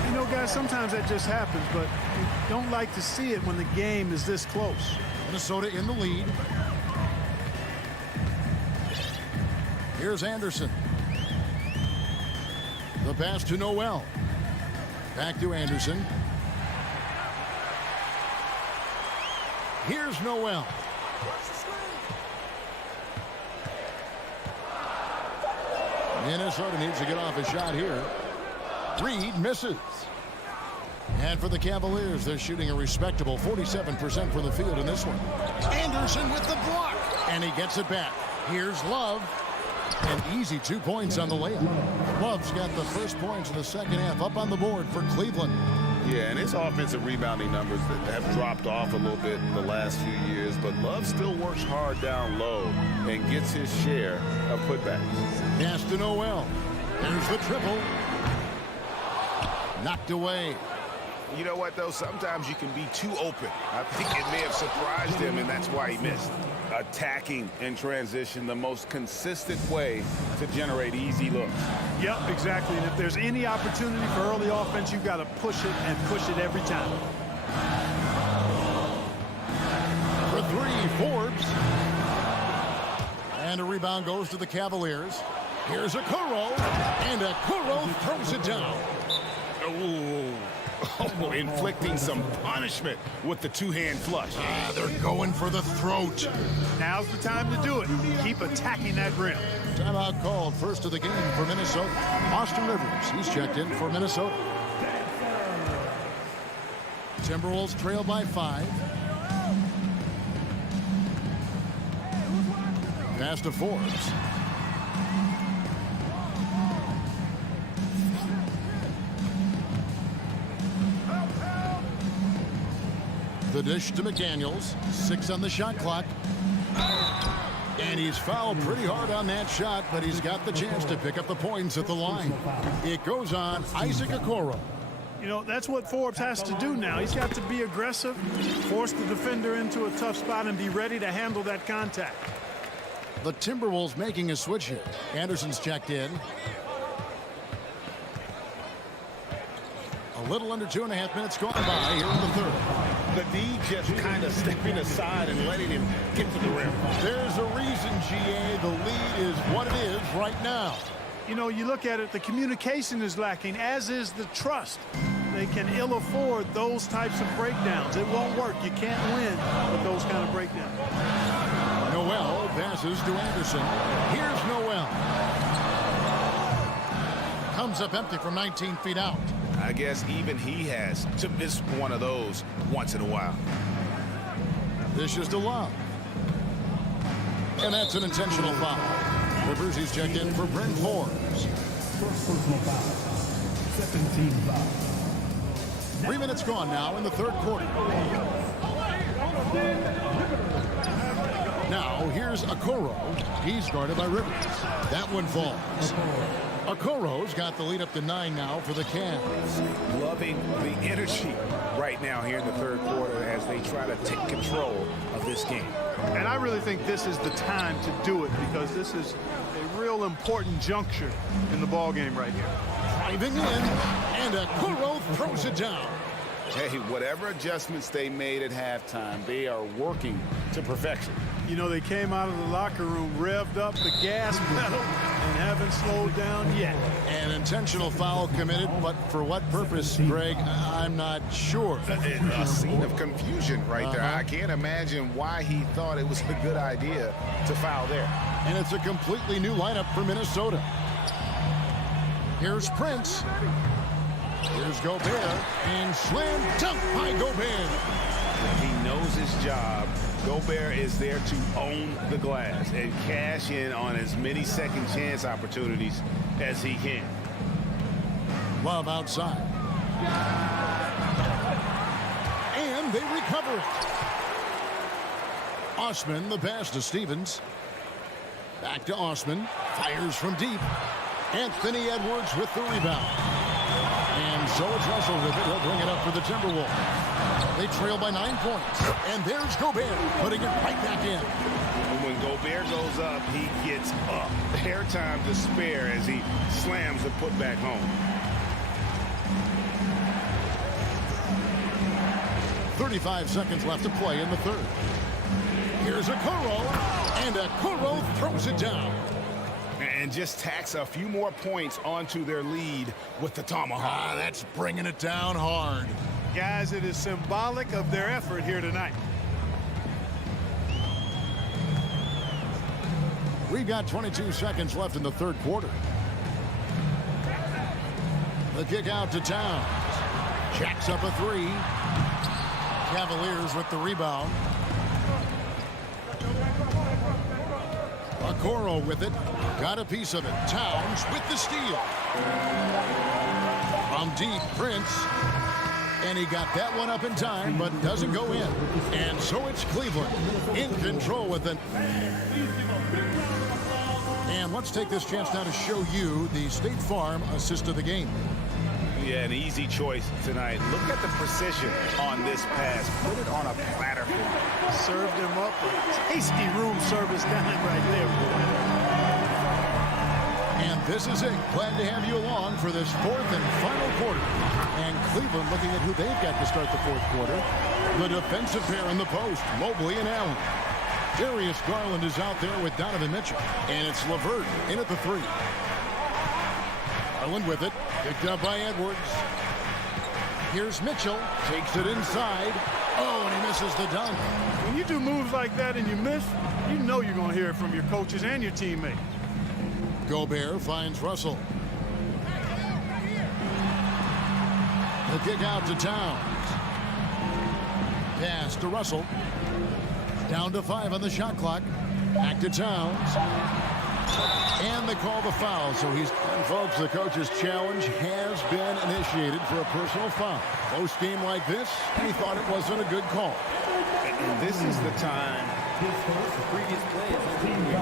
You know, guys, sometimes that just happens, but you don't like to see it when the game is this close. Minnesota in the lead. Here's Anderson. The pass to Noel. Back to Anderson. Here's Noel. Minnesota needs to get off a shot here. Reid misses. And for the Cavaliers, they're shooting a respectable 47% from the field in this one. Anderson with the block. And he gets it back. Here's Love. An easy 2 points on the layup. Love's got the first points in the second half up on the board for Cleveland. Yeah, and his offensive rebounding numbers that have dropped off a little bit in the last few years, but Love still works hard down low and gets his share of putbacks. Pass to Noel. There's the triple. Knocked away. You know what, though? Sometimes you can be too open. I think it may have surprised him, and that's why he missed. Attacking in transition, the most consistent way to generate easy looks. Yep, exactly. And if there's any opportunity for early offense, you've got to push it and push it every time. For three, Forbes. And a rebound goes to the Cavaliers. Here's Okoro, and Okoro throws it down. Oh, inflicting some punishment with the two-hand flush. They're going for the throat. Now's the time to do it. Keep attacking that rim. Timeout called. First of the game for Minnesota. Austin Rivers, he's checked in for Minnesota. Timberwolves trail by 5. Pass to Forbes. The dish to McDaniels. 6 on the shot clock. And he's fouled pretty hard on that shot, but he's got the chance to pick up the points at the line. It goes on Isaac Okoro. You know, that's what Forbes has to do now. He's got to be aggressive, force the defender into a tough spot, and be ready to handle that contact. The Timberwolves making a switch here. Anderson's checked in. A little under 2.5 minutes gone by here in the third. The D just kind of stepping aside and letting him get to the rim. There's a reason, GA, the lead is what it is right now. You know, you look at it, the communication is lacking, as is the trust. They can ill afford those types of breakdowns. It won't work. You can't win with those kind of breakdowns. Noel passes to Anderson. Here's Noel. Comes up empty from 19 feet out. I guess even he has to miss one of those once in a while. This is to Love. And that's an intentional foul. Rivers, he's checked in for Bryn Forbes. First personal foul. Second team foul. 3 minutes gone now in the third quarter. Now here's Okoro. He's guarded by Rivers. That one falls. Okoro's got the lead up to 9 now for the Cavs. Loving the energy right now here in the third quarter as they try to take control of this game. And I really think this is the time to do it because this is a real important juncture in the ball game right here. Driving in, and Okoro throws it down. Hey, whatever adjustments they made at halftime, they are working to perfection. You know, they came out of the locker room, revved up the gas pedal, and haven't slowed down yet. An intentional foul committed, but for what purpose, Greg, I'm not sure. A scene of confusion right there. I can't imagine why he thought it was a good idea to foul there. And it's a completely new lineup for Minnesota. Here's Prince. Here's Gobert, and slam dunk by Gobert. He knows his job. Gobert is there to own the glass and cash in on as many second chance opportunities as he can. Love outside. And they recover it. Osman, the pass to Stevens. Back to Osman. Fires from deep. Anthony Edwards with the rebound. And so it's Russell with it. He'll bring it up for the Timberwolves. They trail by 9 points. And there's Gobert putting it right back in. And when Gobert goes up, he gets up. Hair time to spare as he slams the putback home. 35 seconds left to play in the third. Here's Okoro. And Okoro throws it down. And just tacks a few more points onto their lead with the tomahawk. That's bringing it down hard. Guys, it is symbolic of their effort here tonight. We've got 22 seconds left in the third quarter. The kick out to Towns. Jacks up a three. Cavaliers with the rebound. Okoro with it. Got a piece of it. Towns with the steal. From deep, Prince. And he got that one up in time, but doesn't go in. And so it's Cleveland in control with it. And let's take this chance now to show you the State Farm assist of the game. Yeah, an easy choice tonight. Look at the precision on this pass. Put it on a platter for him. Served him up a tasty room service dime right there. And this is it. Glad to have you along for this fourth and final quarter. And Cleveland looking at who they've got to start the fourth quarter. The defensive pair in the post, Mobley and Allen. Darius Garland is out there with Donovan Mitchell. And it's LeVert in at the 3. Garland with it. Picked up by Edwards. Here's Mitchell. Takes it inside. Oh, and he misses the dunk. When you do moves like that and you miss, you know you're going to hear it from your coaches and your teammates. Gobert finds Russell. The kick out to Towns. Pass to Russell. Down to 5 on the shot clock. Back to Towns. And they call the foul. So he's... And folks, the coach's challenge has been initiated for a personal foul. Close game like this, and he thought it wasn't a good call. And this is the time in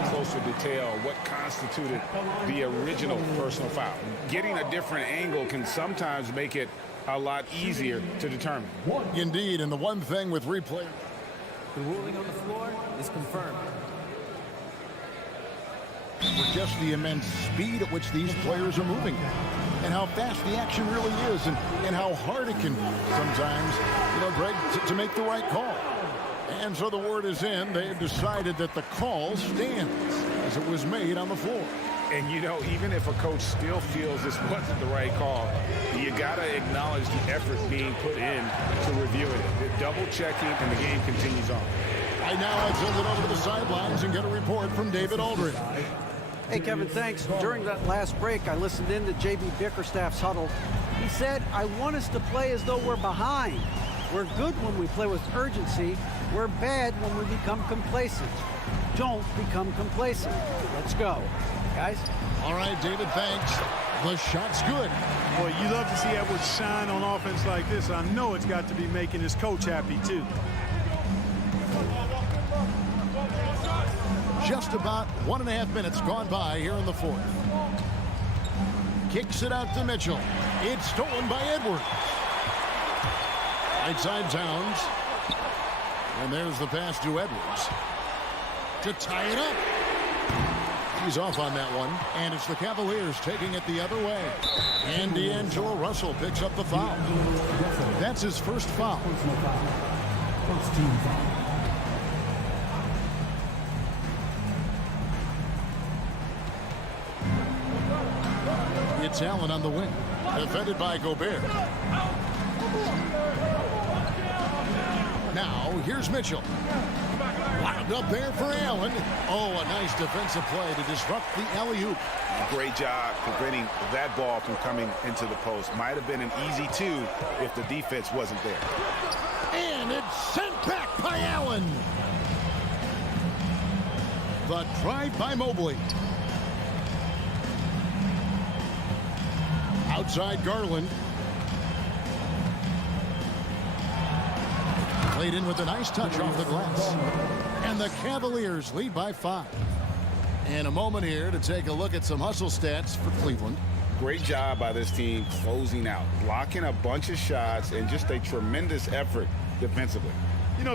closer detail what constituted the original personal foul. Getting a different angle can sometimes make it a lot easier to determine. Indeed, and the one thing with replay... The ruling on the floor is confirmed. For just the immense speed at which these players are moving and how fast the action really is and how hard it can be sometimes, Greg, to make the right call. And so the word is in. They have decided that the call stands as it was made on the floor. And, even if a coach still feels this wasn't the right call, you got to acknowledge the effort being put in to review it. They're double-checking, and the game continues on. Right now, I send it over to the sidelines and get a report from David Aldridge. Hey, Kevin, thanks. During that last break, I listened in to J.B. Bickerstaff's huddle. He said, I want us to play as though we're behind. We're good when we play with urgency. We're bad when we become complacent. Don't become complacent. Let's go. Guys? All right, David, thanks. The shot's good. Boy, you love to see Edwards shine on offense like this. I know it's got to be making his coach happy, too. Just about 1.5 minutes gone by here in the fourth. Kicks it out to Mitchell. It's stolen by Edwards. Right side Towns. And there's the pass to Edwards. To tie it up. He's off on that one. And it's the Cavaliers taking it the other way. And D'Angelo Russell picks up the foul. That's his first foul. First team foul. It's Allen on the wing. Defended by Gobert. Now, here's Mitchell. Wound up there for Allen. Oh, a nice defensive play to disrupt the alley-oop. Great job preventing that ball from coming into the post. Might have been an easy 2 if the defense wasn't there. And it's sent back by Allen. The drive by Mobley. Outside Garland. Played in with a nice touch off the glass. And the Cavaliers lead by 5. And a moment here to take a look at some hustle stats for Cleveland. Great job by this team closing out, blocking a bunch of shots, and just a tremendous effort defensively.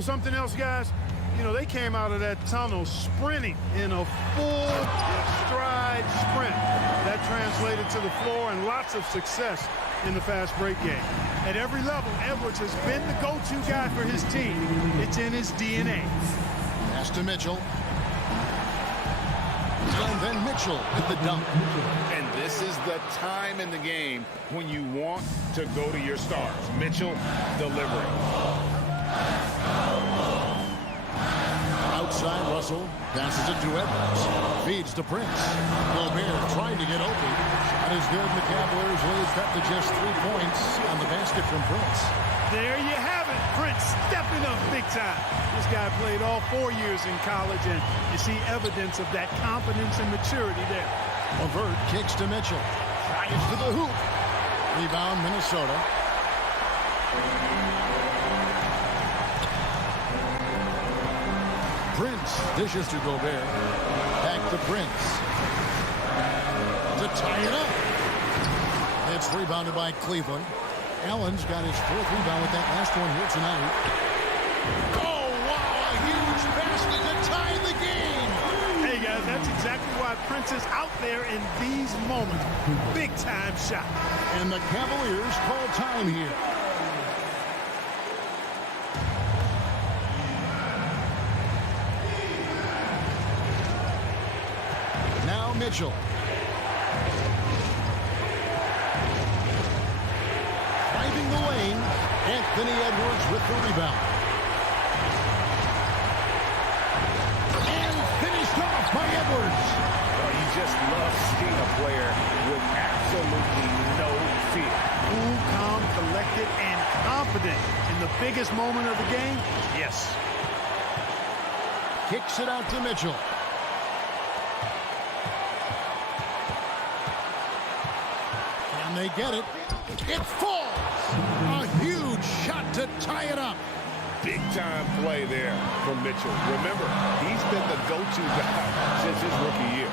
Something else, guys? They came out of that tunnel sprinting in a full stride sprint. That translated to the floor and lots of success in the fast break game. At every level, Edwards has been the go-to guy for his team. It's in his DNA. Pass to Mitchell. And then Mitchell with the dunk. And this is the time in the game when you want to go to your stars. Mitchell delivering. Outside Russell passes it to Edwards. Feeds to Prince. Gobert trying to get open. Shot is good. The Cavaliers lead cut to just 3 points on the basket from Prince. There you have it. Prince stepping up big time. This guy played all 4 years in college, and you see evidence of that confidence and maturity there. LeVert kicks to Mitchell. Drives to the hoop. Rebound Minnesota. Prince dishes to Gobert. Back to Prince. To tie it up. It's rebounded by Cleveland. Allen's got his 4th rebound with that last one here tonight. Oh, wow, a huge basket to tie the game. Hey, guys, that's exactly why Prince is out there in these moments. Big-time shot. And the Cavaliers call time here. Now Mitchell. Driving the lane, Anthony Edwards with the rebound. And finished off by Edwards. Well, you just love seeing a player with absolutely no fear. Cool, calm, collected, and confident in the biggest moment of the game. Yes. Kicks it out to Mitchell. And they get it. It falls. A huge shot to tie it up. Big-time play there from Mitchell. Remember, he's been the go-to guy since his rookie year.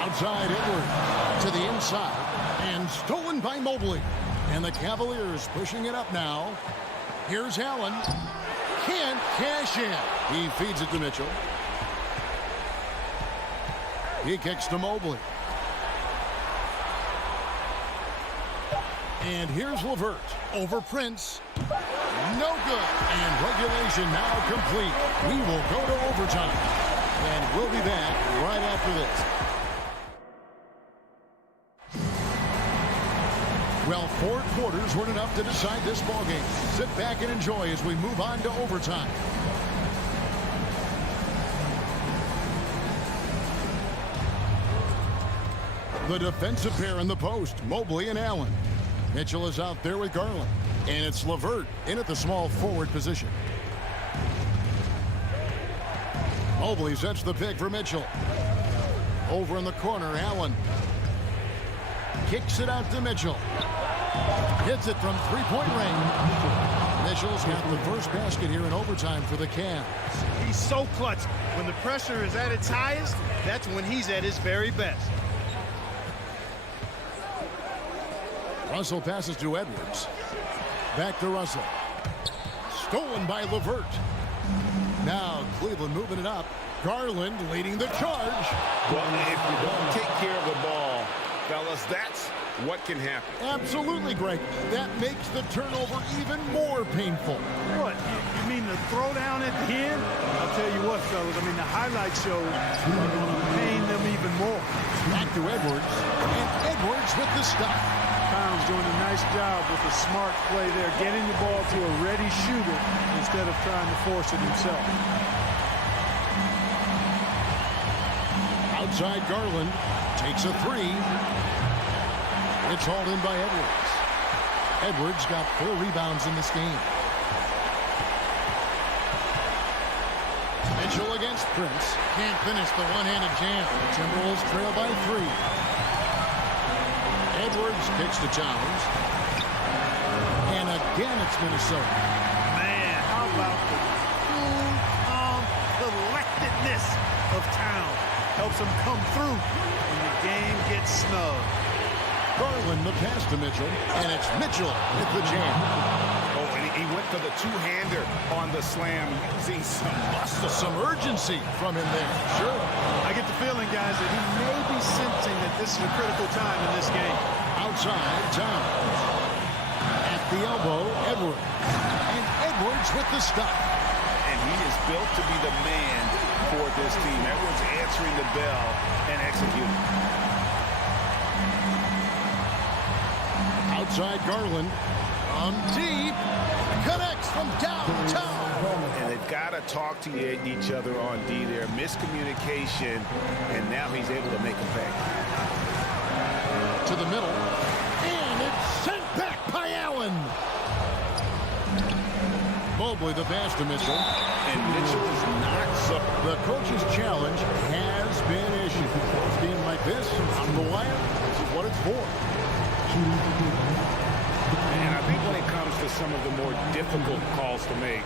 Outside Edwards to the inside. And stolen by Mobley. And the Cavaliers pushing it up now. Here's Allen. Can't cash in. He feeds it to Mitchell. He kicks to Mobley. And here's LeVert over Prince. No good. And regulation now complete. We will go to overtime. And we'll be back right after this. Well, 4 quarters weren't enough to decide this ballgame. Sit back and enjoy as we move on to overtime. The defensive pair in the post, Mobley and Allen. Mitchell is out there with Garland. And it's LeVert in at the small forward position. Mobley sets the pick for Mitchell. Over in the corner, Allen. Kicks it out to Mitchell. Hits it from three-point range. Mitchell's got the first basket here in overtime for the Cavs. He's so clutch. When the pressure is at its highest, that's when he's at his very best. Russell passes to Edwards. Back to Russell. Stolen by LeVert. Now Cleveland moving it up. Garland leading the charge. Well, if you don't take care of the ball, fellas, that's what can happen. Absolutely, Greg. That makes the turnover even more painful. What? You mean the throwdown at the end? I'll tell you what, fellas. I mean, the highlight shows are going to pain them even more. Back to Edwards. And Edwards with the stop. Pounds doing a nice job with a smart play there, getting the ball to a ready shooter instead of trying to force it himself. Outside Garland takes a three. It's hauled in by Edwards. Edwards got 4 rebounds in this game. Mitchell against Prince. Can't finish the one-handed jam. Timberwolves trail by 3. Edwards kicks to Towns. And again, it's Minnesota. Man, how about the cool, calm, collectedness of Towns. Helps him come through when the game gets snug. Garland the pass to Mitchell. And it's Mitchell with the jam. Oh, and he went for the two-hander on the slam, using some muscle. Some urgency from him there. Sure. I get the feeling, guys, that he may be sensing that this is a critical time in this game. Outside, Towns. At the elbow, Edwards. And Edwards with the stop. And he is built to be the man for this team. Edwards answering the bell and executing. Outside Garland. On deep. Connects from downtown. And they've got to talk to each other on D there. Miscommunication. And now he's able to make a pay. To the middle. And it's sent back by Allen. Mobley the pass to Mitchell. And Mitchell is not so. The coach's challenge has been issued. A game like this, on the wire, this is what it's for. And I think when it comes to some of the more difficult calls to make,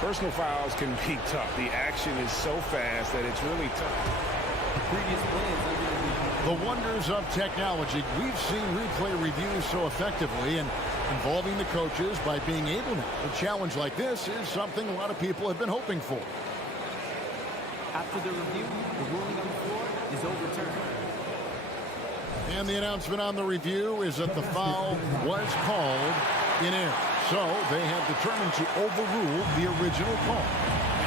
personal fouls can be tough. The action is so fast that it's really tough. The previous play is under the The wonders of technology. We've seen replay reviews so effectively, and involving the coaches by being able to. A challenge like this is something a lot of people have been hoping for. After the review, the ruling on the floor is overturned. And the announcement on the review is that the foul was called in error. So they have determined to overrule the original call.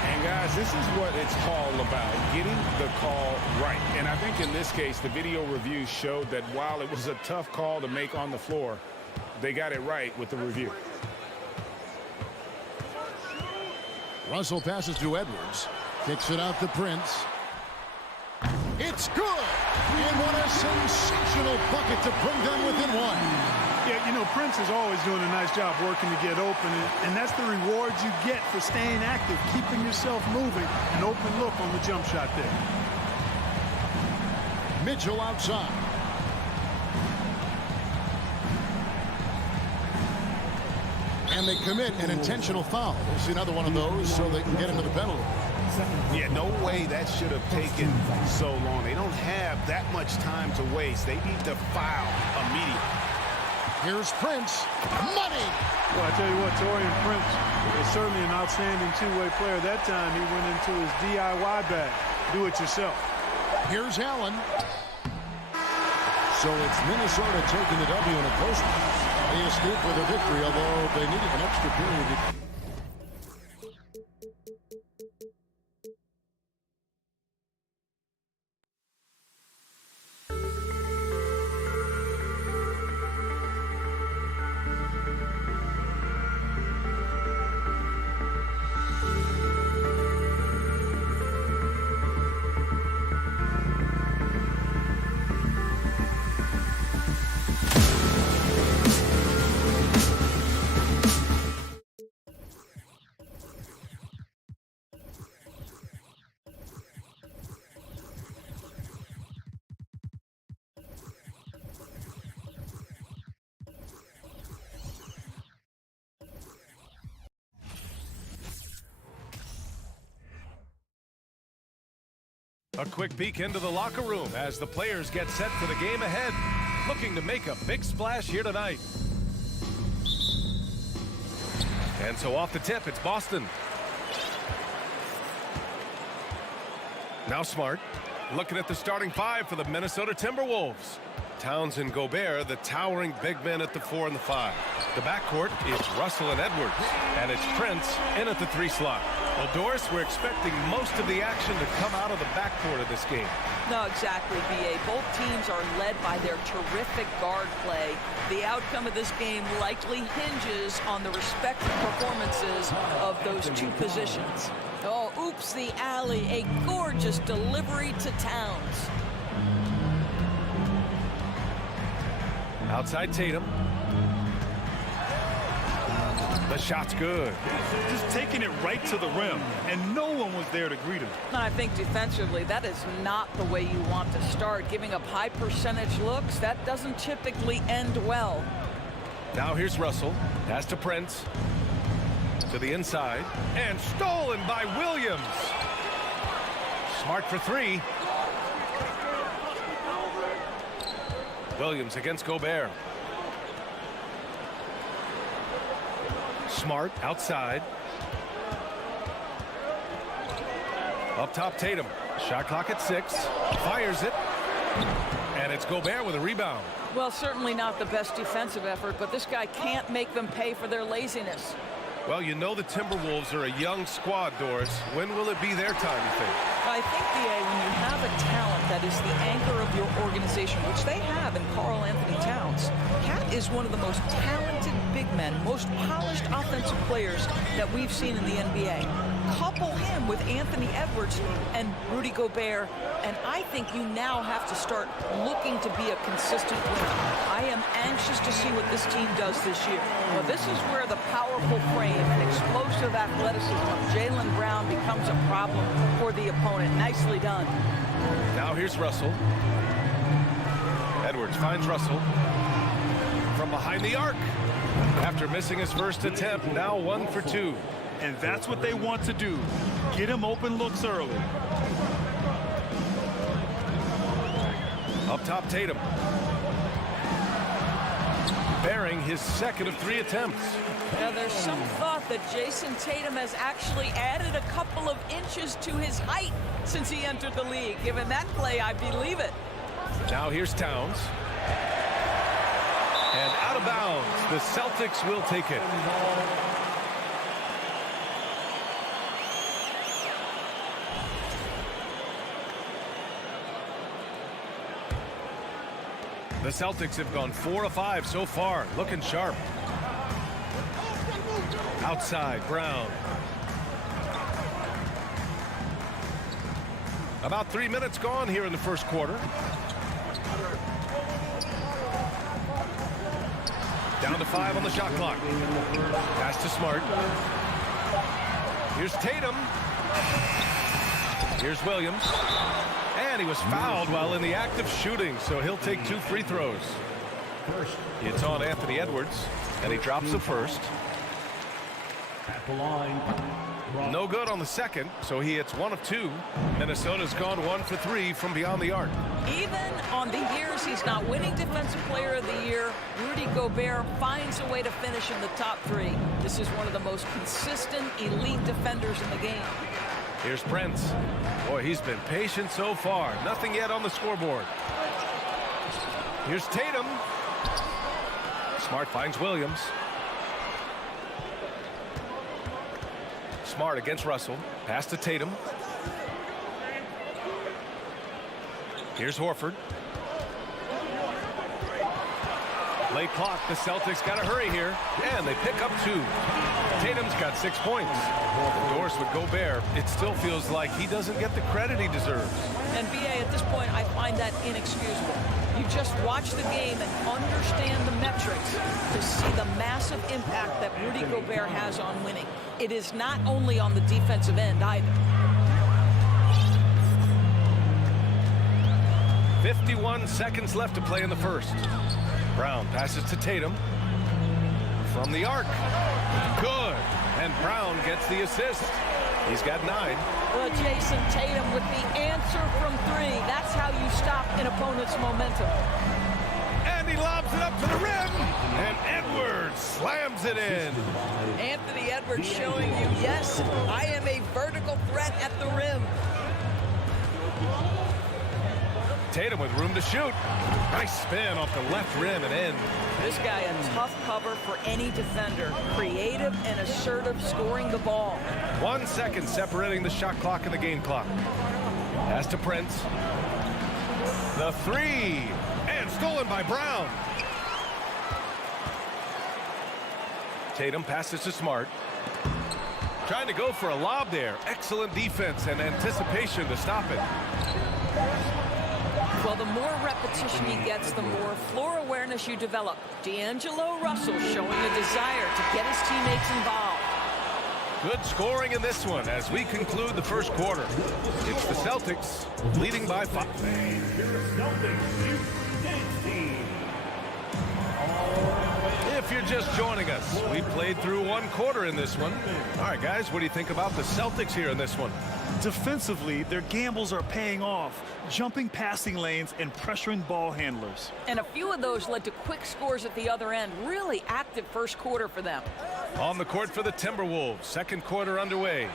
And guys, this is what it's all about, getting the call right. And I think in this case, the video review showed that while it was a tough call to make on the floor, they got it right with the review. Russell passes to Edwards. Kicks it out to Prince. It's good! And what a sensational bucket to bring them within one. Yeah, you know, Prince is always doing a nice job working to get open, and that's the reward you get for staying active, keeping yourself moving, an open look on the jump shot there. Mitchell outside. And they commit an intentional foul. We'll see another one of those so they can get into the penalty. Yeah, no way that should have taken so long. They don't have that much time to waste. They need to foul immediately. Here's Prince. Money! Well, I tell you what, Taurean Prince is certainly an outstanding two-way player. That time he went into his DIY bag. Do it yourself. Here's Allen. So it's Minnesota taking the W in a close one. They escape with a victory, although they needed an extra period. A quick peek into the locker room as the players get set for the game ahead, looking to make a big splash here tonight. And so off the tip, it's Boston. Now Smart, looking at the starting five for the Minnesota Timberwolves. Towns and Gobert, the towering big men at the 4 and the 5. The backcourt is Russell and Edwards, and it's Prince in at the 3 slot. Well, Doris, we're expecting most of the action to come out of the backcourt of this game. No, exactly, B.A. Both teams are led by their terrific guard play. The outcome of this game likely hinges on the respective performances of those two positions. Oh, oops, the alley. A gorgeous delivery to Towns. Outside Tatum. The shot's good. Just taking it right to the rim, and no one was there to greet him. And I think defensively, that is not the way you want to start. Giving up high percentage looks, that doesn't typically end well. Now here's Russell. Pass to Prince. To the inside. And stolen by Williams. Smart for 3. Williams against Gobert. Smart outside. Up top, Tatum. Shot clock at 6. Fires it. And it's Gobert with a rebound. Well, certainly not the best defensive effort, but this guy can't make them pay for their laziness. Well, you know the Timberwolves are a young squad, Doris. When will it be their time, you think? I think, B.A., when you have a talent that is the anchor of your organization, which they have in Karl Anthony Towns, Cat is one of the most talented big men, most polished offensive players that we've seen in the NBA. Couple him with Anthony Edwards and Rudy Gobert, and I think you now have to start looking to be a consistent winner. I am anxious to see what this team does this year. Well, this is where the powerful frame and explosive athleticism of Jaylen Brown becomes a problem for the opponent. Nicely done. Now here's Russell. Edwards finds Russell from behind the arc. After missing his first attempt, now 1 for 2. And that's what they want to do. Get him open looks early. Up top, Tatum. Bearing his second of 3 attempts. Now, there's some thought that Jason Tatum has actually added a couple of inches to his height since he entered the league. Given that play, I believe it. Now here's Towns. And out of bounds. The Celtics will take it. The Celtics have gone 4 of 5 so far, looking sharp. Outside, Brown. About 3 minutes gone here in the first quarter. Down to 5 on the shot clock. Pass to Smart. Here's Tatum. Here's Williams. And he was fouled while in the act of shooting, so he'll take 2 free throws. It's on Anthony Edwards, and he drops the first. At the line. No good on the second, so he hits 1 of 2. Minnesota's gone 1 for 3 from beyond the arc. Even on the years he's not winning Defensive Player of the Year, Rudy Gobert finds a way to finish in the top 3. This is one of the most consistent, elite defenders in the game. Here's Prince. Boy, he's been patient so far. Nothing yet on the scoreboard. Here's Tatum. Smart finds Williams. Smart against Russell. Pass to Tatum. Here's Horford. Late clock. The Celtics got to hurry here. And they pick up 2. Tatum's got 6 points. Endorsed with Gobert, it still feels like he doesn't get the credit he deserves. And BA, at this point, I find that inexcusable. You just watch the game and understand the metrics to see the massive impact that Rudy Gobert has on winning. It is not only on the defensive end either. 51 seconds left to play in the first. Brown passes to Tatum. From the arc. Good. And Brown gets the assist. He's got 9. Well, Jason Tatum with the answer from 3. That's how you stop an opponent's momentum. And he lobs it up to the rim. And Edwards slams it in. Anthony Edwards showing you, yes, I am a vertical threat at the rim. Tatum with room to shoot. Nice spin off the left rim and in. This guy a tough cover for any defender. Creative and assertive scoring the ball. 1 second separating the shot clock and the game clock. Pass to Prince. The 3. And stolen by Brown. Tatum passes to Smart. Trying to go for a lob there. Excellent defense and anticipation to stop it. Well, the more repetition he gets, the more floor awareness you develop. D'Angelo Russell showing a desire to get his teammates involved. Good scoring in this one as we conclude the first quarter. It's the Celtics leading by 5. If you're just joining us, we played through 1 quarter in this one. All right, guys, what do you think about the Celtics here in this one? Defensively, their gambles are paying off, jumping passing lanes and pressuring ball handlers. And a few of those led to quick scores at the other end. Really active first quarter for them. On the court for the Timberwolves, second quarter underway.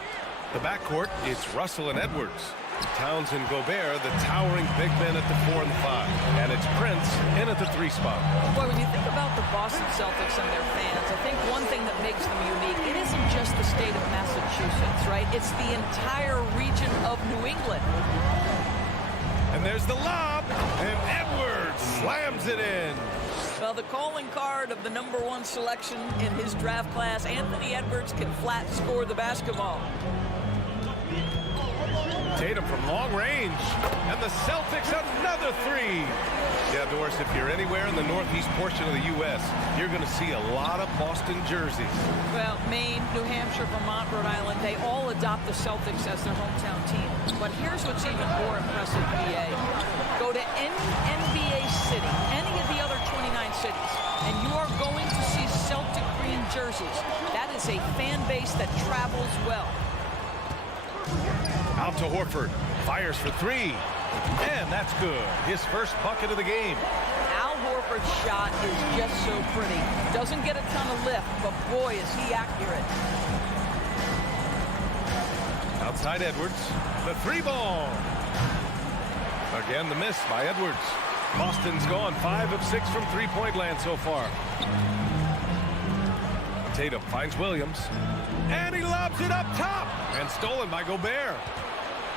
The backcourt, it's Russell and Edwards. Towns and Gobert, the towering big men at the 4 and 5. And it's Prince in at the 3 spot. Boy, when you think about the Boston Celtics and their fans, I think one thing that makes them unique, it isn't just the state of Massachusetts, right? It's the entire region of New England. And there's the lob, and Edwards slams it in. Well, the calling card of the #1 selection in his draft class, Anthony Edwards can flat score the basketball. Tatum from long range, and the Celtics another 3. Yeah, Doris, if you're anywhere in the northeast portion of the U.S., you're going to see a lot of Boston jerseys. Well, Maine, New Hampshire, Vermont, Rhode Island, they all adopt the Celtics as their hometown team. But here's what's even more impressive, BA. Go to any NBA city, any of the other 29 cities, and you are going to see Celtic green jerseys. That is a fan base that travels well. Out to Horford. Fires for 3. And that's good. His first bucket of the game. Al Horford's shot is just so pretty. Doesn't get a ton of lift, but boy, is he accurate. Outside Edwards. The three ball. Again, the miss by Edwards. Boston's gone 5 of 6 from three-point land so far. Tatum finds Williams. And he lobs it up top. And stolen by Gobert.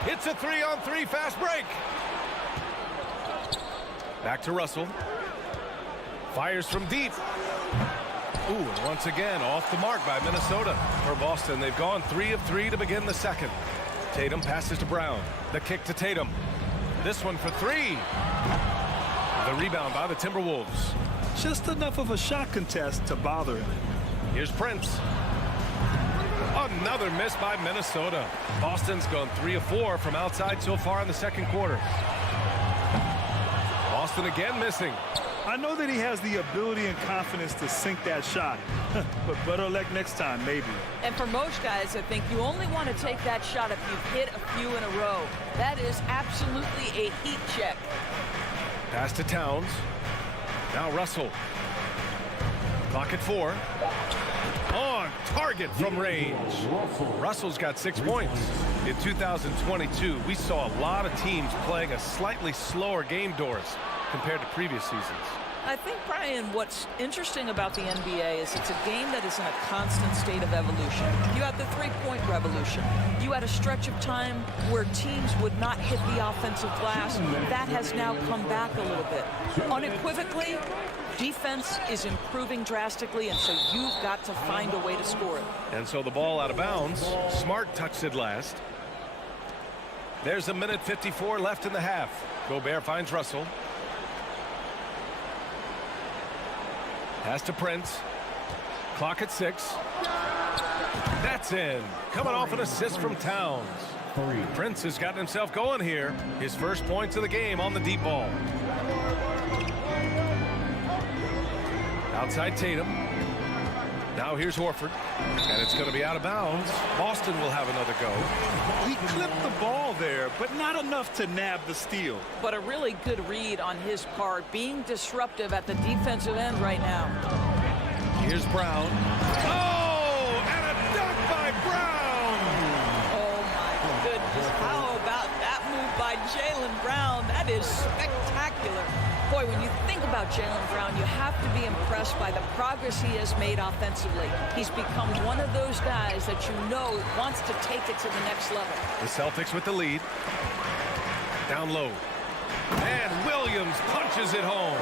It's a 3-on-3 fast break. Back to Russell. Fires from deep. Ooh, and once again, off the mark by Minnesota. For Boston, they've gone 3 of 3 to begin the second. Tatum passes to Brown. The kick to Tatum. This one for 3. The rebound by the Timberwolves. Just enough of a shot contest to bother him. Here's Prince. Another miss by Minnesota. Boston's gone 3 of 4 from outside so far in the second quarter. Boston again missing. I know that he has the ability and confidence to sink that shot, but better luck next time, maybe. And for most guys, I think you only want to take that shot if you've hit a few in a row. That is absolutely a heat check. Pass to Towns. Now Russell. Clock at 4. On target from range. Russell's got 6 points. In 2022, we saw a lot of teams playing a slightly slower game, Doris, compared to previous seasons. I think, Brian, what's interesting about the NBA is it's a game that is in a constant state of evolution. You had the three-point revolution. You had a stretch of time where teams would not hit the offensive glass. That has now come back a little bit. Unequivocally, defense is improving drastically, and so you've got to find a way to score it. And so the ball out of bounds. Smart touched it last. There's a minute 54 left in the half. Gobert finds Russell. Pass to Prince. Clock at 6. That's in. Coming off an assist from Towns. Prince has gotten himself going here. His first points of the game on the deep ball. Outside Tatum. Now here's Horford. And it's going to be out of bounds. Boston will have another go. He clipped the ball there, but not enough to nab the steal. But a really good read on his part, being disruptive at the defensive end right now. Here's Brown. Oh, and a dunk by Brown. Oh, my goodness. How about that move by Jaylen Brown? That is spectacular. Boy, when you think about Jaylen Brown, you have to be impressed by the progress he has made offensively. He's become one of those guys that you know wants to take it to the next level. The Celtics with the lead. Down low. And Williams punches it home.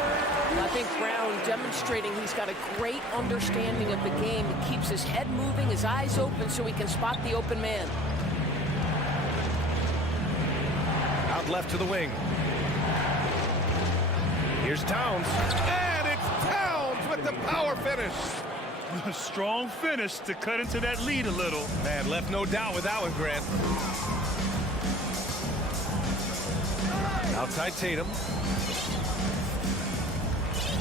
I think Brown demonstrating he's got a great understanding of the game. He keeps his head moving, his eyes open so he can spot the open man. Out left to the wing. Here's Towns. And it's Towns with the power finish. A strong finish to cut into that lead a little. Man, left no doubt with that one, Grant. Outside Tatum.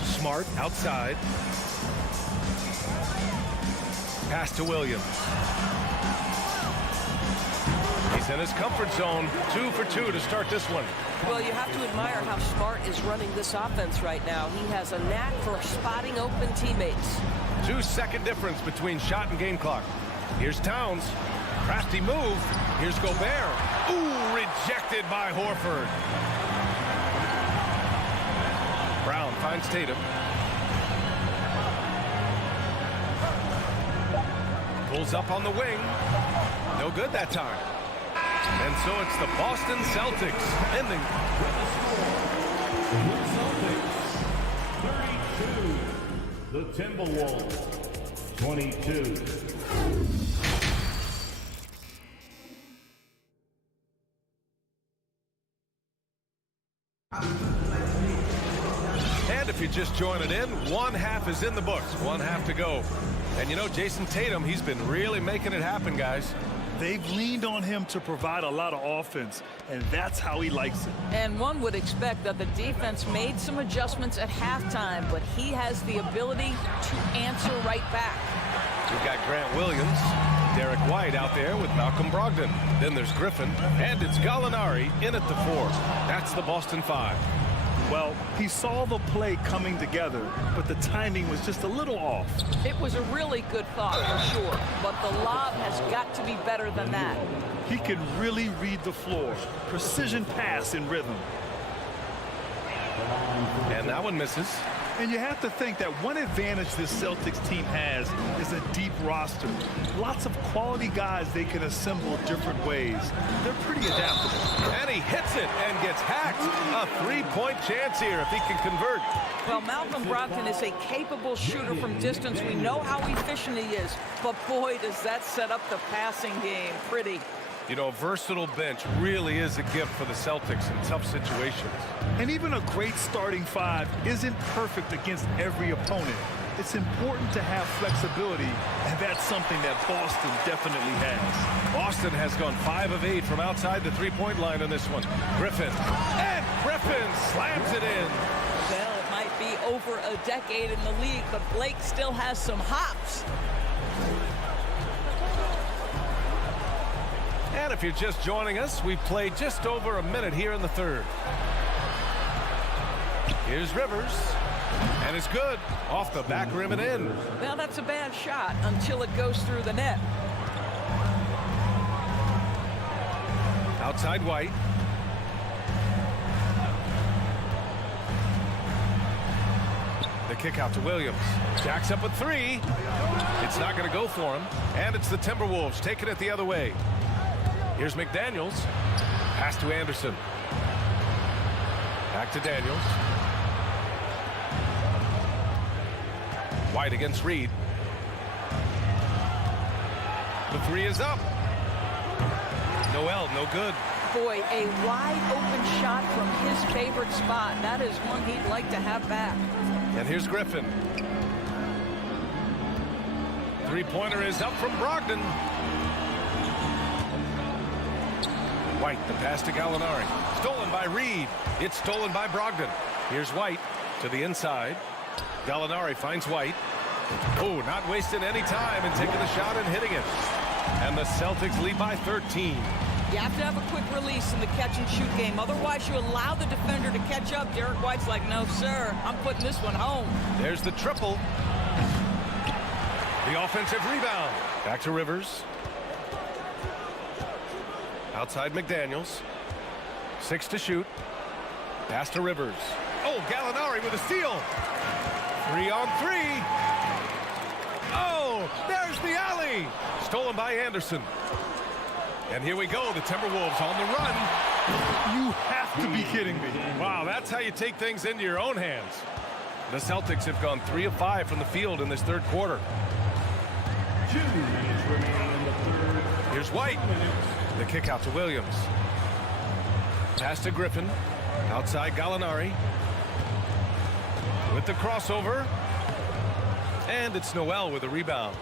Smart outside. Pass to Williams. He's in his comfort zone. 2 for 2 to start this one. Well, you have to admire how Smart is running this offense right now. He has a knack for spotting open teammates. 2-second difference between shot and game clock. Here's Towns. Crafty move. Here's Gobert. Ooh, rejected by Horford. Brown finds Tatum. Pulls up on the wing. No good that time. And so it's the Boston Celtics ending. The Timberwolves, 22. And if you're just joining in, one half is in the books. One half to go. And you know, Jason Tatum, he's been really making it happen, guys. They've leaned on him to provide a lot of offense, and that's how he likes it. And one would expect that the defense made some adjustments at halftime, but he has the ability to answer right back. We've got Grant Williams. Derek White out there with Malcolm Brogdon. Then there's Griffin, and it's Gallinari in at the 4. That's the Boston 5. Well, he saw the play coming together, but the timing was just a little off. It was a really good thought for sure, but the lob has got to be better than that. He can really read the floor. Precision pass in rhythm. And that one misses. And you have to think that one advantage this Celtics team has is a deep roster. Lots of quality guys they can assemble different ways. They're pretty adaptable. And he hits it and gets hacked. A 3-point chance here if he can convert. Well, Malcolm Brogdon is a capable shooter from distance. We know how efficient he is, but boy, does that set up the passing game pretty. You know, a versatile bench really is a gift for the Celtics in tough situations. And even a great starting 5 isn't perfect against every opponent. It's important to have flexibility, and that's something that Boston definitely has. Boston has gone 5 of 8 from outside the three-point line on this one. Griffin, and Griffin slams it in. Well, it might be over a decade in the league, but Blake still has some hops. And if you're just joining us, we've played just over a minute here in the third. Here's Rivers, and it's good. Off the back rim and in. Well, that's a bad shot until it goes through the net. Outside White. The kick out to Williams. Jacks up with 3. It's not going to go for him. And it's the Timberwolves taking it the other way. Here's McDaniels. Pass to Anderson. Back to Daniels. White against Reed. The 3 is up. Noel, no good. Boy, a wide open shot from his favorite spot. That is one he'd like to have back. And here's Griffin. Three-pointer is up from Brogdon. White, the pass to Gallinari. Stolen by Reed. It's stolen by Brogdon. Here's White to the inside. Gallinari finds White. Oh, not wasting any time and taking the shot and hitting it. And the Celtics lead by 13. You have to have a quick release in the catch-and-shoot game. Otherwise, you allow the defender to catch up. Derek White's like, no, sir. I'm putting this one home. There's the triple. The offensive rebound. Back to Rivers. Outside McDaniels. 6 to shoot. Pass to Rivers. Oh, Gallinari with a steal. 3 on 3. Oh, there's the alley. Stolen by Anderson. And here we go, the Timberwolves on the run. You have to be kidding me. Wow, that's how you take things into your own hands. The Celtics have gone 3 of 5 from the field in this third quarter. 2 minutes remaining in the third. Here's White. The kick out to Williams. Pass to Griffin. Outside Gallinari. With the crossover. And it's Noel with a rebound.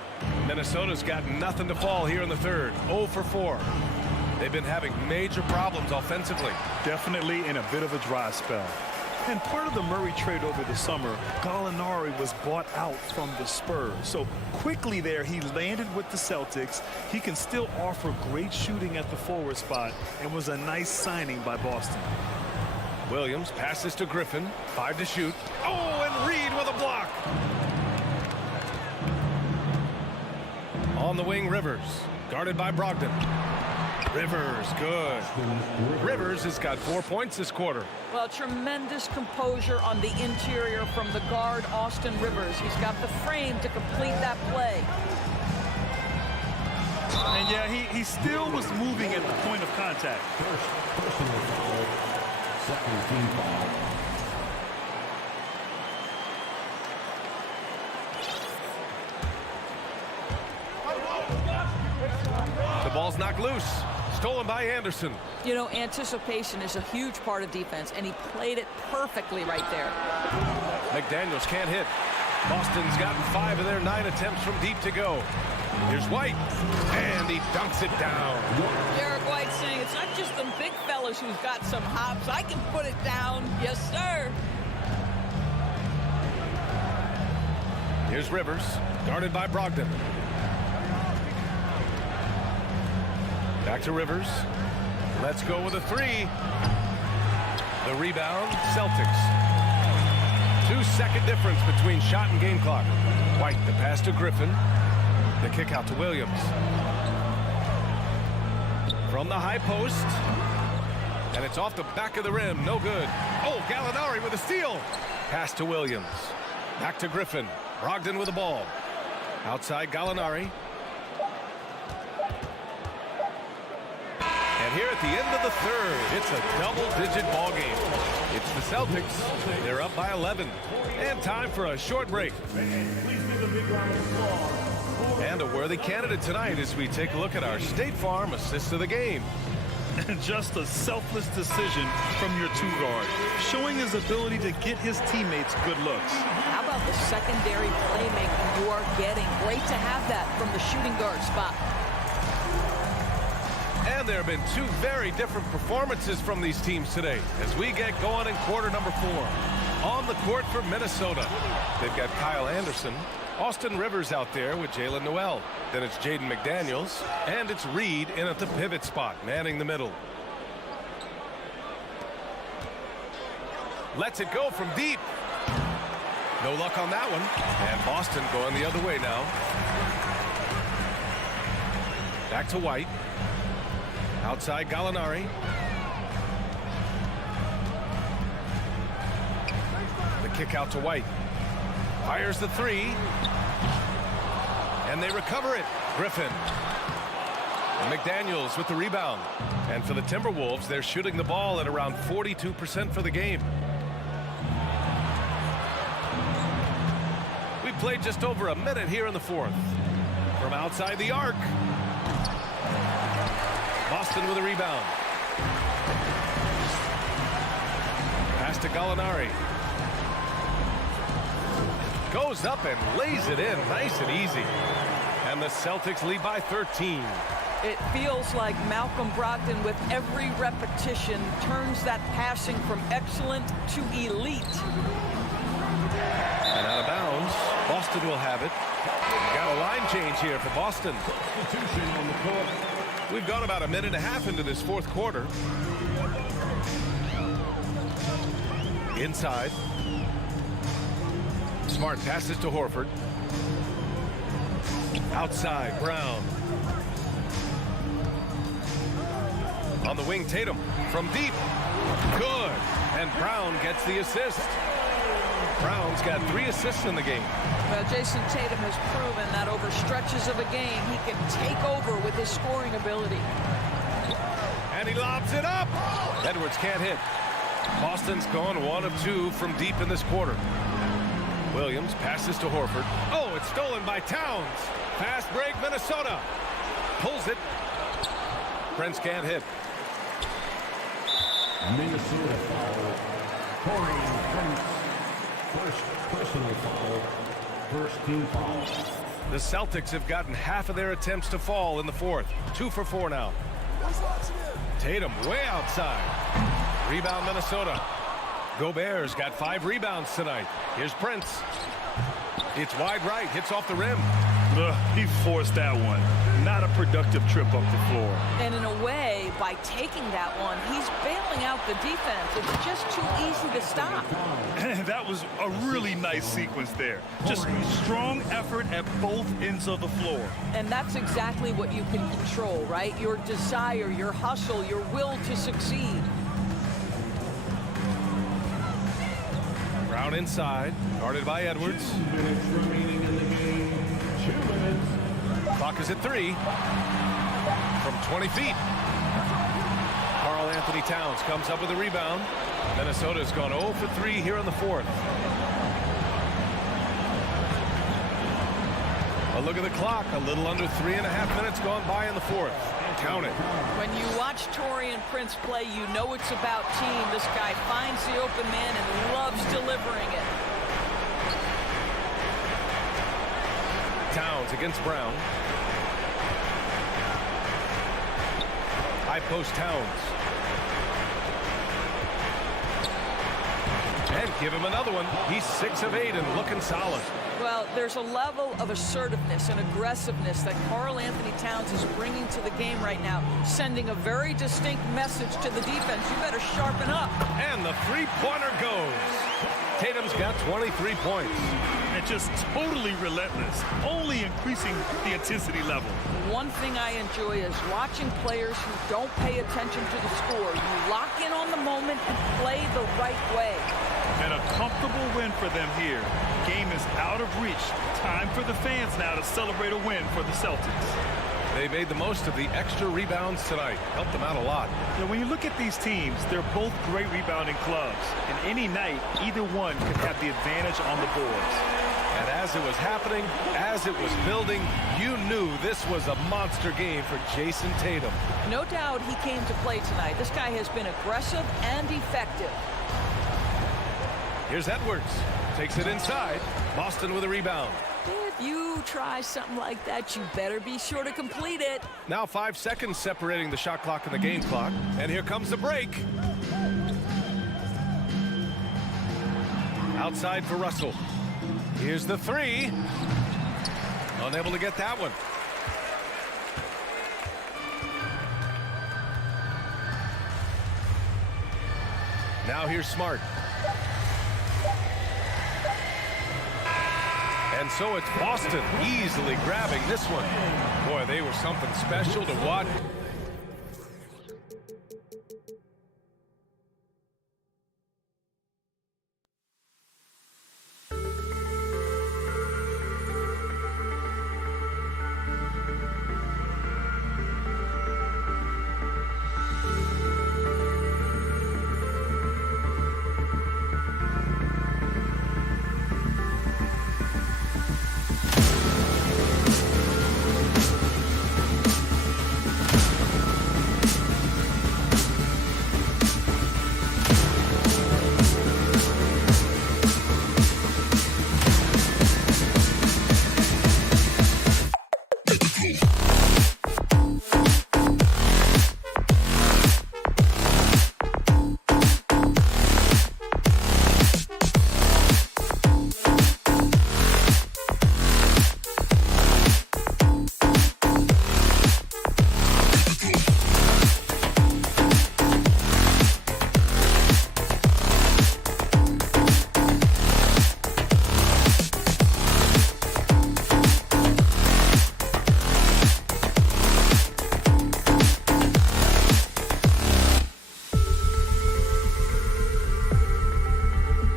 Minnesota's got nothing to fall here in the third. 0 for 4. They've been having major problems offensively. Definitely in a bit of a dry spell. And part of the Murray trade over the summer, Gallinari was bought out from the Spurs. So quickly there, he landed with the Celtics. He can still offer great shooting at the forward spot and was a nice signing by Boston. Williams passes to Griffin. 5 to shoot. Oh, and Reed with a block. On the wing, Rivers. Guarded by Brogdon. Rivers, good. Rivers has got 4 points this quarter. Well, tremendous composure on the interior from the guard, Austin Rivers. He's got the frame to complete that play. And yeah, he still was moving at the point of contact. Personal foul. Second team foul. The ball's knocked loose. Stolen by Anderson. You know, anticipation is a huge part of defense, and he played it perfectly right there. McDaniels can't hit. Boston's gotten 5 of their 9 attempts from deep to go. Here's White, and he dunks it down. Derek White saying it's not just them big fellas who've got some hops. I can put it down. Yes, sir. Here's Rivers, guarded by Brogdon. Back to Rivers. Let's go with a three. The rebound, Celtics. 2-second difference between shot and game clock. White, the pass to Griffin. The kick out to Williams. From the high post. And it's off the back of the rim. No good. Oh, Gallinari with a steal. Pass to Williams. Back to Griffin. Brogdon with the ball. Outside Gallinari. And here at the end of the third, it's a double-digit ball game. It's the Celtics. They're up by 11. And time for a short break. And a worthy candidate tonight as we take a look at our State Farm assist of the game. Just a selfless decision from your two-guard, showing his ability to get his teammates good looks. How about the secondary playmaking you are getting? Great to have that from the shooting guard spot. And there have been two very different performances from these teams today as we get going in quarter number 4. On the court for Minnesota, they've got Kyle Anderson, Austin Rivers out there with Jalen Noel. Then it's Jaden McDaniels, and it's Reed in at the pivot spot, manning the middle. Lets it go from deep. No luck on that one. And Boston going the other way now. Back to White. Outside Gallinari. The kick out to White. Fires the three. And they recover it. Griffin. McDaniels with the rebound. And for the Timberwolves, they're shooting the ball at around 42% for the game. We played just over a minute here in the fourth. From outside the arc. Boston with a rebound. Pass to Gallinari. Goes up and lays it in nice and easy. And the Celtics lead by 13. It feels like Malcolm Brogdon with every repetition turns that passing from excellent to elite. And out of bounds. Boston will have it. Got a line change here for Boston. Substitution on the court. We've gone about a minute and a half into this fourth quarter. Inside. Smart passes to Horford. Outside, Brown. On the wing, Tatum. From deep. Good. And Brown gets the assist. Brown's got 3 assists in the game. Well, Jason Tatum has proven that over stretches of a game, he can take over with his scoring ability. And he lobs it up. Edwards can't hit. Boston's gone 1 of 2 from deep in this quarter. Williams passes to Horford. Oh, it's stolen by Towns. Fast break, Minnesota. Pulls it. Prince can't hit. Minnesota foul. Corey Prince. First personal foul. First team foul. The Celtics have gotten half of their attempts to fall in the fourth. 2 for 4 now. Tatum way outside. Rebound Minnesota. Gobert's got 5 rebounds tonight. Here's Prince. It's wide right. Hits off the rim. He forced that one. Not a productive trip up the floor. And in a way, by taking that one, he's bailing out the defense. It's just too easy to stop. That was a really nice sequence there. Just strong effort at both ends of the floor. And that's exactly what you can control, right? Your desire, your hustle, your will to succeed. Brown inside, guarded by Edwards. 2 minutes remaining in the game. 2 minutes. Clock is at 3. From 20 feet. Karl Anthony Towns comes up with a rebound. Minnesota's gone 0 for 3 here in the fourth. A look at the clock. A little under 3.5 minutes gone by in the fourth. Count it. When you watch Taurean Prince play, you know it's about team. This guy finds the open man and loves delivering it. Towns against Brown. High post Towns. And give him another one. He's 6 of 8 and looking solid. Well, there's a level of assertiveness and aggressiveness that Karl Anthony Towns is bringing to the game right now, sending a very distinct message to the defense. You better sharpen up. And the three-pointer goes. Tatum's got 23 points. And just totally relentless, only increasing the intensity level. One thing I enjoy is watching players who don't pay attention to the score. You lock in on the moment and play the right way. And a comfortable win for them here. Game is out of reach. Time for the fans now to celebrate a win for the Celtics. They made the most of the extra rebounds tonight. Helped them out a lot. Now, when you look at these teams, they're both great rebounding clubs. And any night, either one could have the advantage on the boards. And as it was happening, as it was building, you knew this was a monster game for Jason Tatum. No doubt he came to play tonight. This guy has been aggressive and effective. Here's Edwards. Takes it inside. Boston with a rebound. If you try something like that, you better be sure to complete it. Now 5 seconds separating the shot clock and the game clock. And here comes the break. Outside for Russell. Here's the three. Unable to get that one. Now here's Smart. And so it's Boston easily grabbing this one. Boy, they were something special to watch.